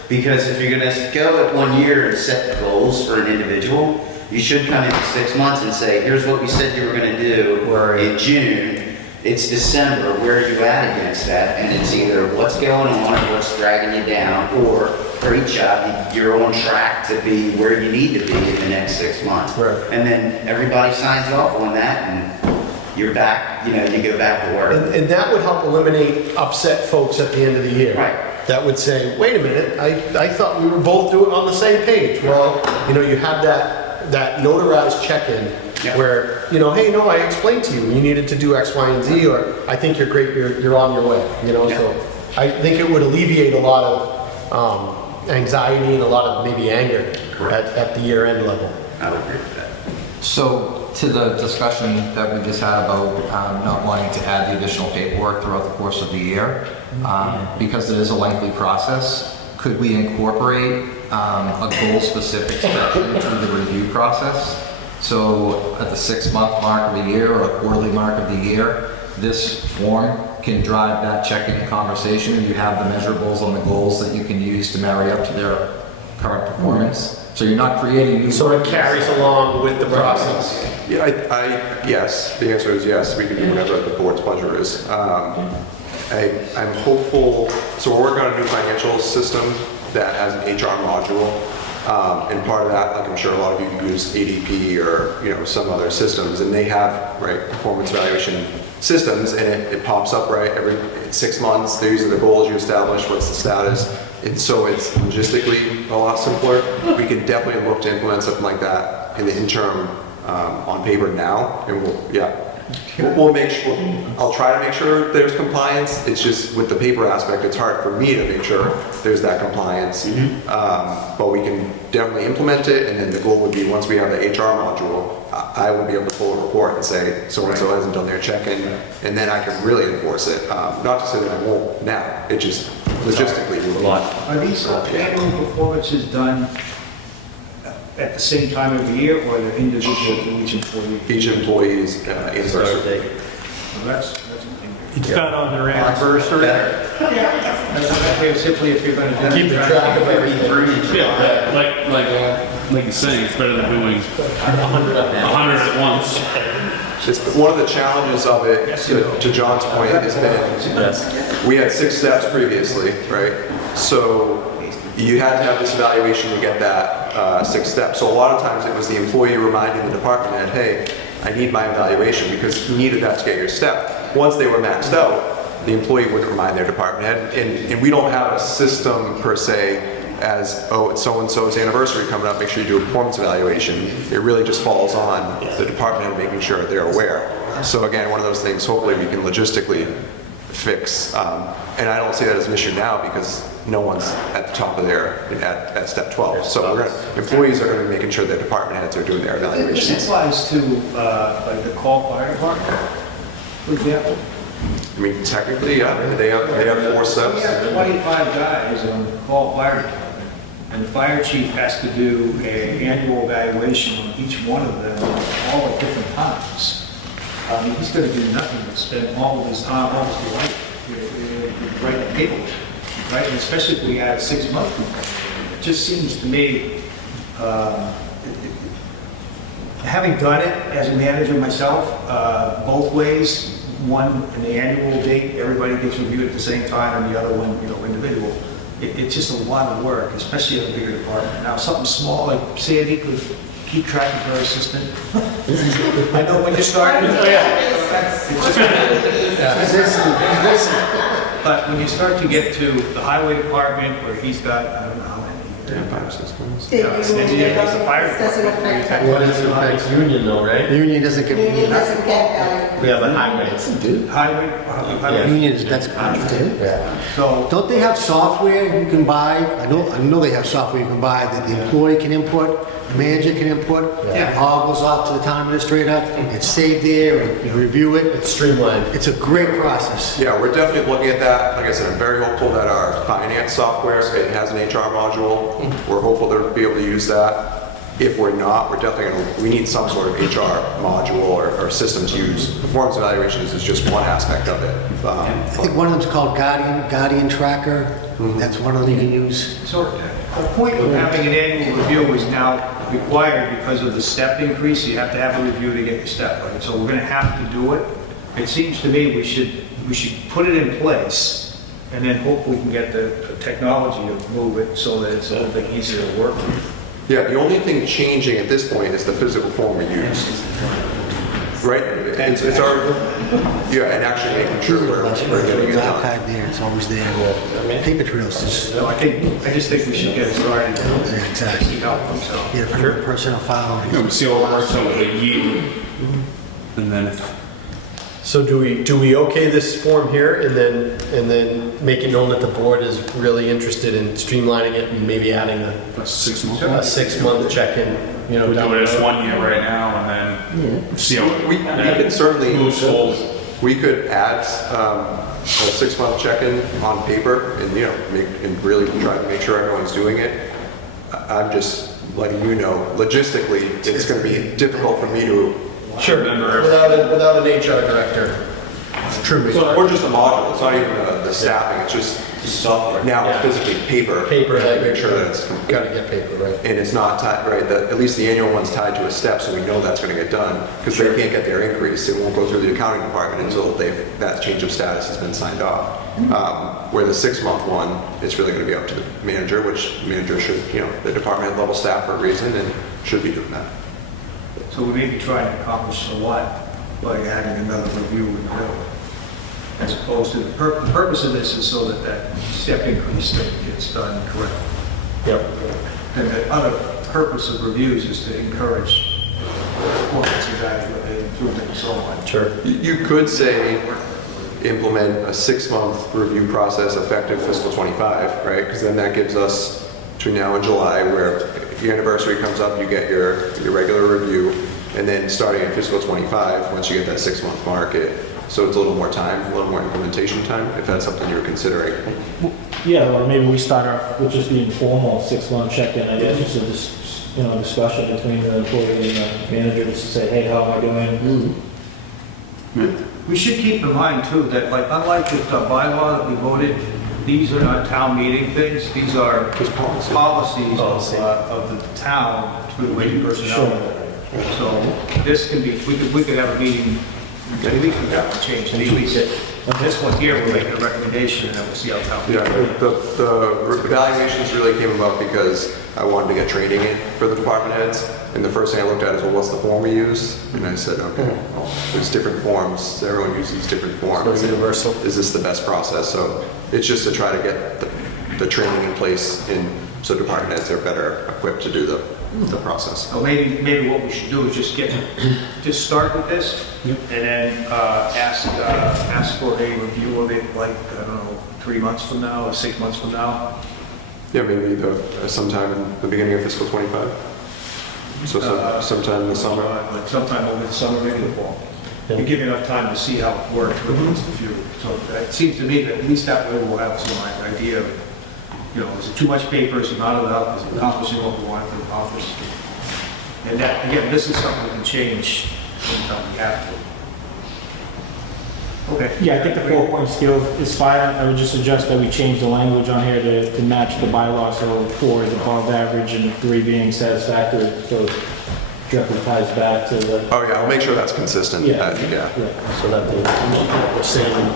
Because if you're going to go at 1 year and set goals for an individual, you should come into 6 months and say, here's what we said you were going to do in June. It's December, where are you at against that? And it's either what's going on or what's dragging you down, or great job, you're on track to be where you need to be in the next 6 months. Right. And then everybody signs off on that and you're back, you go back to work. And that would help eliminate upset folks at the end of the year. Right. That would say, wait a minute, I thought we were both doing on the same page. Well, you have that notarized check-in where, hey, no, I explained to you needed to do X, Y, and Z, or I think you're great, you're on your way. So I think it would alleviate a lot of anxiety and a lot of maybe anger at the year-end level. I would agree with that. So to the discussion that we just had about not wanting to add the additional paperwork throughout the course of the year, because it is a lengthy process, could we incorporate a goal-specific section to the review process? So at the 6-month mark of the year or a quarterly mark of the year, this form can drive that check-in conversation, and you have the measurables on the goals that you can use to marry up to their current performance. So you're not creating new. So it carries along with the process. Yeah, yes. The answer is yes. We can do whatever the board's pleasure is. I'm hopeful. So we're working on a new financial system that has an HR module, and part of that, like I'm sure a lot of you use ADP or some other systems, and they have performance evaluation systems, and it pops up every 6 months. These are the goals you establish. What's the status? And so it's logistically a lot simpler. We can definitely look to implement something like that in the interim on paper now, and we'll make sure. I'll try to make sure there's compliance. It's just with the paper aspect, it's hard for me to make sure there's that compliance. But we can definitely implement it, and then the goal would be once we have the HR module, I will be able to pull a report and say so and so hasn't done their check-in, and then I can really enforce it. Not to say that I won't now. It just logistically a lot. Are these annual performances done at the same time of the year, or they're individual to each employee? Each employee's anniversary. Well, that's It's done on their anniversary. That's simply if you're going to Keep track of everything. Yeah, like like you're saying, it's better than doing 100 at once. It's one of the challenges of it, to John's point, has been, we had 6 steps previously, right? So you had to have this evaluation to get that 6 steps. So a lot of times it was the employee reminding the department head, hey, I need my evaluation, because you needed that to get your step. Once they were maxed out, the employee wouldn't remind their department head. And we don't have a system per se as, oh, it's so-and-so's anniversary coming up, make sure you do a performance evaluation. It really just falls on the department head making sure they're aware. So again, one of those things hopefully we can logistically fix. And I don't see that as an issue now because no one's at the top of their, at step 12. So employees are going to be making sure their department heads are doing their evaluations. This applies to like the call fire department, for example. I mean, technically, yeah, they have 4 steps. We have 25 guys on the call fire department, and the fire chief has to do an annual evaluation on each one of them all at different times. I mean, he's going to do nothing but spend all of his time, all his life, writing paperwork, right? And especially if we add a 6-month component. It just seems to me, having done it as a manager myself, both ways, one in the annual date, everybody gets reviewed at the same time, and the other one, individual. It's just a lot of work, especially in a bigger department. Now, something small like Sandy could keep track of her assistant. I know when you started. But when you start to get to the highway department, where he's got, I don't know how many. 5 or 6 months. Yeah, and then there's the fire department. What is it affects union though, right? Union doesn't get. Union doesn't get, We have a highway. Highway. Unions, that's complicated. Yeah. So, Don't they have software you can buy? I know they have software you can buy that the employee can input, the manager can input. Yeah. It all goes off to the town administrator. It's saved there, you review it. It's streamlined. It's a great process. Yeah, we're definitely looking at that. Like I said, I'm very hopeful that our finance software, it has an HR module. We're hopeful to be able to use that. If we're not, we're definitely going to, we need some sort of HR module or system to use. Performance evaluations is just one aspect of it. I think one of them's called Guardian Tracker. That's one of them you can use. so the point of having an annual review is now required because of the step increase. You have to have a review to get your step, right? So we're going to have to do it. It seems to me we should put it in place, and then hope we can get the technology to move it so that it's a little bit easier to work with. Yeah, the only thing changing at this point is the physical form we use. Right? It's our, yeah, and actually making sure we're getting it It's done. archived there, it's always there. Paper trails is, So I just think we should get it started. exactly. Help them, so. Yeah, put it in a personnel file. We see how it works out with a year. And then if So do we okay this form here and then make it known that the board is really interested in streamlining it and maybe adding a 6 months. 6-month check-in, We do it as 1 year right now and then see how it We can certainly, moves forward. we could add a 6-month check-in on paper and, and really try to make sure everyone's doing it. I'm just letting you know, logistically, it's going to be difficult for me to. Sure, without an HR director. True. Or just a module, it's not even the staffing, it's just software. Now it's physically paper. Paper, that make sure that it's. Gotta get paper, right. And it's not tied, right, at least the annual one's tied to a step, so we know that's gonna get done, because they can't get their increase, it won't go through the accounting department until that change of status has been signed off. Where the 6-month one, it's really gonna be up to the manager, which the manager should, the department head level staff for a reason, and should be doing that. So we may be trying to accomplish a lot by having another review in the middle. As opposed to, the purpose of this is so that step increase thing gets done correctly. Yep. And the other purpose of reviews is to encourage performance improvement and so on. Sure. You could say, implement a 6-month review process effective fiscal 25, right? Because then that gives us, between now and July, where your anniversary comes up, you get your regular review, and then starting in fiscal 25, once you get that 6-month mark, so it's a little more time, a little more implementation time, if that's something you're considering. Yeah, or maybe we start off with just the informal 6-month check-in, I guess, just a discussion between the employee and the manager, just to say, hey, how am I doing? We should keep in mind too that, like, unlike the bylaw that we voted these are not town meeting things, these are policies of the town through the wage personnel. So this can be, we could have a meeting, at least we have to change these. This one here, we're making a recommendation and then we'll see how town. Yeah, the evaluations really came about because I wanted to get training in for the department heads. And the first thing I looked at is, well, what's the form we use? And I said, okay, well, there's different forms. Everyone uses different forms. Universal. Is this the best process? So it's just to try to get the training in place so department heads are better equipped to do the process. So maybe what we should do is just start with this and then ask for a review of it, like, I don't know, 3 months from now or 6 months from now. Yeah, maybe sometime in the beginning of fiscal 25. So sometime in the summer. Like sometime over the summer, maybe the fall. You give you enough time to see how it works with the few. So it seems to me that at least that way we'll have some idea of, you know, is it too much paper, is it not enough, is it accomplishing what we want to accomplish? And that, again, this is something we can change anytime we have to. Okay. Yeah, I think the 4-point scale is fine. I would just suggest that we change the language on here to match the bylaw, so 4 is above average and 3 being satisfactory, so it directly ties back to the... Oh yeah, I'll make sure that's consistent. Yeah. So that we're saying,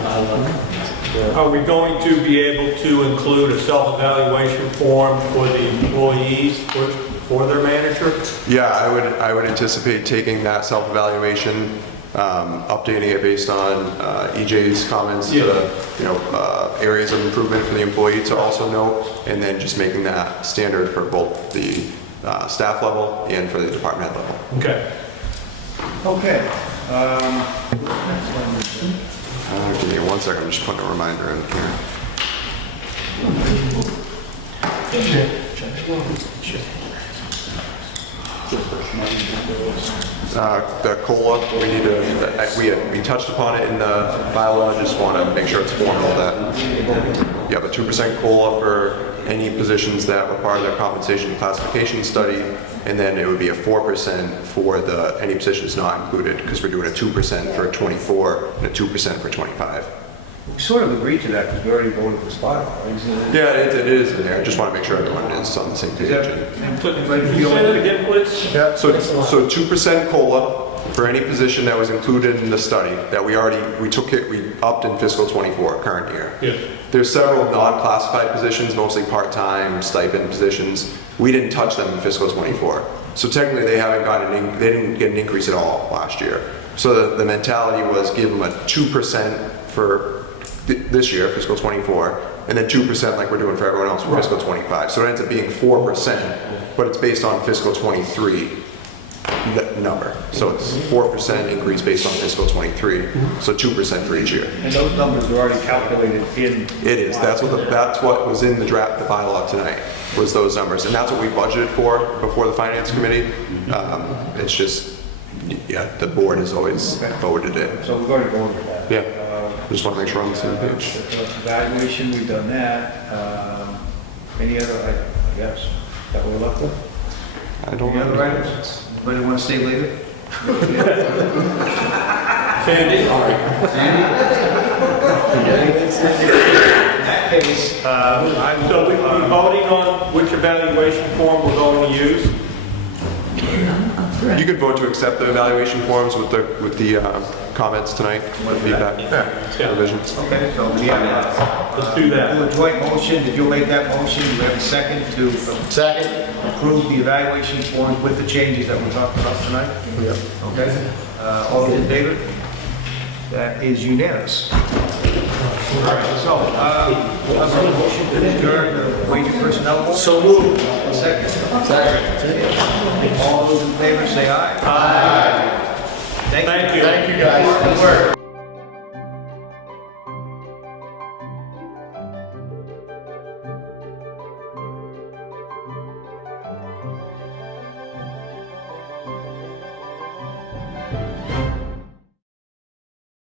Are we going to be able to include a self-evaluation form for the employees for their manager? Yeah, I would anticipate taking that self-evaluation, updating it based on EJ's comments to areas of improvement for the employee to also note, and then just making that standard for both the staff level and for the department head level. Okay. Okay. Give me 1 second, I'm just putting a reminder in here. The COLA, we touched upon it in the bylaw, just want to make sure it's formal that you have a 2% COLA for any positions that were part of their compensation classification study, and then it would be a 4% for any positions not included, because we're doing a 2% for 24 and a 2% for 25. We sort of agreed to that because we already voted for this bylaw, right? Yeah, it is in there. I just want to make sure everyone is on the same page. Say that again, please? Yeah, so 2% COLA for any position that was included in the study that we upped in fiscal 24, current year. Yes. There's several non-classified positions, mostly part-time stipend positions. We didn't touch them in fiscal 24. So technically they didn't get an increase at all last year. So the mentality was give them a 2% for this year, fiscal 24, and then 2% like we're doing for everyone else for fiscal 25. So it ends up being 4%, but it's based on fiscal 23 number. So it's 4% increase based on fiscal 23, so 2% for each year. And those numbers are already calculated in... It is. That's what was in the bylaw tonight, was those numbers. And that's what we budgeted for before the Finance Committee. It's just, yeah, the board has always voted it. So we've already voted that. Yeah. Just want to make sure we're on the same page. Evaluation, we've done that. Any other item, I guess, that we're left with? I don't Any know. other items? Anybody want to stay later? Sandy? Sandy? In that case, So we're voting on which evaluation form we're going to use? You could vote to accept the evaluation forms with the comments tonight, feedback, revisions. okay, so we have, Let's do that. do a joint motion. Did you make that motion? Do we have a second to approve the evaluation forms with the changes that we talked about tonight? Yep. Okay. All those in favor? That is unanimous. All right, so, let's have a motion to adjourn the wage and personnel board. So moved. Second. All those in favor say aye. Aye. Thank you. Thank you. Thank you, guys. Good work.